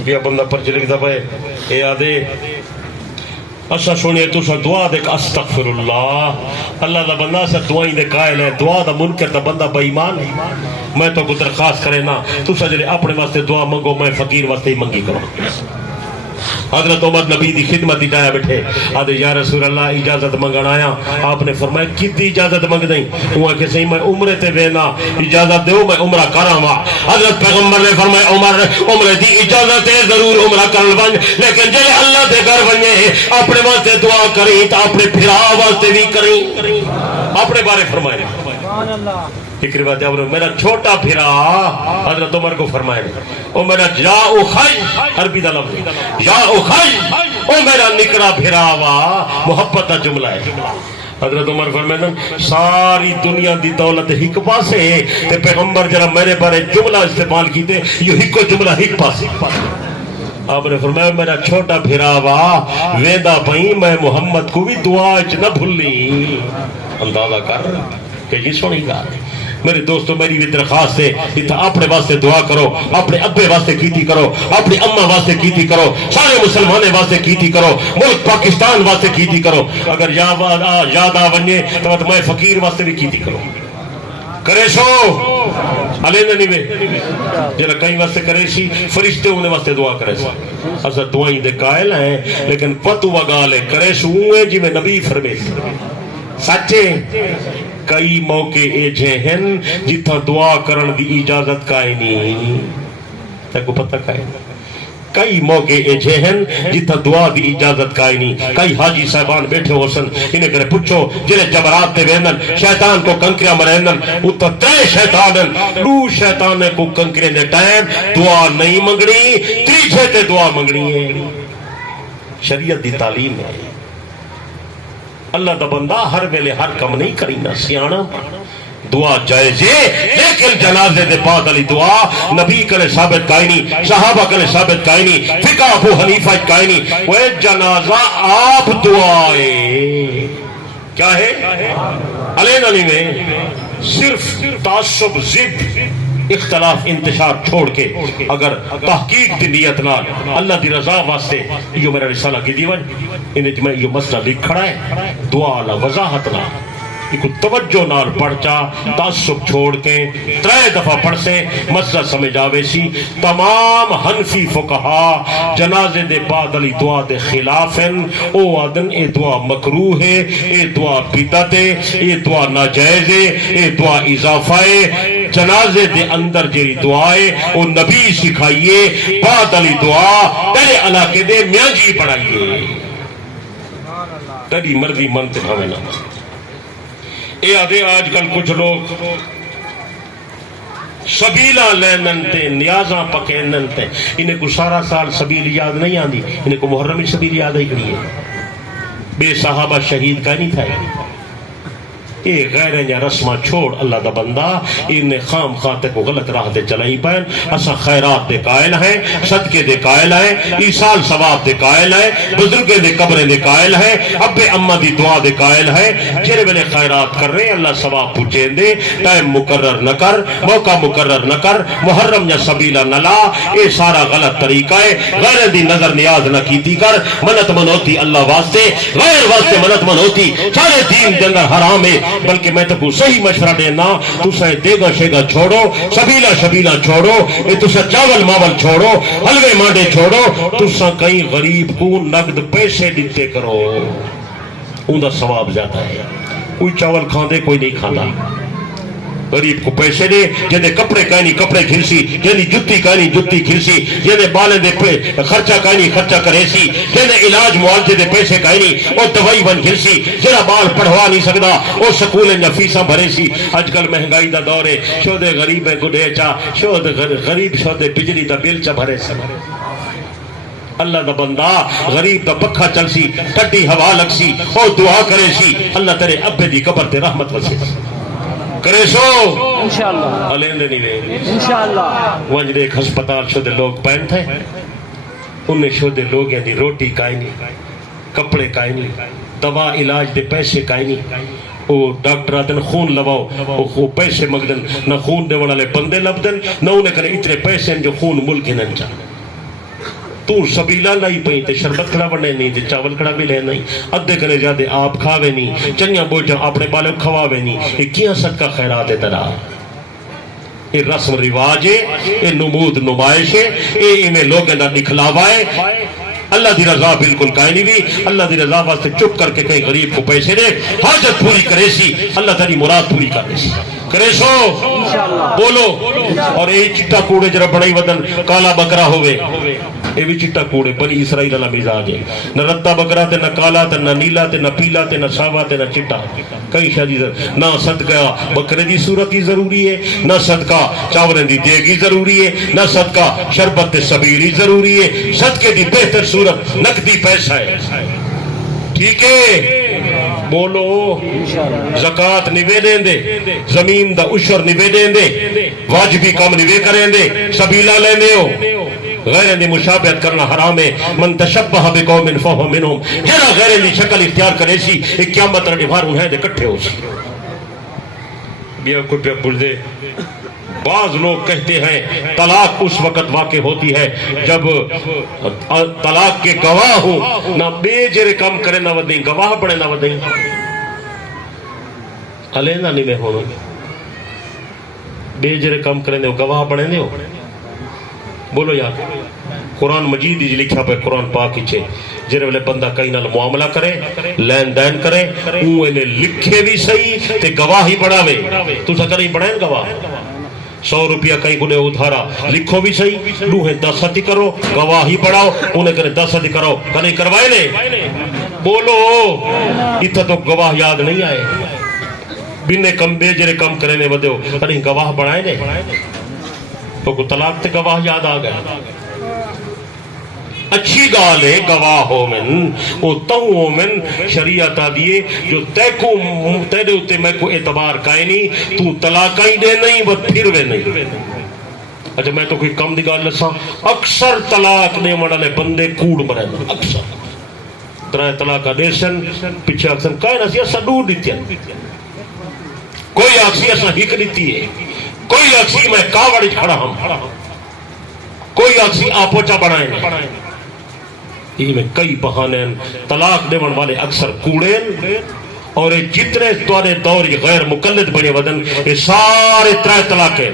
یہ بندہ پرچ لکھتا پے اے آدھے اسا سنیے تسا دعا دے استغفر اللہ دا بندہ سا دعائیں دے قائل ہے دعا دا منکر دا بندہ بے ایمان ہے میں تو کو درخواست کرے نا تسا جلے اپنے واسطے دعا منگو میں فقیر واسطے ہی منگی کرو حضرت عمر نبی دی خدمت جایا بیٹھے آدھے یا رسول اللہ اجازت منگن آیا آپ نے فرمایا کتنی اجازت منگ دیں وہ کہ صحیح میں عمرے تے وینا اجازت دیو میں عمرہ کراں حضرت پیغمبر نے فرمایا عمر عمرے دی اجازت ہے ضرور عمرہ کر ون لیکن جے اللہ دے گھر ونے اپنے واسطے دعا کریں تو اپنے پھرا واسطے بھی کریں اپنے بارے فرمائے سبحان اللہ ایک روایت ہے میرا چھوٹا پھرا حضرت عمر کو فرمائے او میرا یا اخی عربی دا لفظ یا اخی او میرا نکڑا پھرا وا محبت دا جملہ ہے حضرت عمر فرمائے ساری دنیا دی دولت ہک پاسے تے پیغمبر جرا میرے بارے جملہ استعمال کیتے یہ ہکو جملہ ہک پاسے آپ نے فرمایا میرا چھوٹا پھرا وا ویدا پئی میں محمد کو بھی دعا اچ نہ بھلی اندازہ کر کہ یہ سونی گل میرے دوستو میری بھی درخواست ہے اتنا اپنے واسطے دعا کرو اپنے ابے واسطے کیتی کرو اپنی اماں واسطے کیتی کرو سارے مسلمانے واسطے کیتی کرو ملک پاکستان واسطے کیتی کرو اگر یاد آ ونجے تو میں فقیر واسطے بھی کیتی کرو کرے سو علی نہیں وے جلا کئی واسطے کرے سی فرشتے انہیں واسطے دعا کرے سی اصلا دعائیں دے قائل ہیں لیکن پتو وگالے کرے سو ہوئے جی میں نبی فرمے سچے کئی موقع ایجے ہیں جتھا دعا کرن دی اجازت کائے نہیں تے کو پتہ کائے کئی موقع ایجے ہیں جتھا دعا دی اجازت کائے نہیں کئی حاجی صاحبان بیٹھے ہو سن انہیں کرے پچھو جلے جبرات تے ویندن شیطان کو کنکریاں مرہندن اتھا تے شیطانن دو شیطانے کو کنکرے دے ٹائم دعا نہیں منگنی تیجھے تے دعا منگنی ہے شریعت دی تعلیم ہے اللہ دا بندہ ہر ویلے ہر کم نہیں کرینا سیانا دعا جائزے لیکن جنازے دے بعد علی دعا نبی کرے ثابت کائنی صحابہ کرے ثابت کائنی فقہ ابو حنیفہ کائنی وہ جنازہ آپ دعائے کیا ہے علینا نہیں میں صرف تعصب ضد اختلاف انتشار چھوڑ کے اگر تحقیق دی نیت نال اللہ دی رضا واسطے یہ میرا رسالہ کی دیوان انہیں میں یہ مسئلہ لکھ کھڑا ہے دعا لا وضاحت لا ایک توجہ نال پڑھچا تعصب چھوڑ کے 3 دفعہ پڑھ سے مسئلہ سمجھ آوے سی تمام حنفی فقہا جنازے دے بعد علی دعا دے خلاف ہیں او آدن اے دعا مکروہ ہے اے دعا بدعت ہے اے دعا ناجائز ہے اے دعا اضافہ ہے جنازے دے اندر جری دعائے او نبی سکھائیے بعد علی دعا تیرے علاقے دے میاں جی پڑھائیے تیری مرضی منتے ہمیں نہ اے آدھے آج کل کچھ لوگ سبیلہ لینن تے نیازاں پکینن تے انہیں کو سارا سال سبیل یاد نہیں آندی انہیں کو محرمی سبیل یاد ہی کریے بے صحابہ شہید کا نہیں تھا اے غیر یا رسمہ چھوڑ اللہ دا بندہ انہیں خام خاتے کو غلط راہ دے چلائی پائن اسا خیرات دے قائل ہیں صدقے دے قائل ہیں ایصال ثواب دے قائل ہیں بزرگے دے قبریں دے قائل ہیں ابے اماں دی دعا دے قائل ہیں جرے ویلے خیرات کر رہے اللہ ثواب پوچھیں دے ٹائم مقرر نہ کر موقع مقرر نہ کر محرم یا سبیلہ نہ لا اے سارا غلط طریقہ ہے غیر دی نظر نیاز نہ کیتی کر منت منوتی اللہ واسطے غیر واسطے منت منوتی سارے دین دے اندر حرام ہے بلکہ میں تو صحیح مشورہ دینا تسے دیگا شیگا چھوڑو سبیلہ شبیلہ چھوڑو تسے چاول ماول چھوڑو حلوے مانڈے چھوڑو تسا کئی غریب کو نقد پیسے دیتے کرو ان دا ثواب زیادہ ہے کوئی چاول کھاندے کوئی نہیں کھانا غریب کو پیسے دے جیدے کپڑے کائنی کپڑے کھلسی جیدے جتی کائنی جتی کھلسی جیدے بالے دے خرچہ کائنی خرچہ کرے سی جیدے علاج معالجے دے پیسے کائنی اور دوائی بن کھلسی جیدہ بال پڑھوا نہیں سکتا اور سکولیں یا فیساں بھرے سی آج کل مہنگائی دا دور ہے شود غریب ہے گدے چا شود غریب شود بجلی دا بل چا بھرے سی اللہ دا بندہ غریب دا پکھا چل سی ٹھڈی ہوا لگ سی اور دعا کرے سی اللہ تیرے ابے دی قبر تے رحمت وسے کرے سو انشاءاللہ علیندے نہیں لے انشاءاللہ وانج دیکھ ہسپتال شدے لوگ پہن تھے انہیں شدے لوگ دی روٹی کائنی کپڑے کائنی دوا علاج دے پیسے کائنی وہ ڈاکٹر آتے خون لواؤ وہ پیسے مگدن نہ خون دے والے بندے لبدن نہ انہیں کہنے اتنے پیسے جو خون ملک ہی نہ چاہ تو سبیلا لائی پئی تے شربت کھڑا بنے نہیں تے چاول کھڑا بھی لے نہیں ادھے کنے زیادہ آپ کھاوے نہیں چنیا بوجھا اپنے بالے کھواوے نہیں یہ کیا صدقہ خیرات ہے ترا یہ رسم رواج ہے یہ نمود نمائش ہے یہ انہیں لوگوں کا دکھلاوا ہے اللہ دی رضا بالکل کائیں نہیں بھی اللہ دی رضا واسطے چپ کر کے کہیں غریب کو پیسے دے حاجت پوری کرے سی اللہ تیری مراد پوری کرے سی کرے سو بولو اور یہ چٹا کوڑے جرا بڑائی ودن کالا بکرا ہوئے یہ بھی چٹا کوڑے بنی اسرائیل اللہ مزاج ہے نہ رتا بکرا تے نہ کالا تے نہ نیلا تے نہ پیلا تے نہ ساوا تے نہ چٹا کئی شادی نہ صدقہ بکرے دی صورت ہی ضروری ہے نہ صدقہ چاولیں دی دیگی ضروری ہے نہ صدقہ شربت سبیلی ضروری ہے صدقے دی بہتر صورت نقدی پیسہ ہے ٹھیک ہے بولو زکات نوے دیں دے زمین دا عشر نوے دیں دے واجبی کام نوے کریں دے سبیلہ لینے ہو غیر دی مشابہت کرنا حرام ہے من تشبہ بقوم فہو منہم جرا غیر دی شکل اختیار کرے سی ایک قیامت رہنے بھار انہیں دے کٹھے ہو سی بیا کوئی پہ بڑھ دے بعض لوگ کہتے ہیں طلاق اس وقت واقع ہوتی ہے جب طلاق کے گواہ ہوں نہ بے جرے کم کرے نہ ودیں گواہ پڑے نہ ودیں علیہ نہ نہیں ہونا بے جرے کم کرے دے گواہ پڑے دے بولو یار قرآن مجید جی لکھا پہ قرآن پاک ہی چھے جرے والے بندہ کئی نال معاملہ کرے لین دین کرے انہیں لکھے بھی صحیح تے گواہی بڑھاوے تو سا کریں بڑھائیں گواہ 100 روپیہ کہیں گنے ادھارا لکھو بھی صحیح لوہیں 10 ہتی کرو گواہی بڑھاؤ انہیں کرے 10 ہتی کرو کہیں کروائے لے بولو اتھا تو گواہ یاد نہیں آئے بنے کم بے جرے کم کرنے ودے ہو کہیں گواہ بڑھائے لے تو کو طلاق تے گواہ یاد آ گئے اچھی گال ہے گواہ ہو من او تہو ہو من شریعت آدیے جو تیرے ہوتے میں کو اعتبار کائے نہیں تو طلاق ہی دے نہیں وہ پھر وے نہیں اچھا میں تو کوئی کم دی گال لسا اکثر طلاق دے مڑا لے بندے کوڑ مرے اکثر ترائے طلاق کا دیسن پیچھے اکثر کائے نا سی ایسا دور دیتی ہے کوئی آکسی ایسا ہک دیتی ہے کوئی آکسی میں کاوڑی کھڑا ہم کوئی آکسی آپوچا بنائیں یہ میں کئی بہانے طلاق دیون والے اکثر کوڑیں اور جتنے توارے دور یہ غیر مقلد بنے ودن یہ سارے ترائے طلاقیں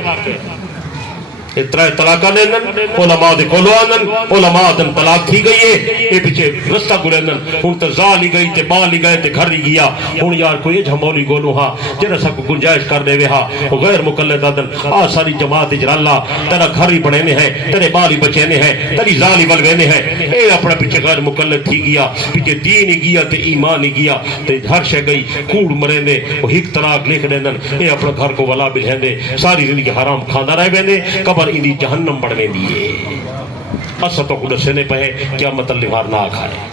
ترائے طلاقہ لینن علماء دے کولو آنن علماء دن طلاق تھی گئی ہے یہ پیچھے رستہ گلینن ان تا زا لی گئی تے با لی گئے تے گھر لی گیا ان یار کوئی جھمولی گولو ہاں جنہ سا کو گنجائش کر دے وے ہاں غیر مقلد آدن ساری جماعت اجر اللہ تیرا گھر ہی بڑھینے ہیں تیرے بالی بچینے ہیں تیری زالی بلوینے ہیں اے اپنا پیچھے غیر مقلد تھی گیا پیچھے دین ہی گیا تے ایمان ہی گیا تے ہر شے گئی کوڑ مرینے وہ ہک طلاق لکھ دینن اے اپنا گھر کو ولا بلہندے ساری زندگی حرام کھانا رہ بیندے قبر اندی جہنم بڑھنے دیئے اسا تو خود سنے پہے کیا مطلب لبھار نہ کھائے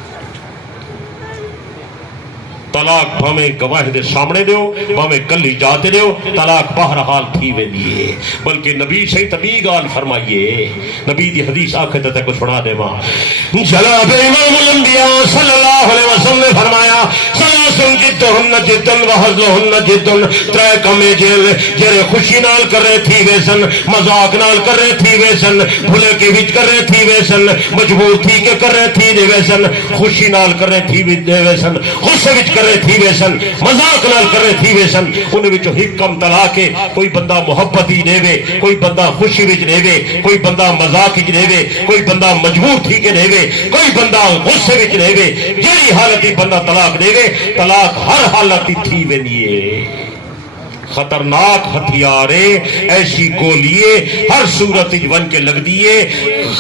طلاق بھامیں گواہ دے سامنے دیو بھامیں کلی جاتے دیو طلاق بہرحال تھی وے دیئے بلکہ نبی صحیح طبی گال فرمائیے نبی دی حدیث آنکھیں تے کو سنا دے ماں جناب امام الانبیاء صلی اللہ علیہ وسلم نے فرمایا سلاسن جدہن جدن وحضلہن جدن ترے کمیں جرے خوشی نال کر رہے تھی ویسن مذاق نال کر رہے تھی ویسن بھلے کے وچ کر رہے تھی ویسن مجبور تھی کے کر رہے تھی دے ویسن خوشی نال کر رہے تھی دے ویسن خوش وچ کر رہے تھی ویسن مذاق نال کر رہے تھی ویسن انہیں وچو حکم طلاقے کوئی بندہ محبت ہی دے وے کوئی بندہ خوشی وچ دے وے کوئی بندہ مذاق وچ دے وے کوئی بندہ مجبور تھی کے دے وے کوئی بندہ غصے وچ دے وے جیڑی حالت ہی بندہ طلاق دے وے طلاق ہر حالت ہی تھی وے نیے خطرناک ہتھیارے ایسی گولیے ہر صورت ون کے لگ دیے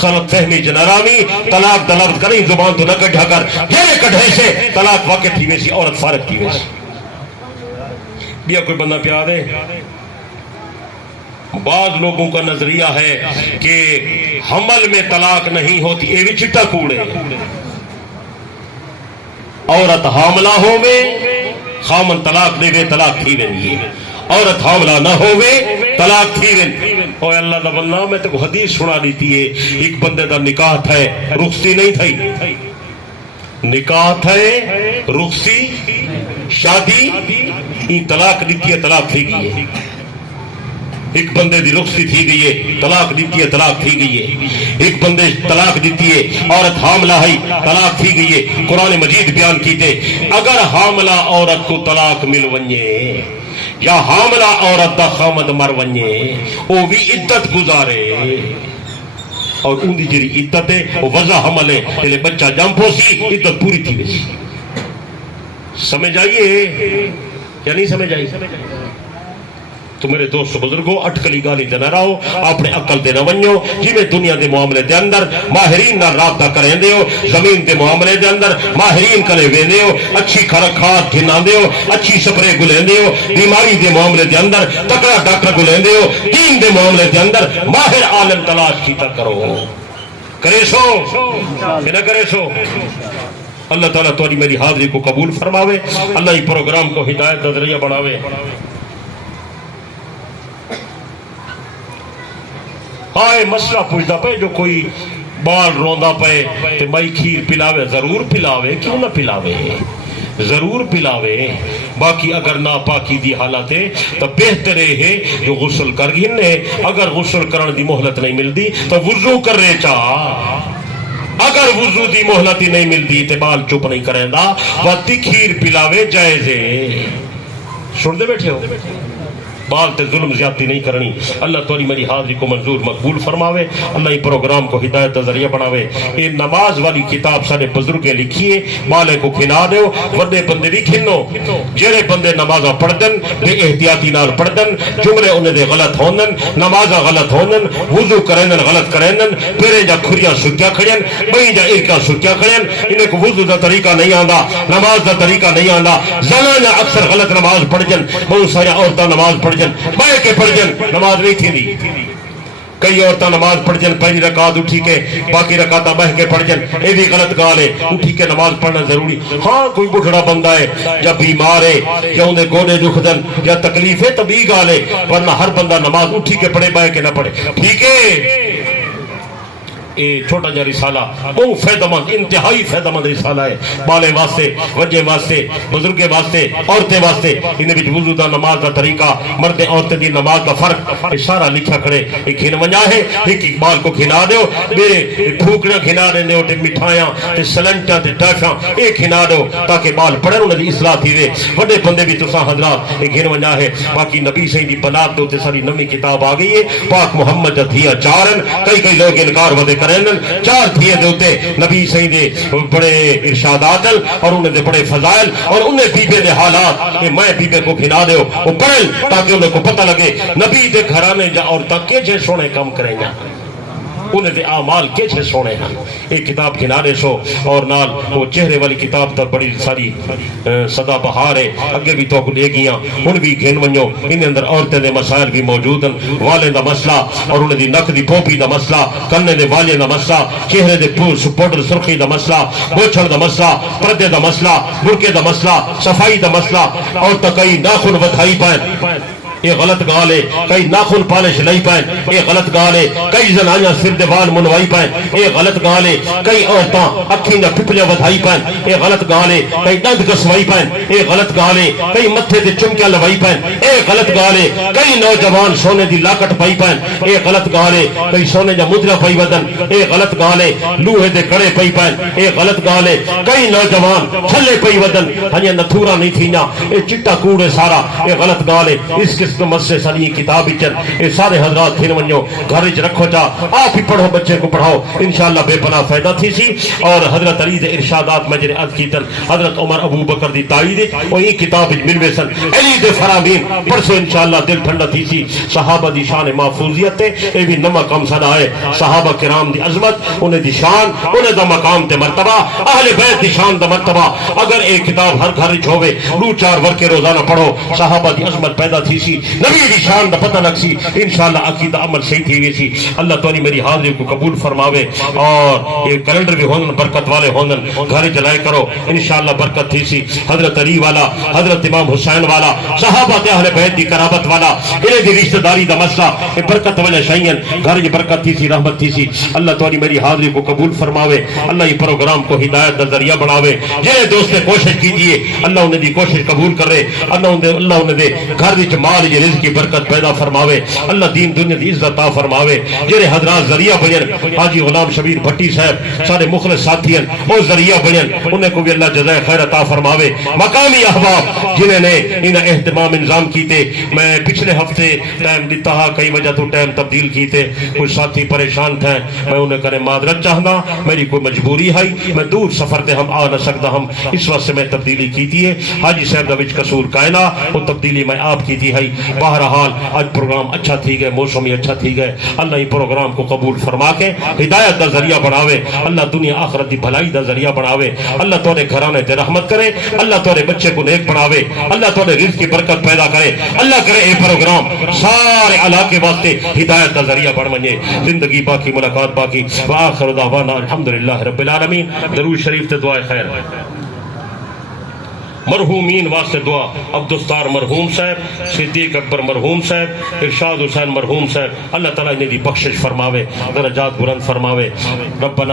غلط فہمی جنرامی طلاق دلفظ کریں زبان تو نہ کٹھا کر جیرے کٹھے سے طلاق واقع تھی ویسی عورت فارغ تھی ویسی بیا کوئی بندہ پیار ہے بعض لوگوں کا نظریہ ہے کہ حمل میں طلاق نہیں ہوتی یہ بھی چٹا کوڑے عورت حاملہ ہوئے خامن طلاق دے وے طلاق تھی وے عورت حاملہ نہ ہوئے طلاق تھی وے اوہ اللہ دا بندہ میں تو حدیث سنا دیتی ہے ایک بندے دا نکاح تھا رخصتی نہیں تھی نکاح تھا رخصتی شادی یہ طلاق دیتی ہے طلاق تھی گئی ہے ایک بندے دی رخصتی تھی گئی ہے طلاق دیتی ہے طلاق تھی گئی ہے ایک بندے طلاق دیتی ہے عورت حاملہ ہے طلاق تھی گئی ہے قرآن مجید بیان کیتے اگر حاملہ عورت کو طلاق مل ونجے یا حاملہ عورت دا خامد مر ونجے وہ بھی عدت گزارے اور ان دی جڑی عدت ہے وہ وضع حمل ہے پہلے بچہ جم پوسی عدت پوری تھی ویسی سمجھ آئیے یا نہیں سمجھ آئی تو میرے دوست بزرگوں اٹکلی گالی دے نہ رہو اپنے عقل دے نہ ونجو جی میں دنیا دے معاملے دے اندر ماہرین نہ رابطہ کریں دے ہو زمین دے معاملے دے اندر ماہرین کلے وے دے ہو اچھی کھاد گھنا دے ہو اچھی سپرے گلیں دے ہو بیماری دے معاملے دے اندر تکڑا ڈاکٹر گلیں دے ہو دین دے معاملے دے اندر ماہر عالم تلاش کیتا کرو کرے سو کہ نہ کرے سو اللہ تعالیٰ تمہاری میری حاضری کو قبول فرماوے اللہ ہی پروگرام کو ہدایت کا ذریعہ بناوے آئے مسئلہ پوچھتا پہ جو کوئی بال روندا پہ تو مائی کھیر پلاوے ضرور پلاوے کیوں نہ پلاوے ضرور پلاوے باقی اگر ناپاکی دی حالت ہے تو بہتر ہے جو غسل کر گھنے اگر غسل کرن دی مہلت نہیں ملتی تو وضو کر رہے چاہ اگر وضو دی مہلت ہی نہیں ملتی تو بال چپ نہیں کریں دا وقتی کھیر پلاوے جائز ہے سن دے بیٹھے ہو بال تے ظلم زیادتی نہیں کرنی اللہ توری میری حاضری کو منظور مقبول فرماوے اللہ ہی پروگرام کو ہدایت ذریعہ بناوے یہ نماز والی کتاب سارے بزرگیں لکھیے بالے کو کھنا دیو وڈے بندے بھی کھنو جڑے بندے نمازہ پڑھ دن بے احتیاطی نال پڑھ دن جملے انہیں دے غلط ہوندن نمازہ غلط ہوندن وضو کرندن غلط کرندن پیرے جا کھریا سکیا کھڑین بہی جا ارکا سکیا کھڑین انہیں کو وضو دا طریقہ نہیں آندا نماز دا طریقہ نہیں آندا زنانہ اکثر غلط نماز پڑھ جن بہت سارے عورتاں نماز پڑھ جن بائے کے پڑھ جن نماز نہیں تھی دی کئی عورتاں نماز پڑھ جن پہلی رکعت اٹھی کے باقی رکعتاں بہ کے پڑھ جن یہ بھی غلط گال ہے اٹھی کے نماز پڑھنا ضروری ہاں کوئی بڑھڑا بندہ ہے یا بیمار ہے یا انہیں گوڑے دکھ دن یا تکلیف ہے تو بھی گال ہے ورنہ ہر بندہ نماز اٹھی کے پڑھے بہ کے نہ پڑھے ٹھیک ہے چھوٹا جا رسالہ بہت فائدہ مند انتہائی فائدہ مند رسالہ ہے بالے واسطے وجہ واسطے بزرگے واسطے عورتیں واسطے انہیں بھی وضو دا نماز دا طریقہ مرد عورتیں دی نماز دا فرق سارا لکھا کھڑے ایک کھن ونجا ہے ایک اقبال کو کھنا دیو میرے پھوکڑا کھنا دیو تے مٹھایاں تے سلنٹاں تے ٹافاں ایک کھنا دیو تاکہ بال پڑھن انہیں دی اصلاح تھی دے بڑے بندے بھی تساں حضرات ایک کھن ونجا ہے باقی نبی سے دی بنات دو تے ساری نمی کتاب آ گئی ہے پاک محمد دھیا چارن کئی لوگ انکار ودے چار تھیے دوتے نبی صحیح دے بڑے ارشادات اور انہیں دے بڑے فضائل اور انہیں بیبے دے حالات کہ میں بیبے کو کھنا دے وہ پڑھیں تاکہ انہیں کو پتہ لگے نبی دے گھرانے جا اور تک کے چھے سونے کم کریں گا انہیں دے اعمال کے چھے سونے ہیں ایک کتاب کنارے سو اور نال وہ چہرے والی کتاب تا بڑی ساری صدا بہار ہے اگے بھی توک لے گیاں ان بھی گھن ونجو انہیں اندر عورتیں دے مسائل بھی موجود ہیں والے دا مسئلہ اور انہیں دی نک دی پوپی دا مسئلہ کنے دے والے دا مسئلہ چہرے دے پوڈر سرخی دا مسئلہ بوچھڑ دا مسئلہ پردے دا مسئلہ برکے دا مسئلہ صفائی دا مسئلہ اور تکئی ناخن وتھائی پائیں یہ غلط گال ہے کئی ناخن پالش نہیں پائیں یہ غلط گال ہے کئی زنانیاں سر دے بال منوائی پائیں یہ غلط گال ہے کئی عورتاں اکھیں دا پپلیاں ودھائی پائیں یہ غلط گال ہے کئی دند کسوائی پائیں یہ غلط گال ہے کئی متھے تے چمکیاں لوائی پائیں یہ غلط گال ہے کئی نوجوان سونے دی لاکٹ پائی پائیں یہ غلط گال ہے کئی سونے دا مدرا پائی ودن یہ غلط گال ہے لوہے دے کڑے پائی پائیں یہ غلط گال ہے کئی نوجوان چھلے پائی ودن ہنیا نتھورا نہیں تھینا یہ چٹا کوڑے سارا یہ غلط گال ہے اس قسم مسئلے ساری کتاب چن یہ سارے حضرات کھن ونجو گھر وچ رکھو چا آپ ہی پڑھو بچے کو پڑھاؤ انشاءاللہ بے پناہ فائدہ تھی سی اور حضرت علی دے ارشادات مجر عد کیتن حضرت عمر ابو بکر دی تائید اور یہ کتاب وچ ملوے سن علی دے فرامین پرسو انشاءاللہ دل ٹھنڈا تھی سی صحابہ دی شان محفوظیت تے اے بھی نما کم سنا ہے صحابہ کرام دی عظمت انہیں دی شان انہیں دا مقام تے مرتبہ اہل بیت دی شان دا مرتبہ اگر ایک کتاب ہر گھر وچ ہوے دو چار ورکے روزانہ پڑھو صحابہ دی عظمت پیدا تھی سی نبی دی شان دا پتہ لگ سی انشاءاللہ عقیدہ عمل صحیح تھی ویسی اللہ تعالی میری حاضری کو قبول فرماوے اور یہ کیلنڈر بھی ہونن برکت والے ہونن گھر جلائے کرو انشاءاللہ برکت تھی سی حضرت علی والا حضرت امام حسین والا صحابہ تے اہل بیت دی قرابت والا انہیں دی رشتہ داری دا مسئلہ یہ برکت والے شائین گھر یہ برکت تھی سی رحمت تھی سی اللہ تعالی میری حاضری کو قبول فرماوے اللہ یہ پروگرام کو ہدایت دا ذریعہ بناوے جنہیں دوست نے کوشش کیجئے اللہ انہیں دی کوشش قبول کرے اللہ انہیں دے گھر وچ مال یہ رزق کی برکت پیدا فرماوے اللہ دین دنیا دی عزت عطا فرماوے جنہیں حضرات ذریعہ بنن حاجی غلام شبیر بھٹی صاحب سارے مخلص ساتھی ہیں وہ ذریعہ بنن انہیں کو بھی اللہ جزائے خیر عطا فرماوے مقامی احباب جنہیں نے انہیں اہتمام انظام کیتے میں پچھلے ہفتے ٹائم دیتا ہاں کئی وجہ تو ٹائم تبدیل کیتے کچھ ساتھی پریشان تھے میں انہیں کرے معذرت چاہنا میری کوئی مجبوری ہے میں دور سفر تے ہم آ نہ سکتا ہم اس وقت سے میں تبدیلی کیتی ہے حاجی صاحب دا وچ قصور کائنا وہ تبدیلی میں آپ کیتی ہے بہرحال آج پروگرام اچھا تھی گئے موسم ہی اچھا تھی گئے اللہ یہ پروگرام کو قبول فرما کے ہدایت دا ذریعہ بناوے اللہ دنیا آخرت دی بھلائی دا ذریعہ بناوے اللہ تورے گھرانے تے رحمت کرے اللہ تورے بچے کو نیک بناوے اللہ تورے رزق کی برکت پیدا کرے اللہ کرے یہ پروگرام سارے علاقے واسطے ہدایت دا ذریعہ بن منجے زندگی باقی ملاقات باقی وآخر دعوانا الحمدللہ رب العالمین درود شریف تے دعائے خیر مرحومین واسطے دعا عبدالستار مرحوم صاحب صدیق اکبر مرحوم صاحب ارشاد حسین مرحوم صاحب اللہ تعالیٰ انہیں دی بخشش فرماوے درجات بلند فرماوے ربنا